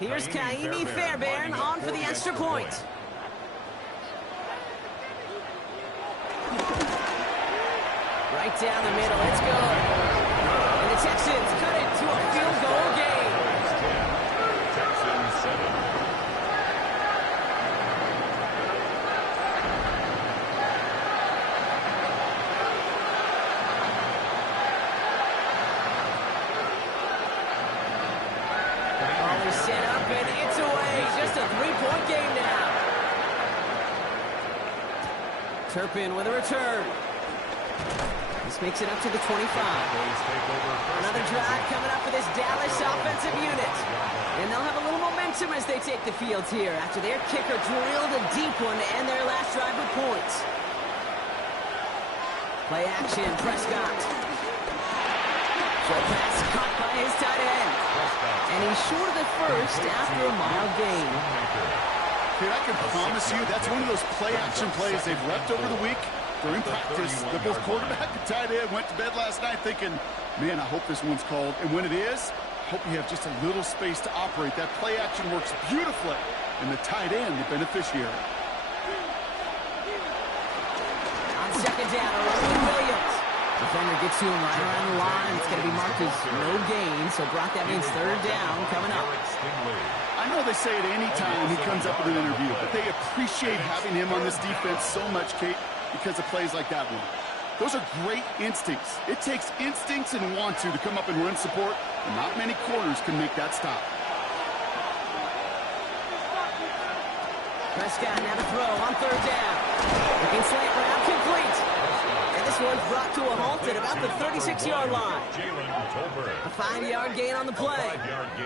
Here's Kaimi Fairbairn on for the extra point. Right down the middle, it's good. And the Texans cut it to a field goal game. Texans 7. Set up and it's away. Just a 3-point game now. Turpin with a return. This makes it up to the 25. Another drive coming up for this Dallas offensive unit. And they'll have a little momentum as they take the field here after their kicker drilled a deep one to end their last drive with points. Play action, Prescott. Short pass caught by his tight end. And he's short of the first after a mild gain. Dude, I can promise you that's one of those play-action plays they've left over the week during practice. The both quarterback and tight end went to bed last night thinking, man, I hope this one's called. And when it is, I hope you have just a little space to operate. That play-action works beautifully, and the tight end, the beneficiary. On 2nd down, Roman Williams. Defender gets to him right around the line. It's going to be marked as no gain. So, Brock, that means 3rd down coming up. I know they say it any time he comes up with an interview, but they appreciate having him on this defense so much, Kate, because of plays like that one. Those are great instincts. It takes instincts and want to come up and run support, and not many corners can make that stop. Prescott now to throw on 3rd down. Looking slant route complete. And this one's brought to a halt at about the 36-yard line. A 5-yard gain on the play.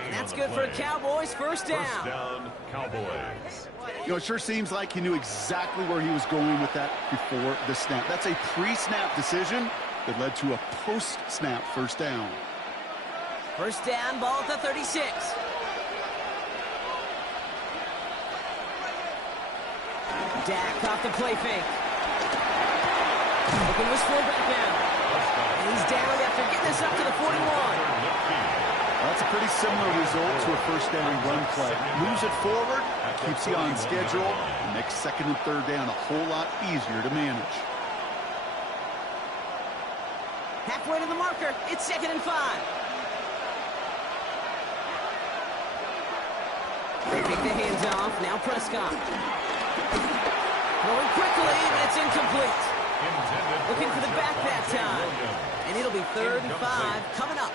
And that's good for Cowboys. First down. First down, Cowboys. You know, it sure seems like he knew exactly where he was going with that before the snap. That's a pre-snap decision that led to a post-snap first down. First down, ball at the 36. Dak off the play fake. Looking to his fullback now. And he's down after getting this up to the 41. That's a pretty similar result to a first down run play. Moves it forward, keeps you on schedule, and makes 2nd and 3rd down a whole lot easier to manage. Halfway to the marker, it's 2nd and 5. They take the hands off, now Prescott. Going quickly, and it's incomplete. Looking for the back that time. And it'll be 3rd and 5 coming up.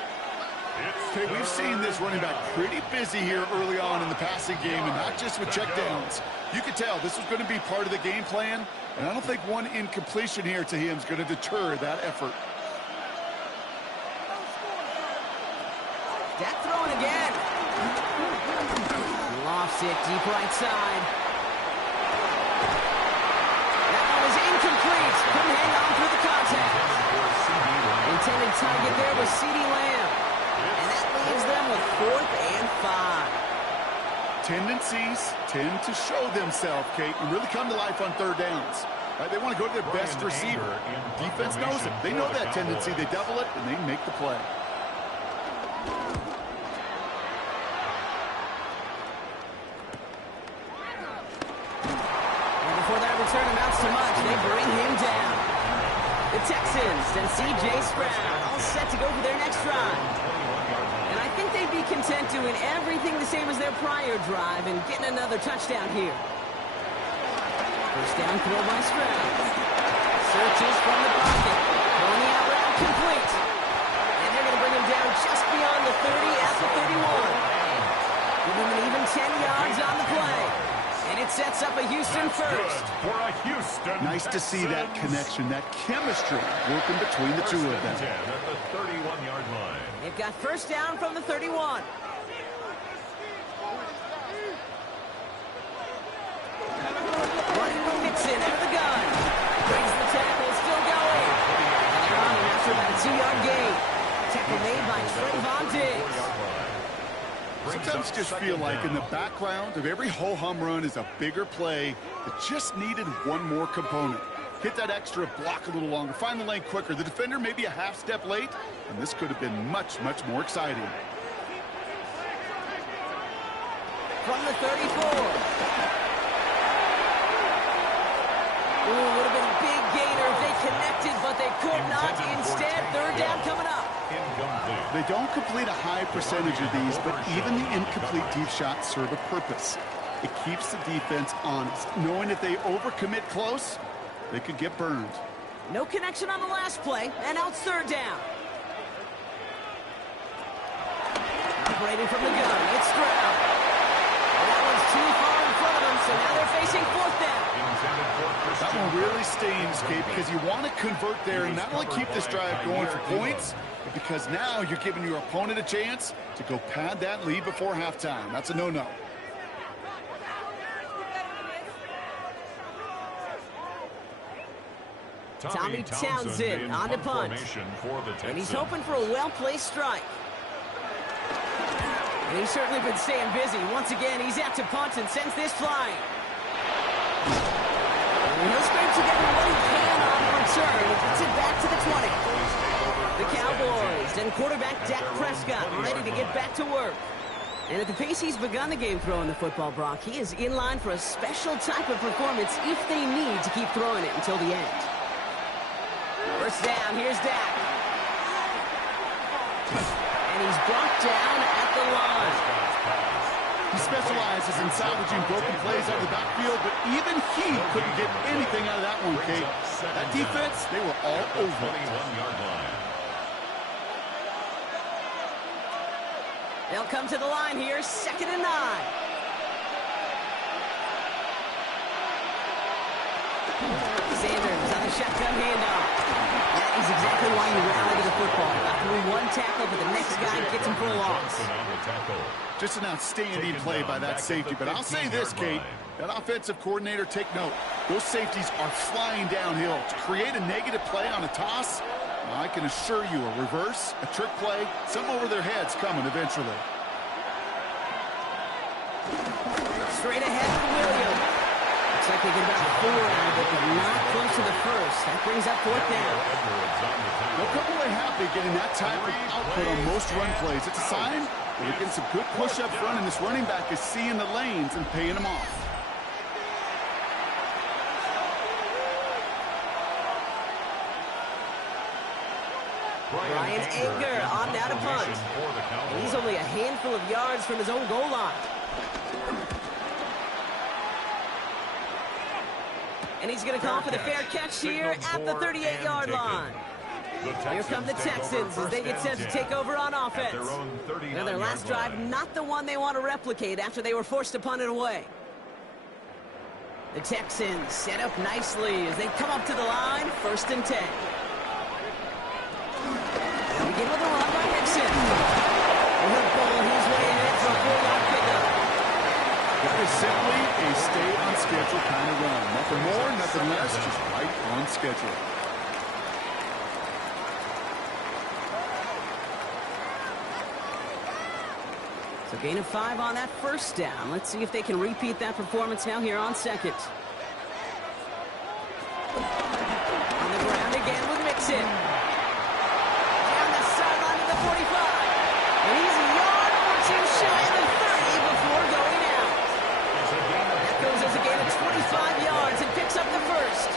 Okay, we've seen this running back pretty busy here early on in the passing game, and not just with checkdowns. You could tell this was going to be part of the game plan, and I don't think one incompletion here to him is going to deter that effort. Dak throwing again. Lofts it deep right side. That one was incomplete. Couldn't hang on through the contact. Intended target there was CeeDee Lamb. And that leaves them with 4th and 5. Tendencies tend to show themselves, Kate, and really come to life on third downs. Right, they want to go to their best receiver. Defense knows it. They know that tendency. They double it, and they make the play. And before that return amounts to much, they bring him down. The Texans and C.J. Stroud all set to go for their next drive. And I think they'd be content doing everything the same as their prior drive and getting another touchdown here. First down throw by Stroud. Searches from the pocket. Throwing the out route complete. And they're going to bring him down just beyond the 30 at the 31. Give him an even 10 yards on the play. And it sets up a Houston first. For a Houston Nice to see that connection, that chemistry working between the two of them. At the 31-yard line. They've got first down from the 31. Running from Mixon out of the gun. Brings the tackle, still going. And they're on him after about a 2-yard gain. Tackle made by Trayvon Diggs. Sometimes just feel like in the background of every ho-hum run is a bigger play that just needed one more component. Hit that extra block a little longer, find the lane quicker. The defender maybe a half step late, and this could have been much, much more exciting. From the 34. Ooh, would have been a big gainer if they connected, but they could not. Instead, third down coming up. They don't complete a high percentage of these, but even the incomplete deep shots serve a purpose. It keeps the defense honest, knowing if they overcommit close, they could get burned. No connection on the last play, and now it's third down. Operating from the gun, it's Stroud. And that one's too far in front of them, so now they're facing fourth down. That one really stings, Kate, because you want to convert there and not only keep this drive going for points, but because now you're giving your opponent a chance to go pad that lead before halftime. That's a no-no. Tommy Townsend on the punt. And he's hoping for a well-placed strike. And he's certainly been staying busy. Once again, he's out to punt and sends this flying. And he'll scrape together what he can on the return. He gets it back to the 20. The Cowboys and quarterback Dak Prescott ready to get back to work. And at the pace he's begun the game throwing the football, Brock, he is in line for a special type of performance if they need to keep throwing it until the end. First down, here's Dak. And he's brought down at the line. He specializes in salvaging broken plays out of the backfield, but even he couldn't get anything out of that one, Kate. That defense, they were all over it. They'll come to the line here, 2nd and 9. Sanders on the shotgun handoff. That is exactly why you rally to the football. Got through one tackle, but the next guy gets him for a loss. Just an outstanding play by that safety. But I'll say this, Kate, that offensive coordinator, take note. Those safeties are flying downhill. To create a negative play on a toss, I can assure you a reverse, a trick play, something over their heads coming eventually. Straight ahead for Williams. Looks like they get about 4 out of it, but not close to the first. That brings up fourth down. They'll come away happy getting that type of output on most run plays. It's a sign that they're getting some good push up front, and this running back is seeing the lanes and paying them off. Brian Anger on down to punt. And he's only a handful of yards from his own goal line. And he's going to call for the fair catch here at the 38-yard line. Here come the Texans as they get set to take over on offense. Now their last drive, not the one they want to replicate after they were forced to punt it away. The Texans set up nicely as they come up to the line, 1st and 10. They'll begin with a run by Hickson. And he'll pull his way ahead for a That is simply a stay on schedule kind of run. Nothing more, nothing less, just right on schedule. So gain of 5 on that first down. Let's see if they can repeat that performance now here on second. On the ground again with Mixon. Down the sideline to the 45. And he's a yard or two shy of the 30 before going out. That goes as a gain of 25 yards and picks up the first.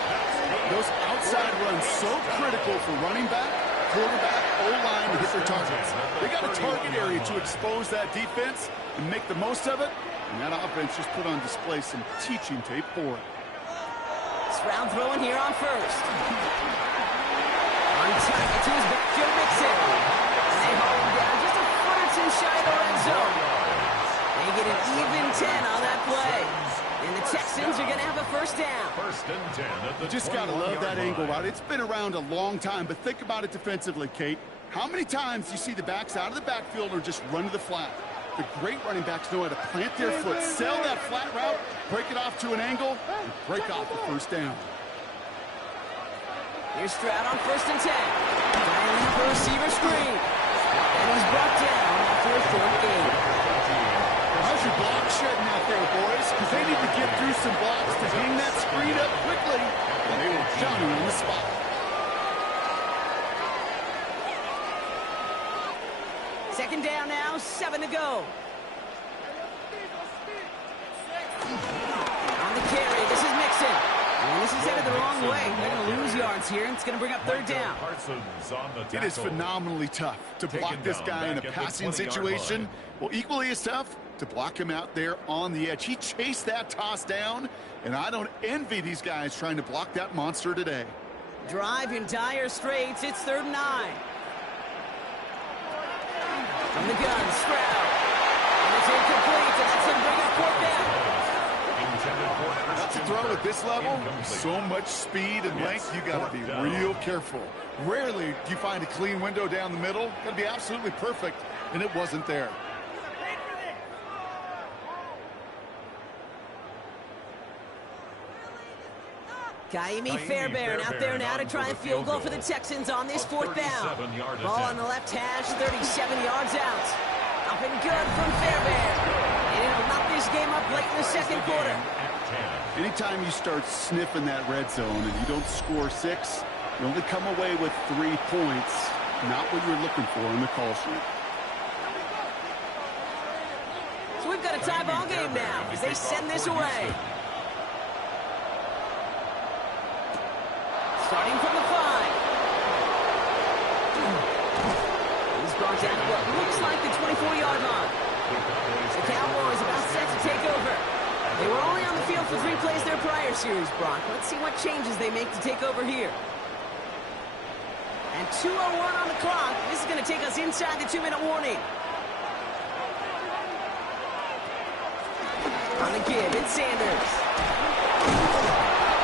Those outside runs so critical for running back, quarterback, O-line to hit their targets. They got a target area to expose that defense and make the most of it. And that offense just put on display some teaching tape for it. Stroud throwing here on first. On target to his back, Joe Mixon. And they haul him down just a foot or two shy of the red zone. They get an even 10 on that play. And the Texans are going to have a first down. First and 10 at the Just got to love that angle route. It's been around a long time, but think about it defensively, Kate. How many times do you see the backs out of the backfield or just run to the flat? The great running backs know how to plant their foot, sell that flat route, break it off to an angle, and break off the first down. Here's Stroud on first and 10. Dialing up a receiver screen. And he's brought down after a short gain. How's your block shedding out there, boys? Because they need to get through some blocks to hang that screen up quickly. And they were Johnny on the spot. Second down now, 7 to go. On the carry, this is Mixon. And this is headed the wrong way. They're going to lose yards here, and it's going to bring up third down. It is phenomenally tough to block this guy in a passing situation. Well, equally as tough to block him out there on the edge. He chased that toss down, and I don't envy these guys trying to block that monster today. Drive in dire straits. It's 3rd and 9. From the gun, Stroud. And it's incomplete, and that's going to bring up 4th down. Not to throw at this level, so much speed and length, you got to be real careful. Rarely do you find a clean window down the middle. Got to be absolutely perfect, and it wasn't there. Kaimi Fairbairn out there now to try a field goal for the Texans on this 4th down. Ball on the left hash, 37 yards out. Up and good from Fairbairn. And it'll knock this game up late in the second quarter. Anytime you start sniffing that red zone and you don't score 6, you only come away with 3 points. Not what you're looking for in the call sheet. So we've got a tie ball game now as they send this away. Starting from the 5. He's brought down to what looks like the 24-yard line. The Cowboys about set to take over. They were only on the field for 3 plays their prior series, Brock. Let's see what changes they make to take over here. And 2:01 on the clock. This is going to take us inside the 2-minute warning. On the give, it's Sanders.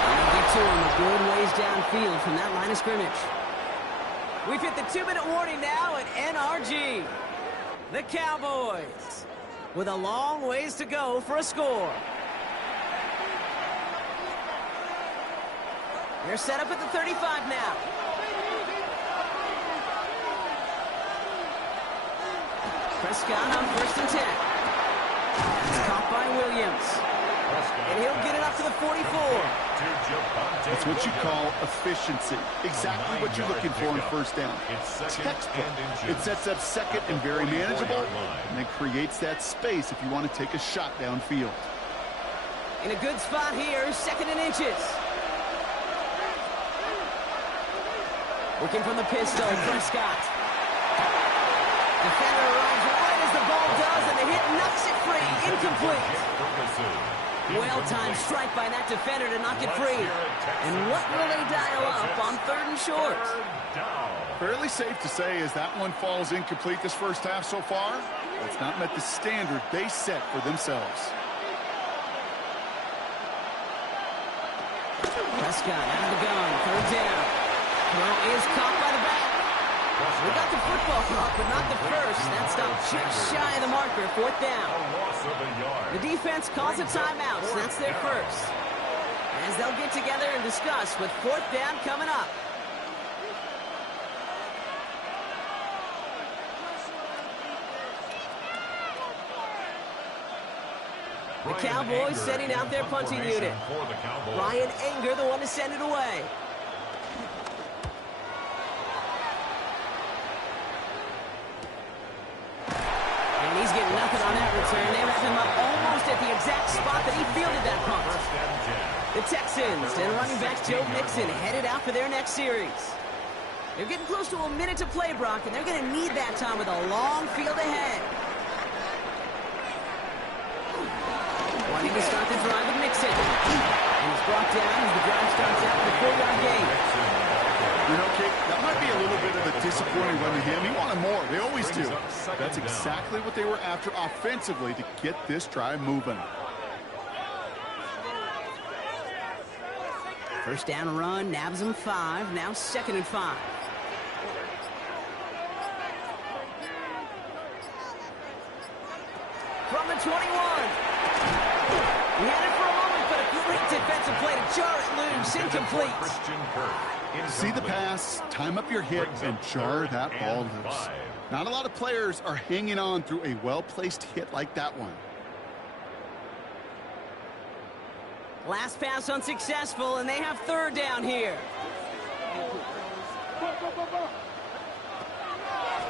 And they get to him a good ways downfield from that line of scrimmage. We've hit the 2-minute warning now at NRG. The Cowboys with a long ways to go for a score. They're set up at the 35 now. Prescott on first and 10. It's caught by Williams. And he'll get it up to the 44. That's what you call efficiency. Exactly what you're looking for in first down. Textbook. It sets up second and very manageable, and then creates that space if you want to take a shot downfield. In a good spot here, 2nd and inches. Looking from the pistol, Prescott. Defender runs right as the ball does, and the hit knocks it free. Incomplete. Well-timed strike by that defender to knock it free. And what will they dial up on 3rd and short? Fairly safe to say as that one falls incomplete this first half so far, it's not met the standard they set for themselves. Prescott out of the gun, 3rd down. Throw is caught by the back. We got the football caught, but not the first. That stopped just shy of the marker, 4th down. A loss of a yard. The defense calls a timeout, so that's their first. As they'll get together and discuss with 4th down coming up. The Cowboys setting out their punting unit. Ryan Anger, the one to send it away. And he's getting nothing on that return. They wrap him up almost at the exact spot that he fielded that punt. The Texans and running back Joe Mixon headed out for their next series. They're getting close to a minute to play, Brock, and they're going to need that time with a long field ahead. Wanting to start the drive with Mixon. And he's brought down as the drive starts out with a 4-yard gain. You know, Kate, that might be a little bit of a disappointing run to him. He wanted more. They always do. That's exactly what they were after offensively to get this drive moving. First down run, nabs him 5. Now 2nd and 5. From the 21. He had it for a moment, but a great defensive play to jar it loose. Incomplete. See the pass, time up your hit, and jar that ball loose. Not a lot of players are hanging on through a well-placed hit like that one. Last pass unsuccessful, and they have 3rd down here.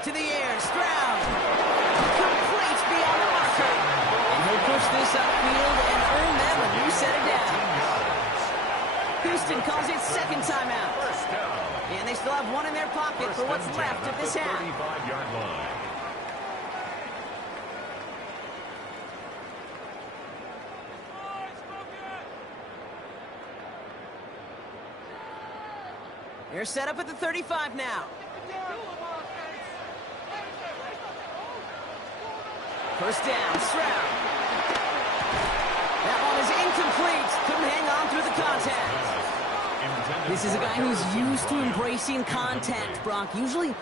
To the air, Stroud. Complete beyond the marker. And he'll push this upfield and earn them a new set of downs. Houston calls it 2nd timeout. And they still have 1 in their pocket for what's left of this half. 35-yard line. They're set up at the 35 now. First down, Stroud. That one is incomplete. Couldn't hang on through the contact. This is a guy who's used to embracing contact, Brock. Usually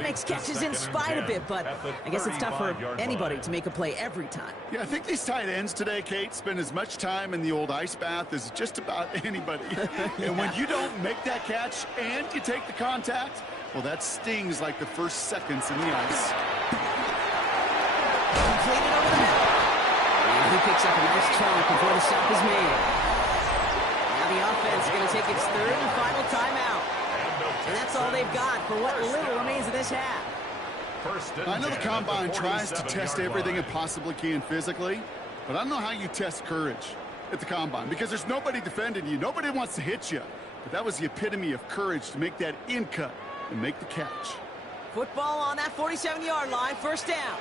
makes catches in spite of it, but I guess it's tough for anybody to make a play every time. Yeah, I think these tight ends today, Kate, spend as much time in the old ice bath as just about anybody. And when you don't make that catch and you take the contact, well, that stings like the first seconds in the ice. Completed over the middle. And he picks up a nice chunk before the stop is made. Now the offense is going to take its 3rd and final timeout. And that's all they've got for what little remains of this half. I know the Combine tries to test everything it possibly can physically, but I don't know how you test courage at the Combine because there's nobody defending you. Nobody wants to hit you. But that was the epitome of courage to make that in cut and make the catch. Football on that 47-yard line, 1st down.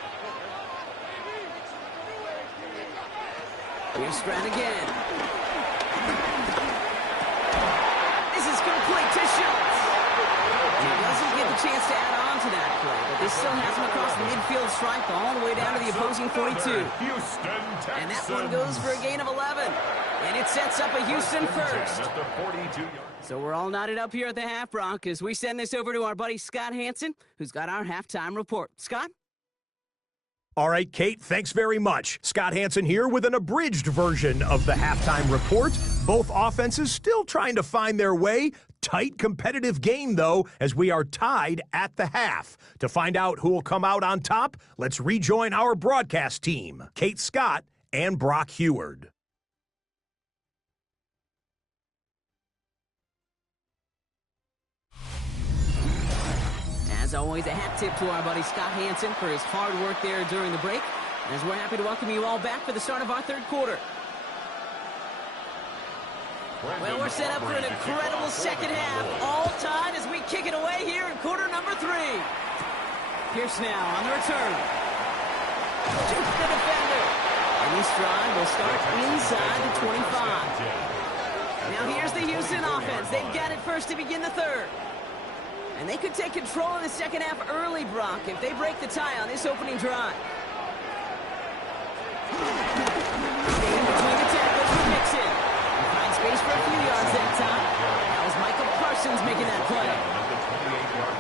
Here's Stroud again. This is complete to Schultz. He doesn't get the chance to add on to that play, but this still has him across the midfield stripe all the way down to the opposing 42. And that one goes for a gain of 11. And it sets up a Houston first. So we're all knotted up here at the half, Brock, as we send this over to our buddy Scott Hansen, who's got our halftime report. Scott? All right, Kate, thanks very much. Scott Hansen here with an abridged version of the halftime report. Both offenses still trying to find their way. Tight, competitive game, though, as we are tied at the half. To find out who will come out on top, let's rejoin our broadcast team, Kate Scott and Brock Heward. As always, a hat tip to our buddy Scott Hansen for his hard work there during the break. As we're happy to welcome you all back for the start of our 3rd quarter. Well, we're set up for an incredible 2nd half. All tied as we kick it away here in quarter number 3. Pierce now on the return. Jukes the defender. And this drive will start inside the 25. Now here's the Houston offense. They've got it first to begin the 3rd. And they could take control of the 2nd half early, Brock, if they break the tie on this opening drive. Staying between the tackles with Mixon. He finds space for a few yards that time. That was Michael Parsons making that play.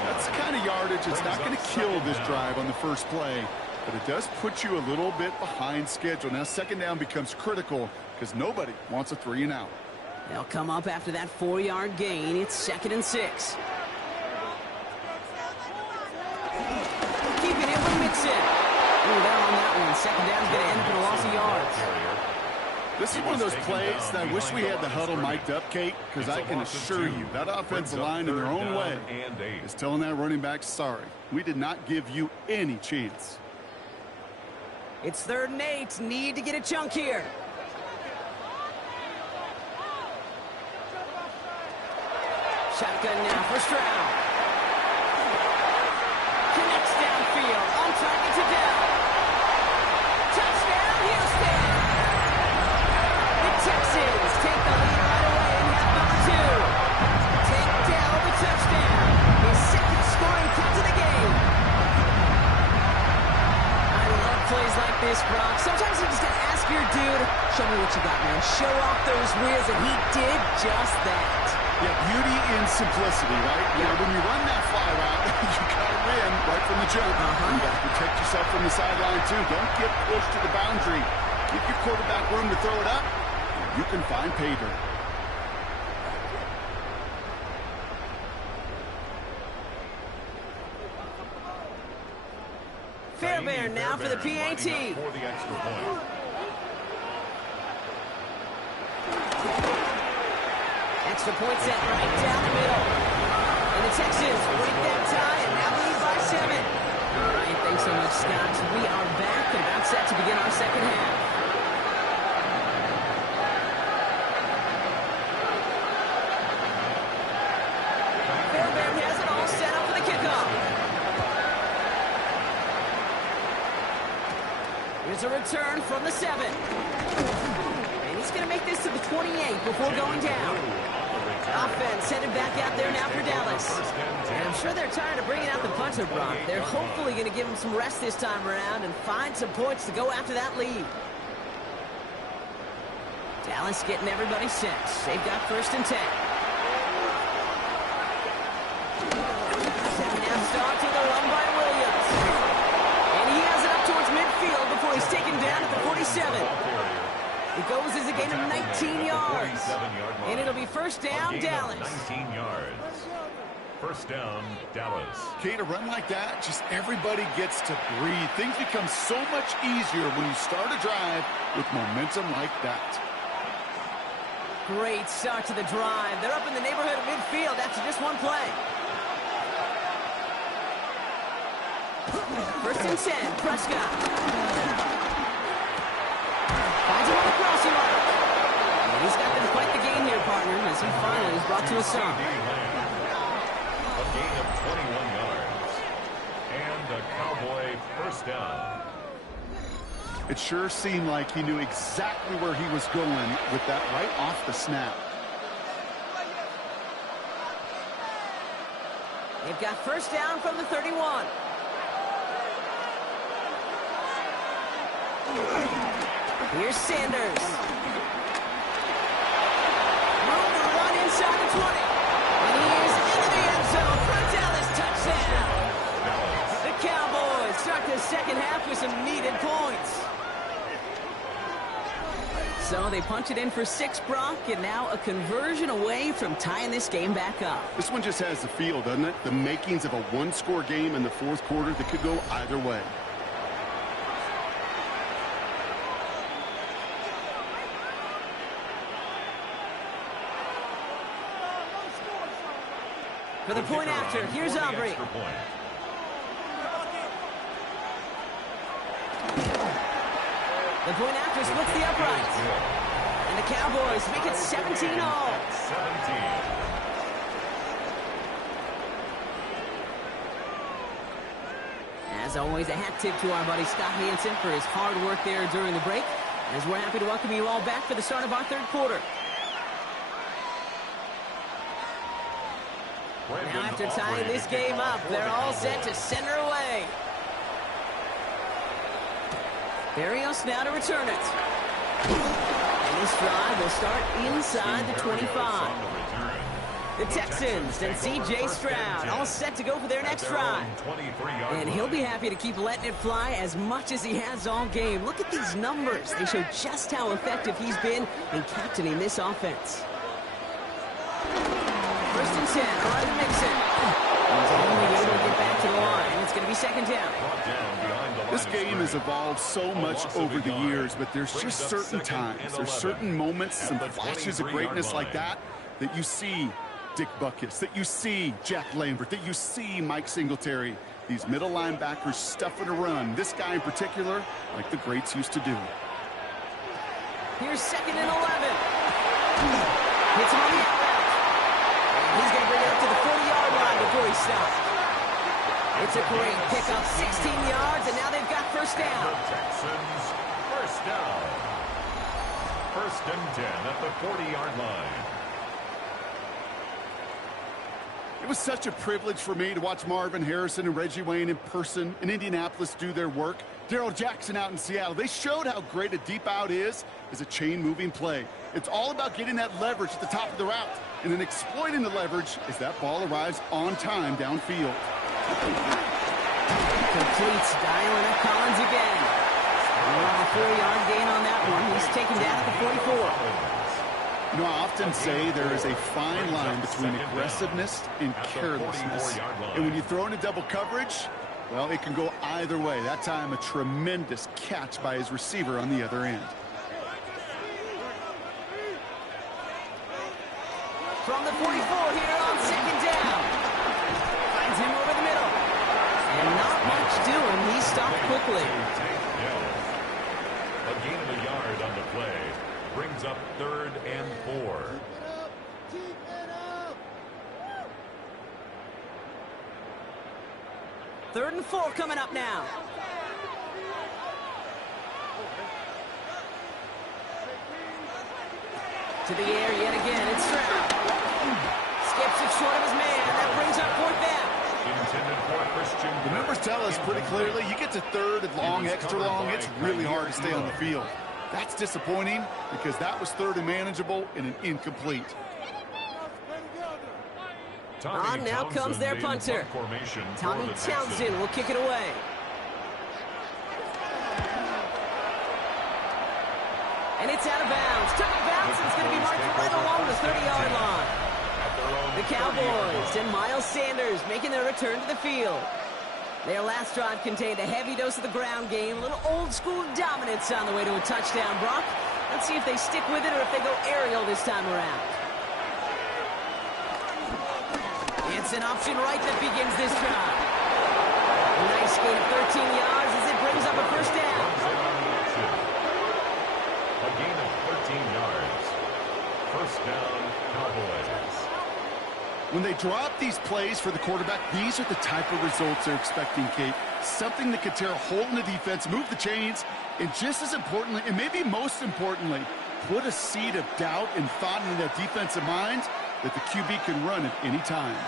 That's the kind of yardage yardage. It's not going to kill this drive on the first play, but it does put you a little bit behind schedule. Now, second down becomes critical because nobody wants a 3-and-out. They'll come up after that 4-yard gain. It's 2nd and 6. Keeping it with Mixon. Ooh, they're on that one. Second down's going to end up in a loss of yards. This is one of those plays that I wish we had the huddle mic'd up, Kate, because I can assure you that offensive line in their own way is telling that running back, sorry, we did not give you any chance. It's 3rd and 8. Need to get a chunk here. Shotgun now for Stroud. Connects downfield. On target to Dell. Touchdown, Houston. The Texans take the lead right away in half number 2. Take Dell the touchdown. His 2nd scoring catch of the game. I love plays like this, Brock. Sometimes you just gotta ask your dude, show me what you got, man. Show off those wheels, and he did just that. Yeah, beauty in simplicity, right? Yeah. When you run that fly route, you got to win right from the jump. You got to protect yourself from the sideline, too. Don't get pushed to the boundary. Give your quarterback room to throw it up. You can find pay dirt. Fairbairn now for the PAT. For the extra point. Extra point set right down the middle. And the Texans break that tie and now lead by 7. All right, thanks so much, Scott. We are back and about set to begin our second half. Fairbairn has it all set up for the kickoff. Here's a return from the 7. And he's going to make this to the 28 before going down. Offense headed back out there now for Dallas. And I'm sure they're tired of bringing out the punter, Brock. They're hopefully going to give him some rest this time around and find some points to go after that lead. Dallas getting everybody set. They've got 1st and 10. 7-down start to the run by Williams. And he has it up towards midfield before he's taken down at the 47. It goes as a gain of 19 yards. And it'll be 1st down, Dallas. 19 yards. 1st down, Dallas. Kate, a run like that, just everybody gets to breathe. Things become so much easier when you start a drive with momentum like that. Great start to the drive. They're up in the neighborhood of midfield after just one play. 1st and 10, Prescott. Finds him on the crossing line. And he's got them quite the gain here, partner, as he finally is brought to a stop. A gain of 21 yards. And a Cowboy 1st down. It sure seemed like he knew exactly where he was going with that right off the snap. They've got 1st down from the 31. Here's Sanders. Room to run inside the 20. And he is into the end zone for a Dallas touchdown. The Cowboys start the second half with some needed points. So they punch it in for 6, Brock, and now a conversion away from tying this game back up. This one just has the feel, doesn't it? The makings of a one-score game in the 4th quarter that could go either way. For the point after, here's Aubrey. The point after splits the uprights. And the Cowboys make it 17-all. 17. As always, a hat tip to our buddy Scott Hansen for his hard work there during the break. As we're happy to welcome you all back for the start of our 3rd quarter. Now after tying this game up, they're all set to center away. Barrios now to return it. And this drive will start inside the 25. The Texans and C.J. Stroud all set to go for their next drive. And he'll be happy to keep letting it fly as much as he has all game. Look at these numbers. They show just how effective he's been in captaining this offense. First and 10, Ryan Mixon. He's only able to get back to the line, and it's going to be second down. This game has evolved so much over the years, but there's just certain times, there's certain moments, some flashes of greatness like that you see Dick Butkus, that you see Jack Lambert, that you see Mike Singletary. These middle linebackers stuffing a run. This guy in particular, like the greats used to do. Here's second and 11. Hits him on the out route. He's going to bring it up to the 40-yard line before he stops. It's a great pickup, 16 yards, and now they've got first down. The Texans, first down. First and 10 at the 40-yard line. It was such a privilege for me to watch Marvin Harrison and Reggie Wayne in person in Indianapolis do their work. Darrell Jackson out in Seattle. They showed how great a deep out is as a chain-moving play. It's all about getting that leverage at the top of the route and then exploiting the leverage as that ball arrives on time downfield. Completes, dialing up Collins again. A 4-yard gain on that one. He's taken down at the 44. You know, I often say there is a fine line between aggressiveness and carelessness. And when you throw into double coverage, well, it can go either way. That time, a tremendous catch by his receiver on the other end. From the 44 here on second down. Finds him over the middle. And not much doing. He stopped quickly. A gain of a yard on the play. Brings up 3rd and 4. Third and 4 coming up now. To the air yet again. It's Stroud. Skips it short of his man. That brings up 4th down. Intended for Christian. The numbers tell us pretty clearly, you get to 3rd and long, extra long, it's really hard to stay on the field. That's disappointing because that was 3rd and manageable and an incomplete. On now comes their punter. Tommy Townsend will kick it away. And it's out of bounds. Took a bounce. It's going to be marked right along the 30-yard line. The Cowboys and Miles Sanders making their return to the field. Their last drive contained a heavy dose of the ground game, a little old-school dominance on the way to a touchdown. Brock, let's see if they stick with it or if they go aerial this time around. It's an option right that begins this drive. A nice gain of 13 yards as it brings up a first down. A gain of 13 yards. First down, Cowboys. When they drop these plays for the quarterback, these are the type of results they're expecting, Kate. Something that could tear a hole in the defense, move the chains, and just as importantly, and maybe most importantly, put a seed of doubt and thought into their defensive minds that the QB can run at any time.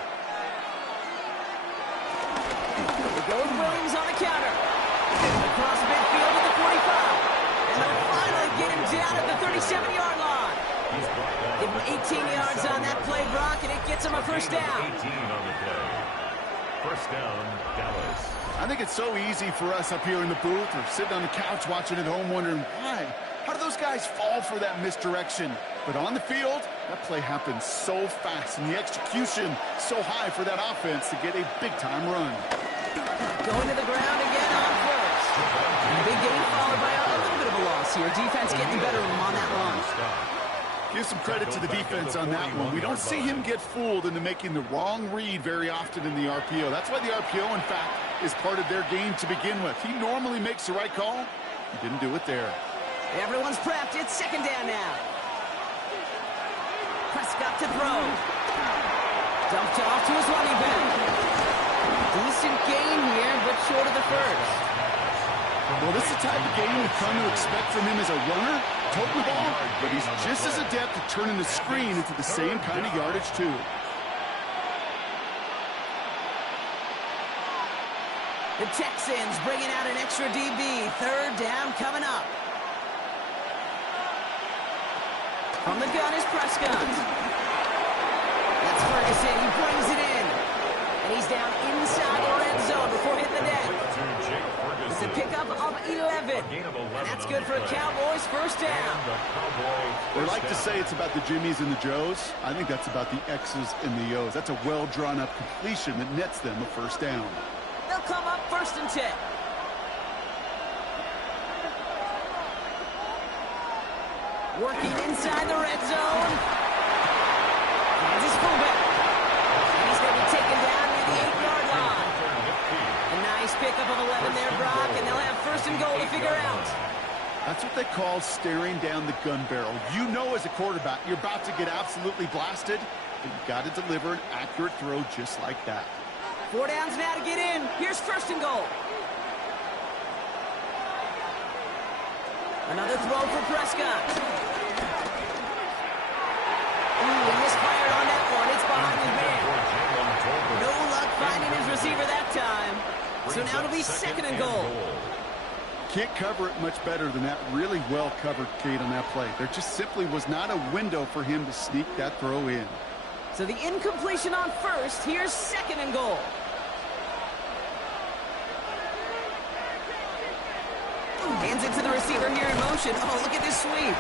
They go with Williams on the counter. Across midfield at the 45. And they'll finally get him down at the 37-yard line. Give him 18 yards on that play, Brock, and it gets him a first down. 18 on the play. First down, Dallas. I think it's so easy for us up here in the booth or sitting on the couch watching at home wondering why. How do those guys fall for that misdirection? But on the field, that play happens so fast, and the execution so high for that offense to get a big-time run. Going to the ground again on first. Big gain followed by a little bit of a loss here. Defense getting better on that run. Give some credit to the defense on that one. We don't see him get fooled into making the wrong read very often in the RPO. That's why the RPO, in fact, is part of their game to begin with. He normally makes the right call. He didn't do it there. Everyone's prepped. It's second down now. Prescott to throw. Dumped off to his running back. Decent gain here, but short of the first. Well, this is the type of game we've come to expect from him as a runner, toting the ball, but he's just as adept at turning the screen into the same kind of yardage, too. The Texans bringing out an extra DB. Third down coming up. From the gun is Prescott. That's It's Ferguson. He brings it in. And he's down inside the red zone before hitting the deck. It's a pickup of 11. And that's good for a Cowboys first down. They like to say it's about the Jimmies and the Joes. I think that's about the X's and the O's. That's a well-drawn-up completion that nets them a first down. They'll come up 1st and 10. Working inside the red zone. Kansas fullback. And he's going to be taken down near the 8-yard line. A nice pickup of 11 there, Brock, and they'll have 1st and goal to figure out. That's what they call staring down the gun barrel. You know as a quarterback, you're about to get absolutely blasted, but you've got to deliver an accurate throw just like that. 4 downs now to get in. Here's 1st and goal. Another throw for Prescott. Ooh, he misfired on that one. It's behind his man. No luck finding his receiver that time. So now it'll be 2nd and goal. Can't cover it much better than that. Really well covered, Kate, on that play. There just simply was not a window for him to sneak that throw in. So the incompletion on 1st. Here's 2nd and goal. Hands it to the receiver here in motion. Oh, look at this sweep.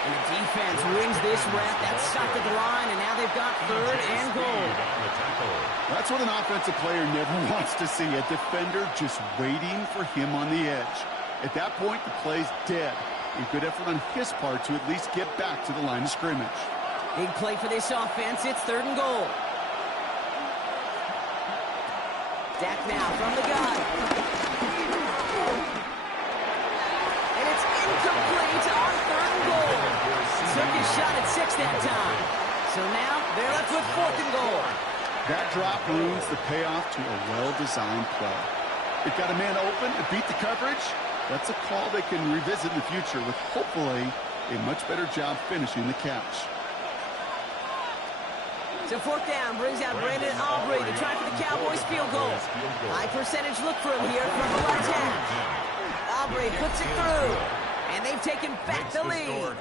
And the defense wins this rep. That's stopped at the line, and now they've got 3rd and goal. That's what an offensive player never wants to see, a defender just waiting for him on the edge. At that point, the play's dead. A good effort on his part to at least get back to the line of scrimmage. Big play for this offense. It's 3rd and goal. Dak now from the gun. And it's incomplete on 3rd and goal. Took his shot at 6 that time. So now they're left with 4th and goal. That drop ruins the payoff to a well-designed play. They've got a man open to beat the coverage. That's a call they can revisit in the future with hopefully a much better job finishing the catch. So 4th down brings out Brandon Aubrey to try for the Cowboys field goal. High percentage look for him here from the left half. Aubrey puts it through. And they've taken back the lead.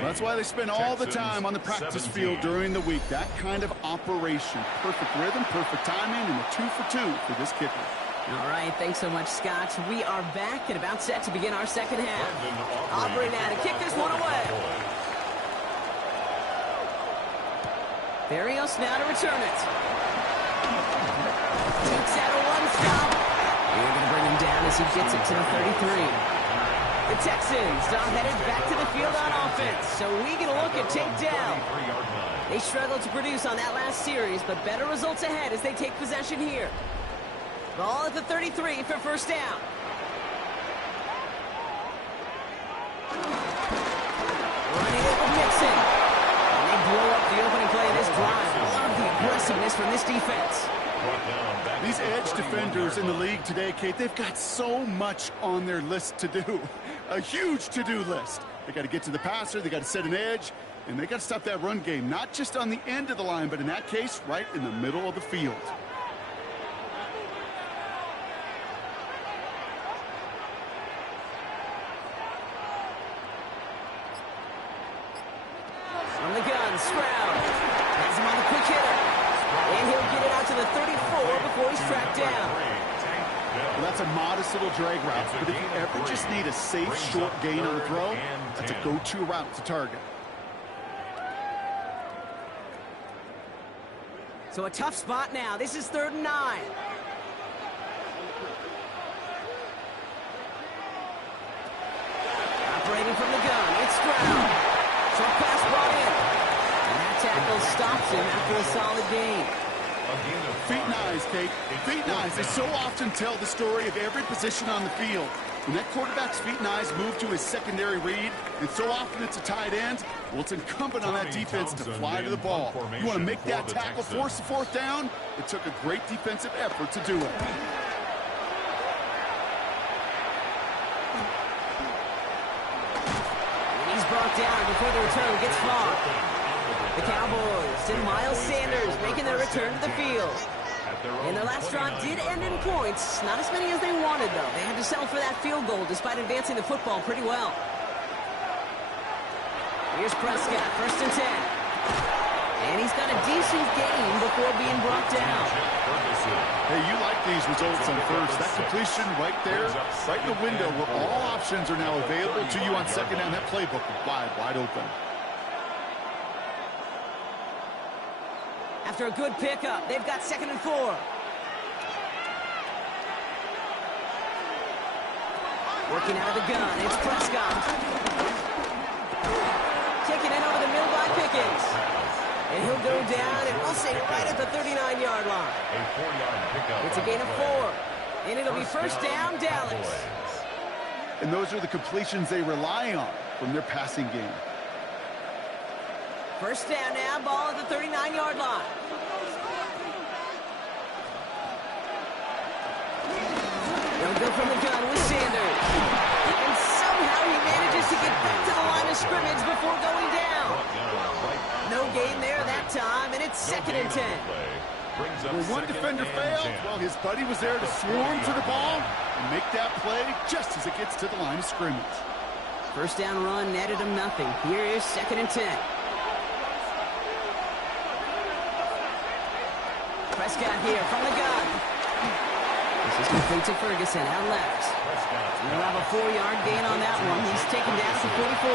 That's why they spend all the time on the practice field during the week. That kind of operation. Perfect rhythm, perfect timing, and a 2-for-2 for this kicker. All right, thanks so much, Scott. We are back and about set to begin our 2nd half. Aubrey now to kick this one away. Barrios now to return it. Takes out a one-stop. They're going to bring him down as he gets it to the 33. The Texans are headed back to the field on offense, so we get a look at takedown. They struggled to produce on that last series, but better results ahead as they take possession here. Ball at the 33 for 1st down. Running it with Mixon. And they blow up the opening play of this drive. A lot of the aggressiveness from this defense. These edge defenders in the league today, Kate, they've got so much on their list to do. A huge to-do list. They got to get to the passer, they got to set an edge, and they got to stop that run game, not just on the end of the line, but in that case, right in the middle of the field. From the gun, Stroud has him on the quick hitter. And he'll get it out to the 34 before he's tracked down. Well, that's a modest little drag route, but if you ever just need a safe, short gain on the throw, that's a go-to route to target. So a tough spot now. This is 3rd and 9. Operating from the gun, it's Stroud. Short pass brought in. And that tackle stops him after a solid gain. Feet and eyes, Kate. Feet and eyes. They so often tell the story of every position on the field. When that quarterback's feet and eyes move to his secondary read, and so often it's a tight end, well, it's incumbent on that defense to fly to the ball. You want to make that tackle, force the 4th down? It took a great defensive effort to do it. And he's brought down before the return gets far. The Cowboys and Miles Sanders making their return to the field. And their last drive did end in points. Not as many as they wanted, though. They had to settle for that field goal despite advancing the football pretty well. Here's Prescott, 1st and 10. And he's got a decent gain before being brought down. Hey, you like these results on first. That completion right there, right in the window where all options are now available to you on second down. That playbook wide open. After a good pickup, they've got 2nd and 4. Working out of the gun, it's Prescott. Taking it over the middle by Pickens. And he'll go down, and we'll say right at the 39-yard line. A 4-yard pickup. It's a gain of 4. And it'll be first down, Dallas. And those are the completions they rely on from their passing game. First down now, ball at the 39-yard line. They'll go from the gun with Sanders. And somehow he manages to get back to the line of scrimmage before going down. No gain there that time, and it's 2nd and 10. When one defender failed, well, his buddy was there to swarm to the ball and make that play just as it gets to the line of scrimmage. First down run netted him nothing. Here is 2nd and 10. Prescott here from the gun. This is complete to Ferguson out left. He'll have a 4-yard gain on that one. He's taken down to 44.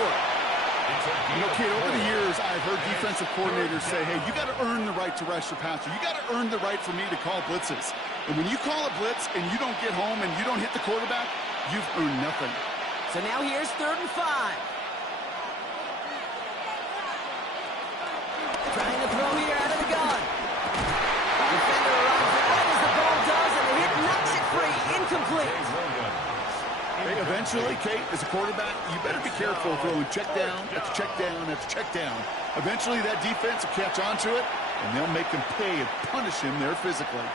You know, kid, over the years, I've heard defensive coordinators say, hey, you got to earn the right to rush your passer. You got to earn the right for me to call blitzes. And when you call a blitz and you don't get home and you don't hit the quarterback, you've earned nothing. So now here's 3rd and 5. Trying to throw here out of the gun. Defender arrives right as the ball does, and the hit knocks it free. Incomplete. Hey, eventually, Kate, as a quarterback, you better be careful throwing check down after check down after check down. Eventually, that defense will catch on to it, and they'll make him pay and punish him there physically.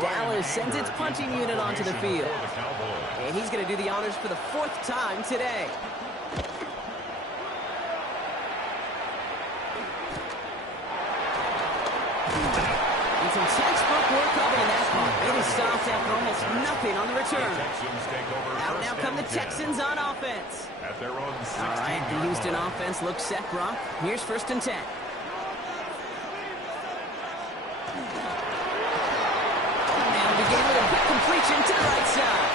Dallas sends its punting unit onto the field. And he's going to do the honors for the 4th time today. And some textbook work coming in that part. It is stopped after almost nothing on the return. Out now come the Texans on offense. At their own 16. All right, the Houston offense looks set, Brock. Here's 1st and 10. Begin with a quick completion to the right side.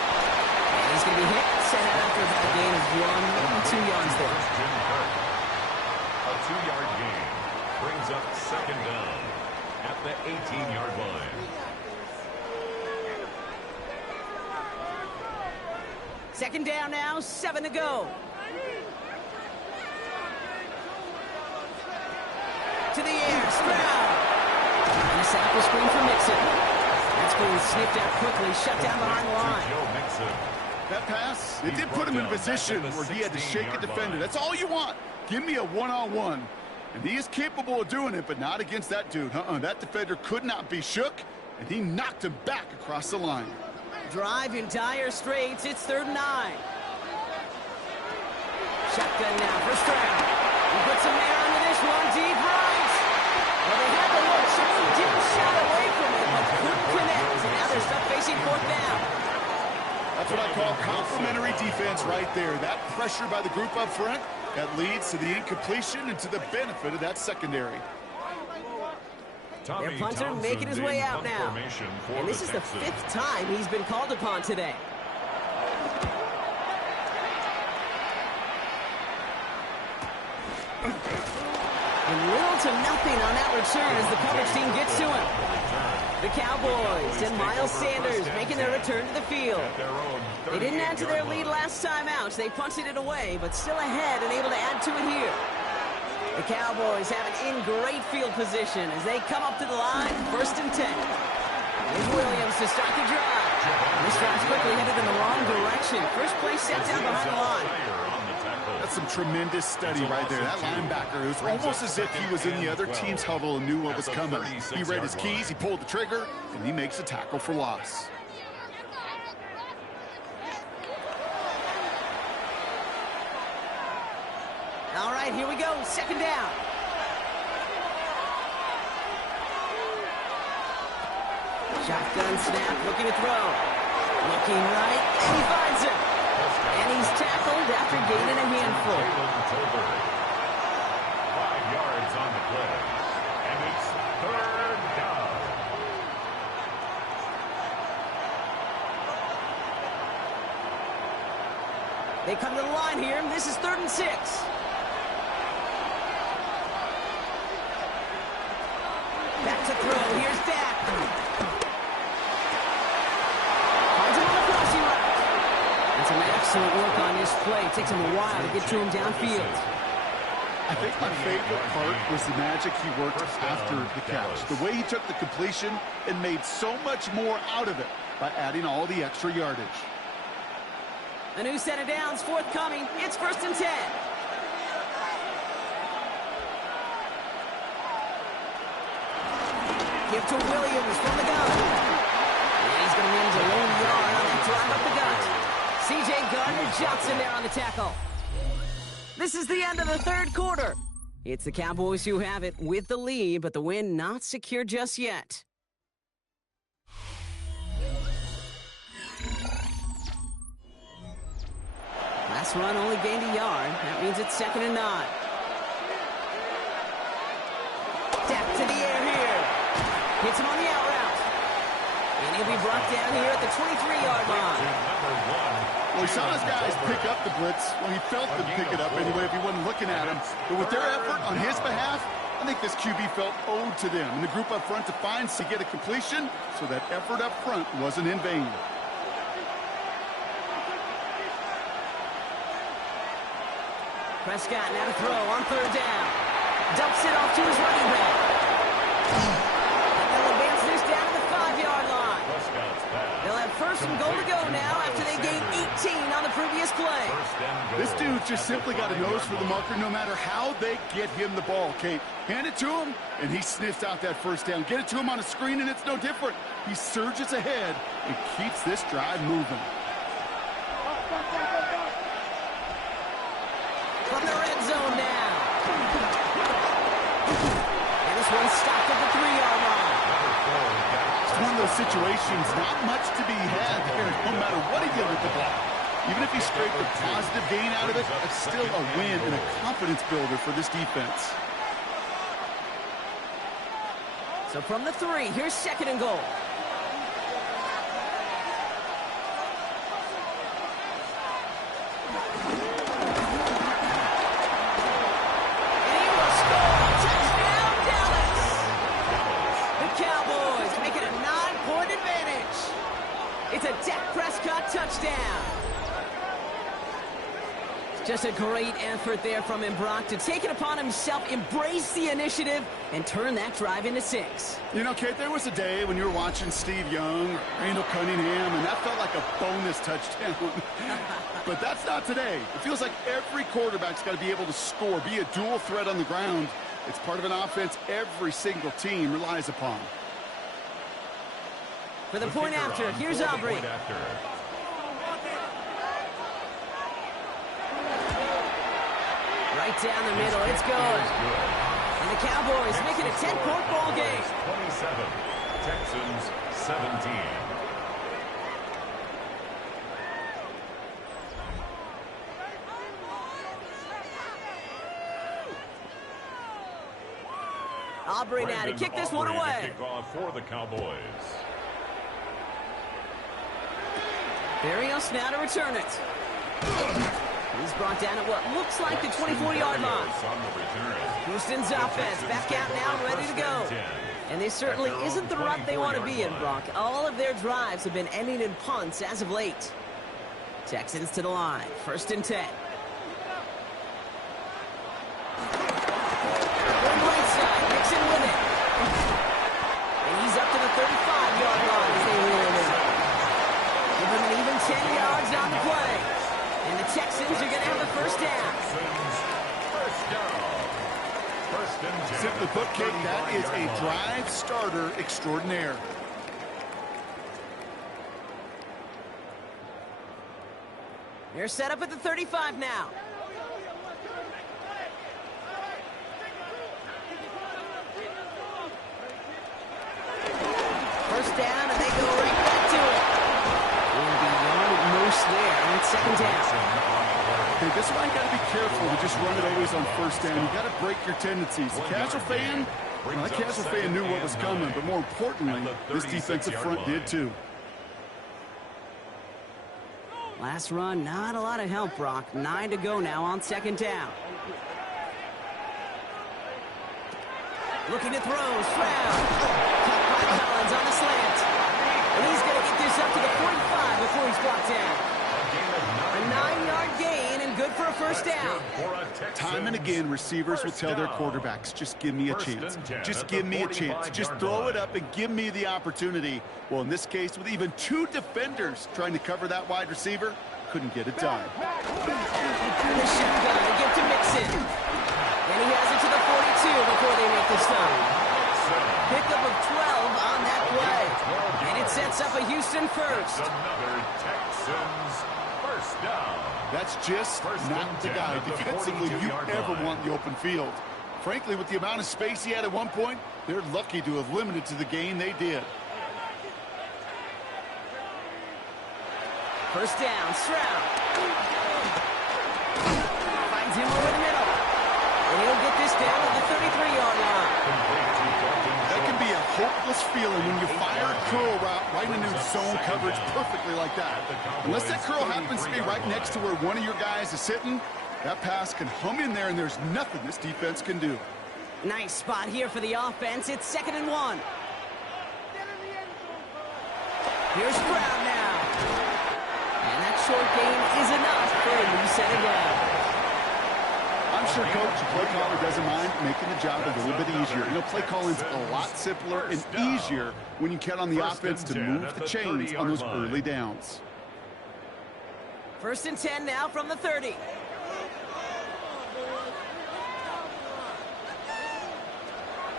And he's going to be hit, set out after about a gain of 1 2 yards there. A 2-yard gain brings up 2nd down at the 18-yard line. 2nd down now, 7 to go. To the air, Stroud. And a sample screen for Mixon. That's being snipped out quickly, shut down behind the line. That pass, it did put him in a position where he had to shake a defender. That's all you want. Give me a one-on-one. And he is capable of doing it, but not against that dude. That defender could not be shook, and he knocked him back across the line. Drive in dire straits. It's 3rd and 9. Shotgun now for Stroud. He puts him there under this one, deep right. Well, they had the look, so he didn't shot away from it, but couldn't connect. And now they're stuck facing 4th down. That's what I call complimentary defense right there. That pressure by the group up front, that leads to the incompletion and to the benefit of that secondary. Their punter making his way out now. And this is the 5th time he's been called upon today. And little to nothing on that return as the coverage team gets to him. The Cowboys and Miles Sanders making their return to the field. They didn't add to their lead last time out. They punted it away, but still ahead and able to add to it here. The Cowboys have it in great field position as they come up to the line, 1st and 10. Here's Williams to start the drive. This drive's quickly headed in the wrong direction. First play set down behind the line. That's some tremendous study right there. That linebacker, it was almost as if he was in the other team's huddle and knew what was coming. He read his keys, he pulled the trigger, and he makes a tackle for loss. All right, here we go. 2nd down. Shotgun snap, looking to throw. Looking right, and he finds it. And he's tackled after gaining a handful. 5 yards on the play. And it's 3rd down. They come to the line here. This is 3rd and 6. Back to throw. Here's Dak. Finds him on the crossing route. And some excellent work on this play. It takes him a while to get to him downfield. I think my favorite part was the magic he worked after the catch. The way he took the completion and made so much more out of it by adding all the extra yardage. A new set of downs forthcoming. It's 1st and 10. Give to Williams from the gun. And he's going to win a lone yard on that drive up the gut. C.J. Gardner-Johnson there on the tackle. This is the end of the 3rd quarter. It's the Cowboys who have it with the lead, but the win not secure just yet. Last run only gained a yard. That means it's 2nd and 9. Dak to the air here. Hits him on the out route. And he'll be brought down here at the 23-yard line. Well, he saw his guys pick up the blitz. Well, he felt them pick it up anyway if he wasn't looking at him. But with their effort on his behalf, I think this QB felt owed to them. And the group up front to find to get a completion, so that effort up front wasn't in vain. Prescott now to throw on 3rd down. Dumps it off to his running back. And they'll advance this down to the 5-yard line. They'll have 1st and goal to go now after they gained 18 on the previous play. This dude just simply got a nose for the marker no matter how they get him the ball, Kate. Hand it to him, and he sniffs out that 1st down. Get it to him on a screen, and it's no different. He surges ahead and keeps this drive moving. From the red zone now. And this one's stopped at the 3-yard line. It's one of those situations, not much to be had there, no matter what he did with the ball. Even if he scraped a positive gain out of it, it's still a win and a confidence builder for this defense. So from the 3, here's 2nd and goal. It's a Dak Prescott touchdown. It's just a great effort there from him, Brock, to take it upon himself, embrace the initiative, and turn that drive into 6. You know, Kate, there was a day when you were watching Steve Young, Randall Cunningham, and that felt like a bonus touchdown. But that's not today. It feels like every quarterback's got to be able to score, be a dual threat on the ground. It's part of an offense every single team relies upon. For the point after, here's Aubrey. Right down the middle, it's good. And the Cowboys make it a 10-point ball game. 27, Texans 17. Aubrey now to kick this one away. Kickoff for the Cowboys. Barrios now to return it. He's brought down at what looks like the 24-yard line. Houston's offense back out now and ready to go. And this certainly isn't the rut they want to be in, Brock. All of their drives have been ending in punts as of late. Texans to the line. 1st and 10. Right side, Nixon with it. And he's up to the 35-yard line as they reel him in. Give him an even 10 yards on the play. And the Texans are going to have the 1st down. Simply put, Kate, that is a drive starter extraordinaire. They're set up at the 35 now. First down, and they go right back to it. And beyond most there, and it's 2nd second down. Okay, this is why you got to be careful to just run it always on first down. You got to break your tendencies. The casual fan, well, that casual fan knew what was coming, but more importantly, this defensive front did too. Last run, not a lot of help, Brock. 9 to go now on second down. Looking to throw, Stroud. Caught by Collins on the slant. And he's going to get this up to the 45 before he's brought down. A 9-yard gain and good for a first down. Time and again, receivers will tell their quarterbacks, just give me a chance. Just give me a chance. Just throw it up and give me the opportunity. Well, in this case, with even 2 defenders trying to cover that wide receiver, couldn't get it done. The shotgun to get to Mixon. And he has it to the 42 before they make the stop. Pickup of 12 on that play. And it sets up a Houston first. Another Texans first down. That's just not the guy defensively you ever want in the open field. Frankly, with the amount of space he had at one point, they're lucky to have limited to the gain they did. First down, Stroud. Finds him over the middle. And he'll get this down at the 33-yard line. That can be a hopeless feeling when you fire a curl route right into zone coverage perfectly like that. Unless that curl happens to be right next to where one of your guys is sitting, that pass can hum in there and there's nothing this defense can do. Nice spot here for the offense. It's 2nd and 1. Here's Stroud now. And that short gain is enough for a new set of down. I'm sure Coach play caller doesn't mind making the job a little bit easier. You know, play calling's a lot simpler and easier when you count on the offense to move the chains on those early downs. 1st and 10 now from the 30.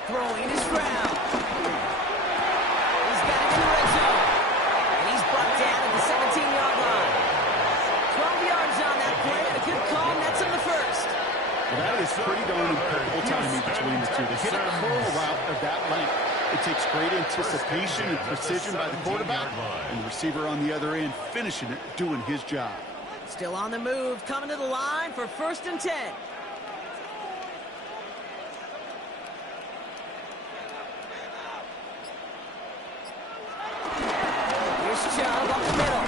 Throwing to Stroud. He's got it in the red zone. And he's brought down at the 17-yard line. 12 yards on that play and a good call nets him the first. Well, that is pretty darn impeccable timing between the two. To hit a curl route of that length, it takes great anticipation and precision by the quarterback, and the receiver on the other end finishing it, doing his job. Still on the move, coming to the line for 1st and 10. Here's Chubb up the middle.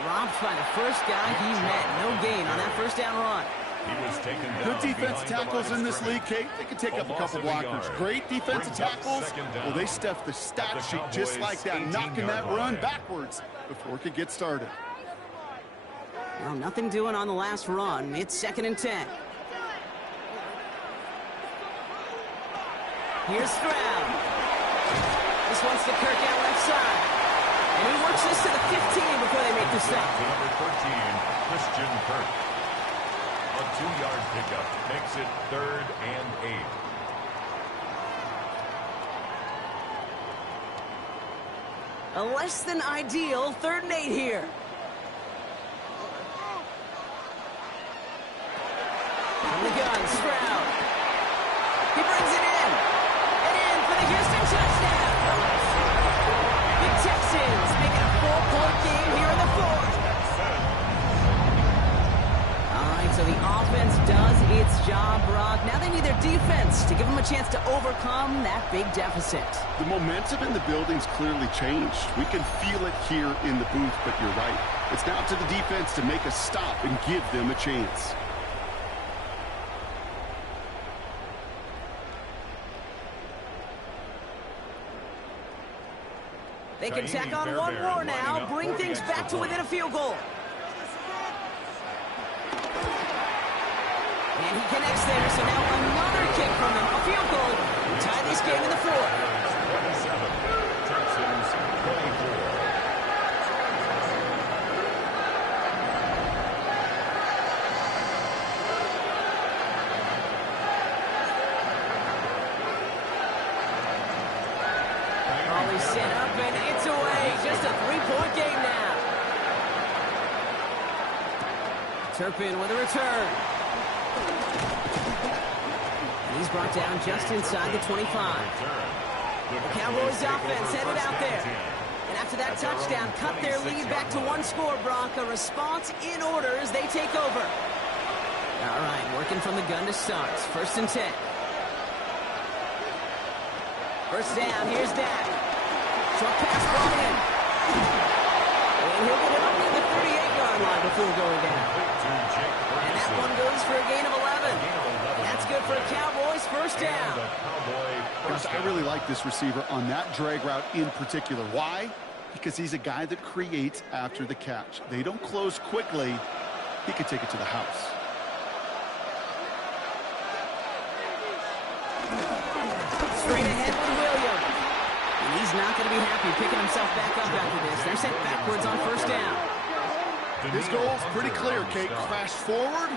Dropped by the first guy he met. No gain on that first down run. He was taken down. Good defensive tackles in this league, Kate. They can take up a couple blockers. Great defensive tackles. Well, they stuffed the stat sheet just like that, knocking that run backwards before it could get started. Well, nothing doing on the last run. It's 2nd and 10. Here's Stroud. This one's to Kirk out left side. And he works this to the 15 before they make the stop. Number 13, Christian Kirk. A 2-yard pickup makes it 3rd and 8. A less than ideal 3rd and 8 here. From the gun, Stroud. He brings it in. And in for the Houston touchdown. The Texans make it a 4-point game here in the 4th. All right, so the offense does its job, Brock. Now they need their defense to give them a chance to overcome that big deficit. The momentum in the building's clearly changed. We can feel it here in the booth, but you're right. It's now to the defense to make a stop and give them a chance. They can tack on one more now, bring things back to within a field goal. And he connects there, so now another kick from them, a field goal, to tie this game in the 4th. 27, Texans 24. Ball is set up, and it's away. Just a 3-point game now. Turpin with a return. And he's brought down just inside the 25. The Cowboys offense headed out there. And after that touchdown, cut their lead back to one score, Brock. A response in order as they take over. All right, working from the gun to start. 1st and 10. First down, here's Dak. Short pass brought in. And he'll get it up to the 38-yard line before going down. And that one goes for a gain of 11. That's good for a Cowboys first down. Gosh, I really like this receiver on that drag route in particular. Why? Because he's a guy that creates after the catch. They don't close quickly. He could take it to the house. Straight ahead with Williams. And he's not going to be happy picking himself back up after this. They're sent backwards on first down. His goal's pretty clear, Kate. Crash forward,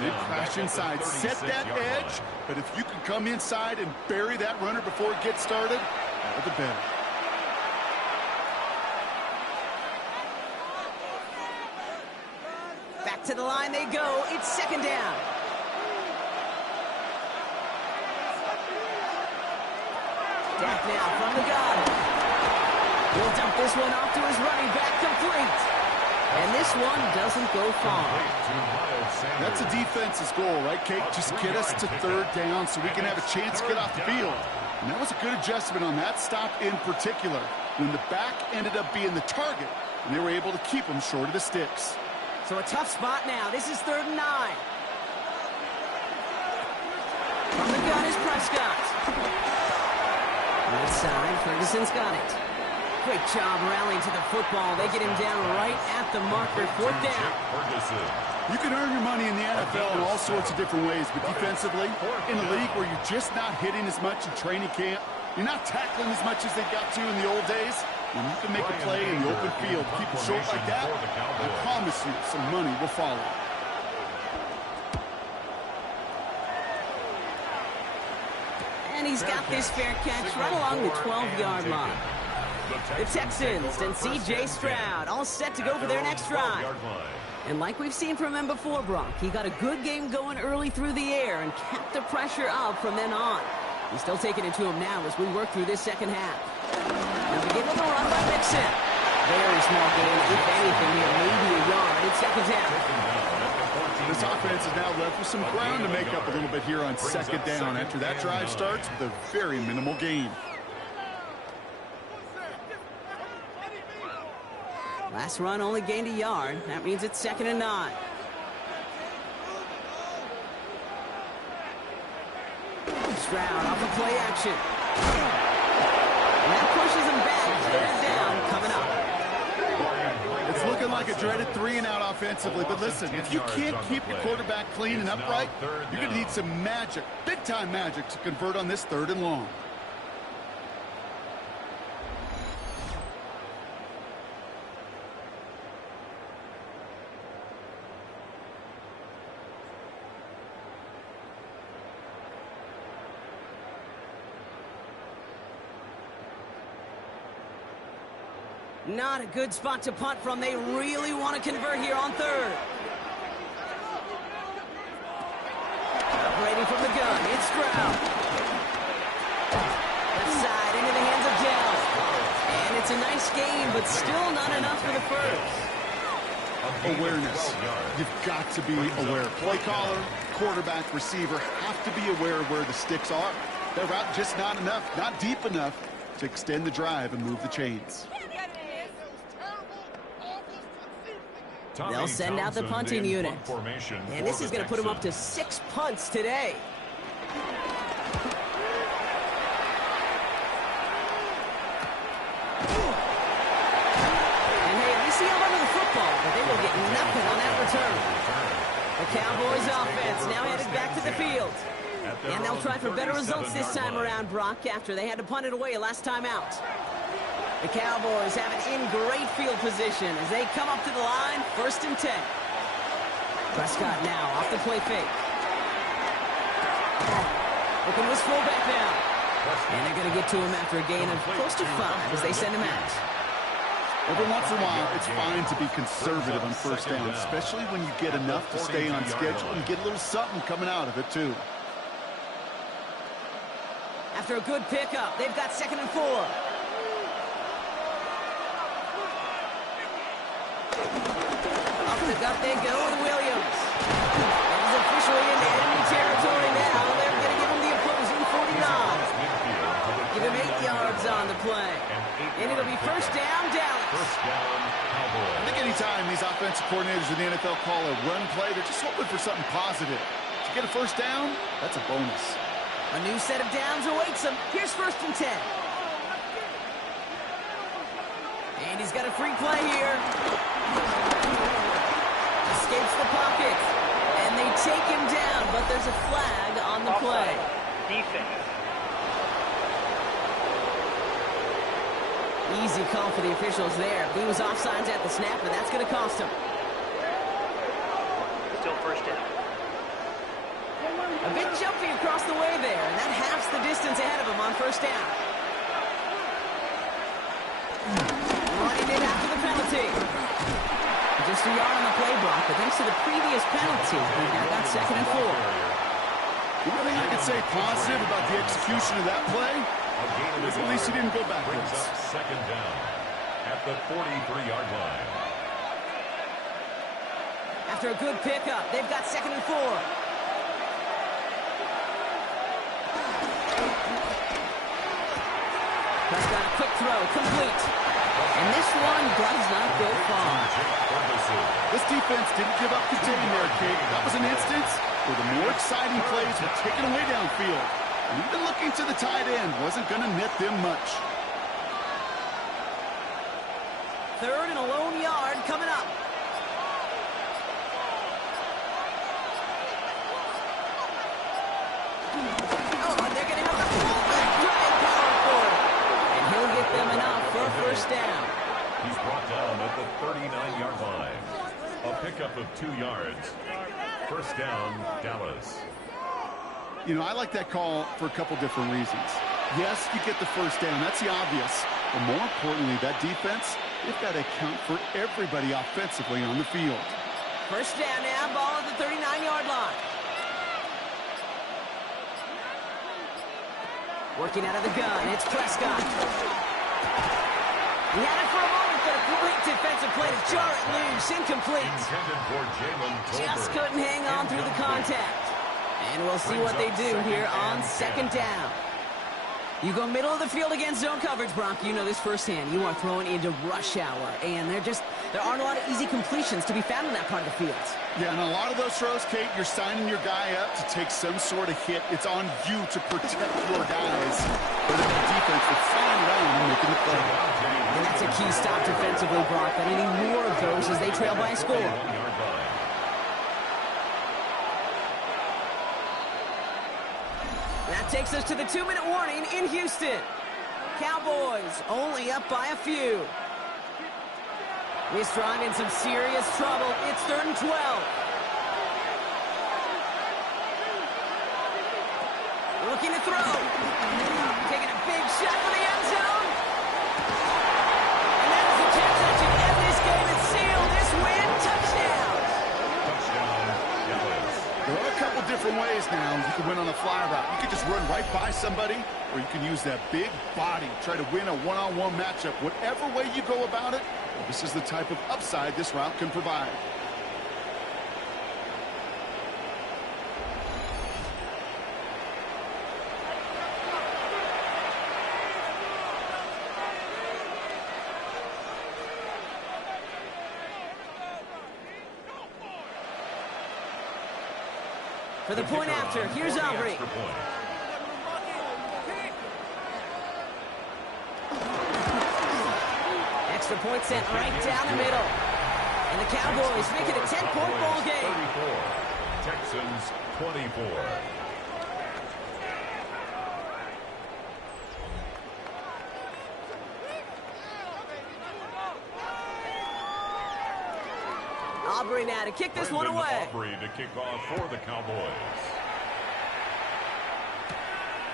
then crash inside. Set that edge, but if you can come inside and bury that runner before it gets started, all the better. Back to the line they go. It's 2nd down. Dak now from the gun. He'll dump this one off to his running back, complete. And this one doesn't go far. That's a defense's goal, right, Kate? Just get us to 3rd down so we can have a chance to get off the field. And that was a good adjustment on that stop in particular, when the back ended up being the target, and they were able to keep him short of the sticks. So a tough spot now. This is 3rd and 9. From the gun is Prescott. Right side, Ferguson's got it. Great job rallying to the football. They get him down right at the marker. 4th down. You can earn your money in the NFL in all sorts of different ways, but defensively, in a league where you're just not hitting as much in training camp, you're not tackling as much as they got to in the old days, when you can make a play in the open field, keep it short like that, I promise you some money will follow. And he's got this fair catch right along the 12-yard line. The Texans and C.J. Stroud all set to go for their next drive. And like we've seen from him before, Brock, he got a good game going early through the air and kept the pressure up from then on. He's still taking it to him now as we work through this 2nd half. Now begin with a run by Mixon. Very small gain, if anything, here, maybe a yard. It's 2nd down. This offense is now left with some ground to make up a little bit here on 2nd down after that drive starts with a very minimal gain. Last run only gained a yard. That means it's 2nd and 9. Stroud off of play action. And that pushes him back. 3rd down coming up. It's looking like a dreaded 3-and-out offensively, but listen, if you can't keep your quarterback clean and upright, you're going to need some magic, big-time magic, to convert on this 3rd and long. Not a good spot to punt from. They really want to convert here on 3rd. Operating from the gun, it's Stroud. Left side into the hands of Dell. And it's a nice game, but still not enough for the first. Awareness. You've got to be aware. Play caller, quarterback, receiver have to be aware of where the sticks are. Their route just not enough, not deep enough to extend the drive and move the chains. They'll send out the punting unit. And this is going to put them up to 6 punts today. And hey, at least he'll run to the football, but they will get nothing on that return. The Cowboys offense now headed back to the field. And they'll try for better results this time around, Brock, after they had to punt it away last time out. The Cowboys have it in great field position as they come up to the line, 1st and 10. Prescott now off the play fake. Looking to his fullback now. And they're going to get to him after a gain of close to 5 as they send him out. Every once in a while, it's fine to be conservative on 1st down, especially when you get enough to stay on schedule and get a little something coming out of it, too. After a good pickup, they've got 2nd and 4. Back up they go with Williams. And he's officially into enemy territory now. They're going to give him the opposing 49. Give him 8 yards on the play. And it'll be first down, Dallas. First down, Cowboys. I think anytime these offensive coordinators in the NFL call a run play, they're just hoping for something positive. To get a first down, that's a bonus. A new set of downs awaits him. Here's first and 10. And he's got a free play here. Escapes the pocket. And they take him down, but there's a flag on the play. Defense. Easy call for the officials there. He was offsides at the snap, and that's going to cost him. Still first down. A bit jumpy across the way there, and that halves the distance ahead of him on first down. Running in after the penalty. Just a yard on the play block, but thanks to the previous penalty, we've now got 2nd and 4. One thing I could say positive about the execution of that play is at least he didn't go backwards. Second down at the 43-yard line. After a good pickup, they've got 2nd and 4. Prescott, a quick throw, complete. And this one does not go far. This defense didn't give up contain there, Kate. That was an instance where the more exciting plays were taken away downfield. And even looking to the tight end wasn't going to net them much. 3rd and a lone yard coming up. Oh, and they're going to have the fullback drive power for it. And he'll get them enough for a first down. He's brought down at the 39-yard line. A pickup of 2 yards. First down, Dallas. You know, I like that call for a couple different reasons. Yes, you get the first down. That's the obvious. But more importantly, that defense, they've got to account for everybody offensively on the field. First down now, ball at the 39-yard line. Working out of the gun, it's Prescott. He had it for a moment, but a great defensive play to jar it loose. Incomplete. Intended for Jalen Tolbert. Just couldn't hang on through the contact. And we'll see what they do here on 2nd down. You go middle of the field against zone coverage, Bronk. You know this firsthand. You are throwing into rush hour, and there aren't a lot of easy completions to be found in that part of the field. Yeah, and a lot of those throws, Kate, you're signing your guy up to take some sort of hit. It's on you to protect your guys. But the defense will flying around and making the play. And that's a key stop defensively, Bronk. But any more of those as they trail by a score. That takes us to the 2-minute warning in Houston. Cowboys only up by a few. This drive in some serious trouble. It's 3rd and 12. Looking to throw. Taking a big shot for the end zone. And that is the chance that should end this game and seal this win. Touchdown. Touchdown, Dallas. There are a couple different ways now you can win on a fly route. You can just run right by somebody, or you can use that big body, try to win a one-on-one matchup. Whatever way you go about it, this is the type of upside this route can provide. For the point after, here's Aubrey. Extra point sent right down the middle. And the Cowboys make it a 10-point ball game. 34. Texans 24. Aubrey now to kick this one away. Aubrey to kick off for the Cowboys.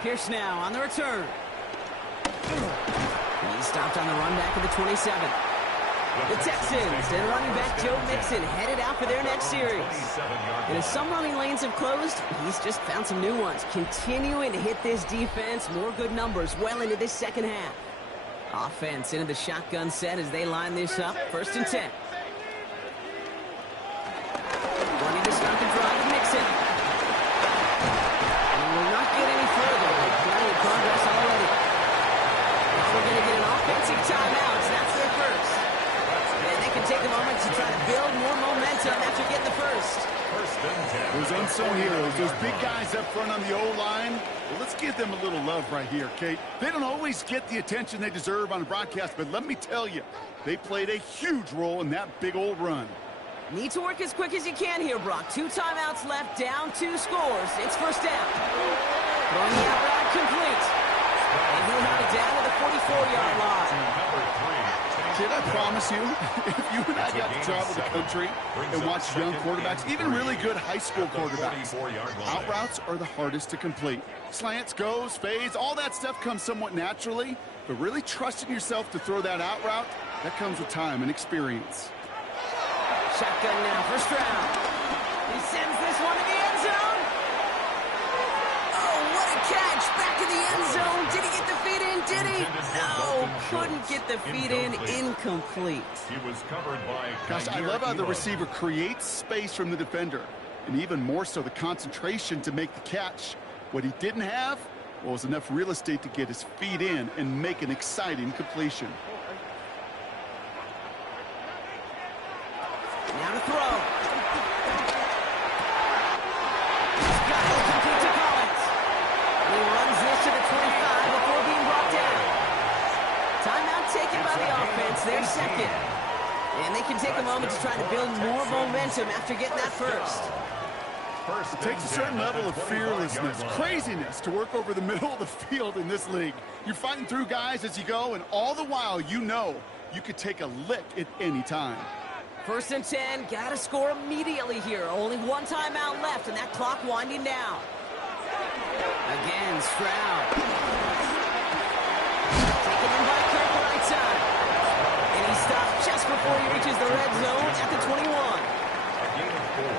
Pierce now on the return. He's stopped on the run back of the 27. The Texans and running back Joe Mixon headed out for their next series. And as some running lanes have closed, he's just found some new ones. Continuing to hit this defense, more good numbers well into this second half. Offense into the shotgun set as they line this up. 1st and 10. Those unsung heroes, those big guys up front on the O-line, well, let's give them a little love right here, Kate. They don't always get the attention they deserve on a broadcast, but let me tell you, they played a huge role in that big old run. Need to work as quick as you can here, Brock. 2 timeouts left, down 2 scores. It's first down. Throwing the out route complete. And he'll have it down to the 44-yard line. Kid, I promise you, if you and I got to travel the country and watch young quarterbacks, even really good high school quarterbacks, out routes are the hardest to complete. Slants, goes, fades, all that stuff comes somewhat naturally, but really trusting yourself to throw that out route, that comes with time and experience. Shotgun now, first round. He sends this one to the end zone. Oh, what a catch. Back to the end zone. Did he get the feet in? Did he? No, couldn't get the feet in. Incomplete. He was covered by... Gosh, I love how the receiver creates space from the defender, and even more so the concentration to make the catch. What he didn't have was enough real estate to get his feet in and make an exciting completion. Now to throw. He's got it complete to Collins. And he runs this to the 25 before being brought down. Timeout taken by the offense. They're second. And they can take a moment to try to build more momentum after getting that first. It takes a certain level of fearlessness, craziness to work over the middle of the field in this league. You're fighting through guys as you go, and all the while you know you could take a lick at any time. First and 10, gotta score immediately here. Only 1 timeout left, and that clock winding down. Again, Stroud. Taken in by Kirk right side. And he stops just before he reaches the red zone at the 21. A gain of 4.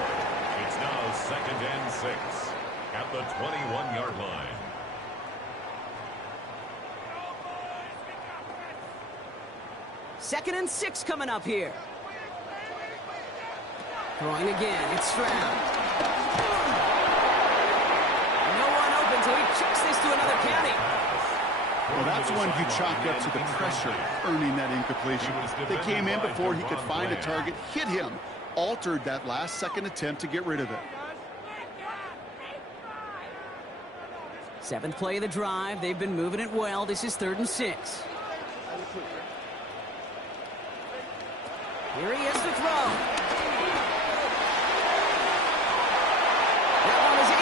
It's now 2nd and 6 at the 21-yard line. Second and 6 coming up here. Throwing again, it's Stroud. No one open, so he chucks this to another county. Well, that's when you chalk up to the pressure earning that incompletion. They came in before he could find a target, hit him, altered that last-second attempt to get rid of it. 7th play of the drive. They've been moving it well. This is 3rd and 6. Here he is to throw.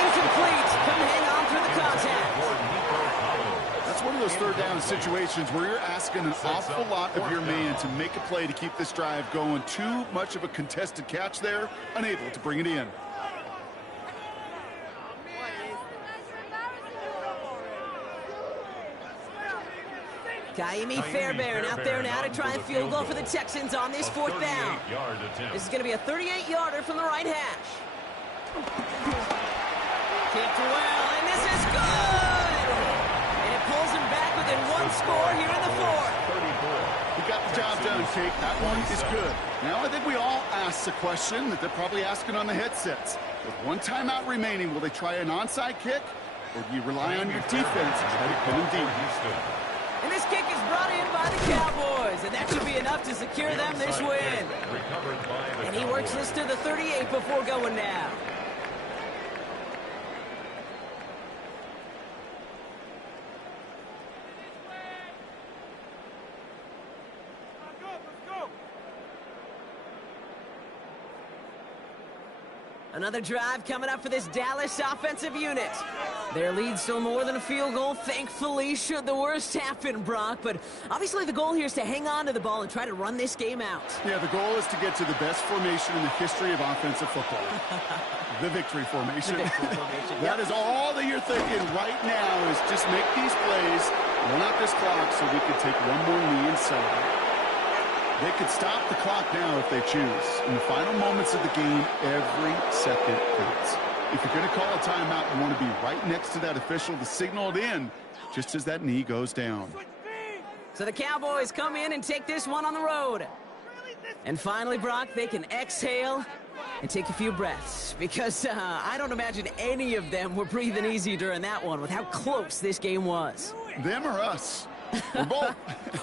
Incomplete. Couldn't hang on through the contact. That's one of those 3rd down situations where you're asking an awful lot of your man to make a play to keep this drive going. Too much of a contested catch there, unable to bring it in. Kaimi Fairbairn out there now to try a field goal for the Texans on this 4th down. This is going to be a 38-yarder from the right hash. Kicked well, and this is good! And it pulls him back within 1 score here in the 4th. He got the job done, Kate. That one is good. Now I think we all ask the question that they're probably asking on the headsets. With 1 timeout remaining, will they try an onside kick, or do you rely on your defense to try to pin him deep? And this kick is brought in by the Cowboys, and that should be enough to secure them this win. And he works this to the 38 before going down. Another drive coming up for this Dallas offensive unit. Their lead still more than a field goal, thankfully, should the worst happen, Brock. But obviously the goal here is to hang on to the ball and try to run this game out. Yeah, the goal is to get to the best formation in the history of offensive football. The victory formation. The victory formation. That is all that you're thinking right now is just make these plays, run out this clock so we can take one more knee and celebrate. They could stop the clock now if they choose. In the final moments of the game, every second counts. If you're going to call a timeout, you want to be right next to that official to signal it in just as that knee goes down. So the Cowboys come in and take this one on the road. And finally, Brock, they can exhale and take a few breaths. Because I don't imagine any of them were breathing easy during that one with how close this game was. Them or us? We're both.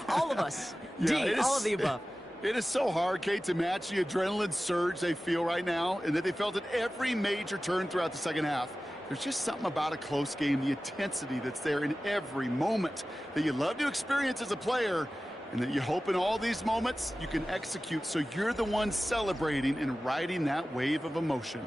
All of us. Yeah, D, all of the above. It is so hard, Kate, to match the adrenaline surge they feel right now, and that they felt at every major turn throughout the second half. There's just something about a close game, the intensity that's there in every moment that you love to experience as a player, and that you hope in all these moments you can execute so you're the one celebrating and riding that wave of emotion.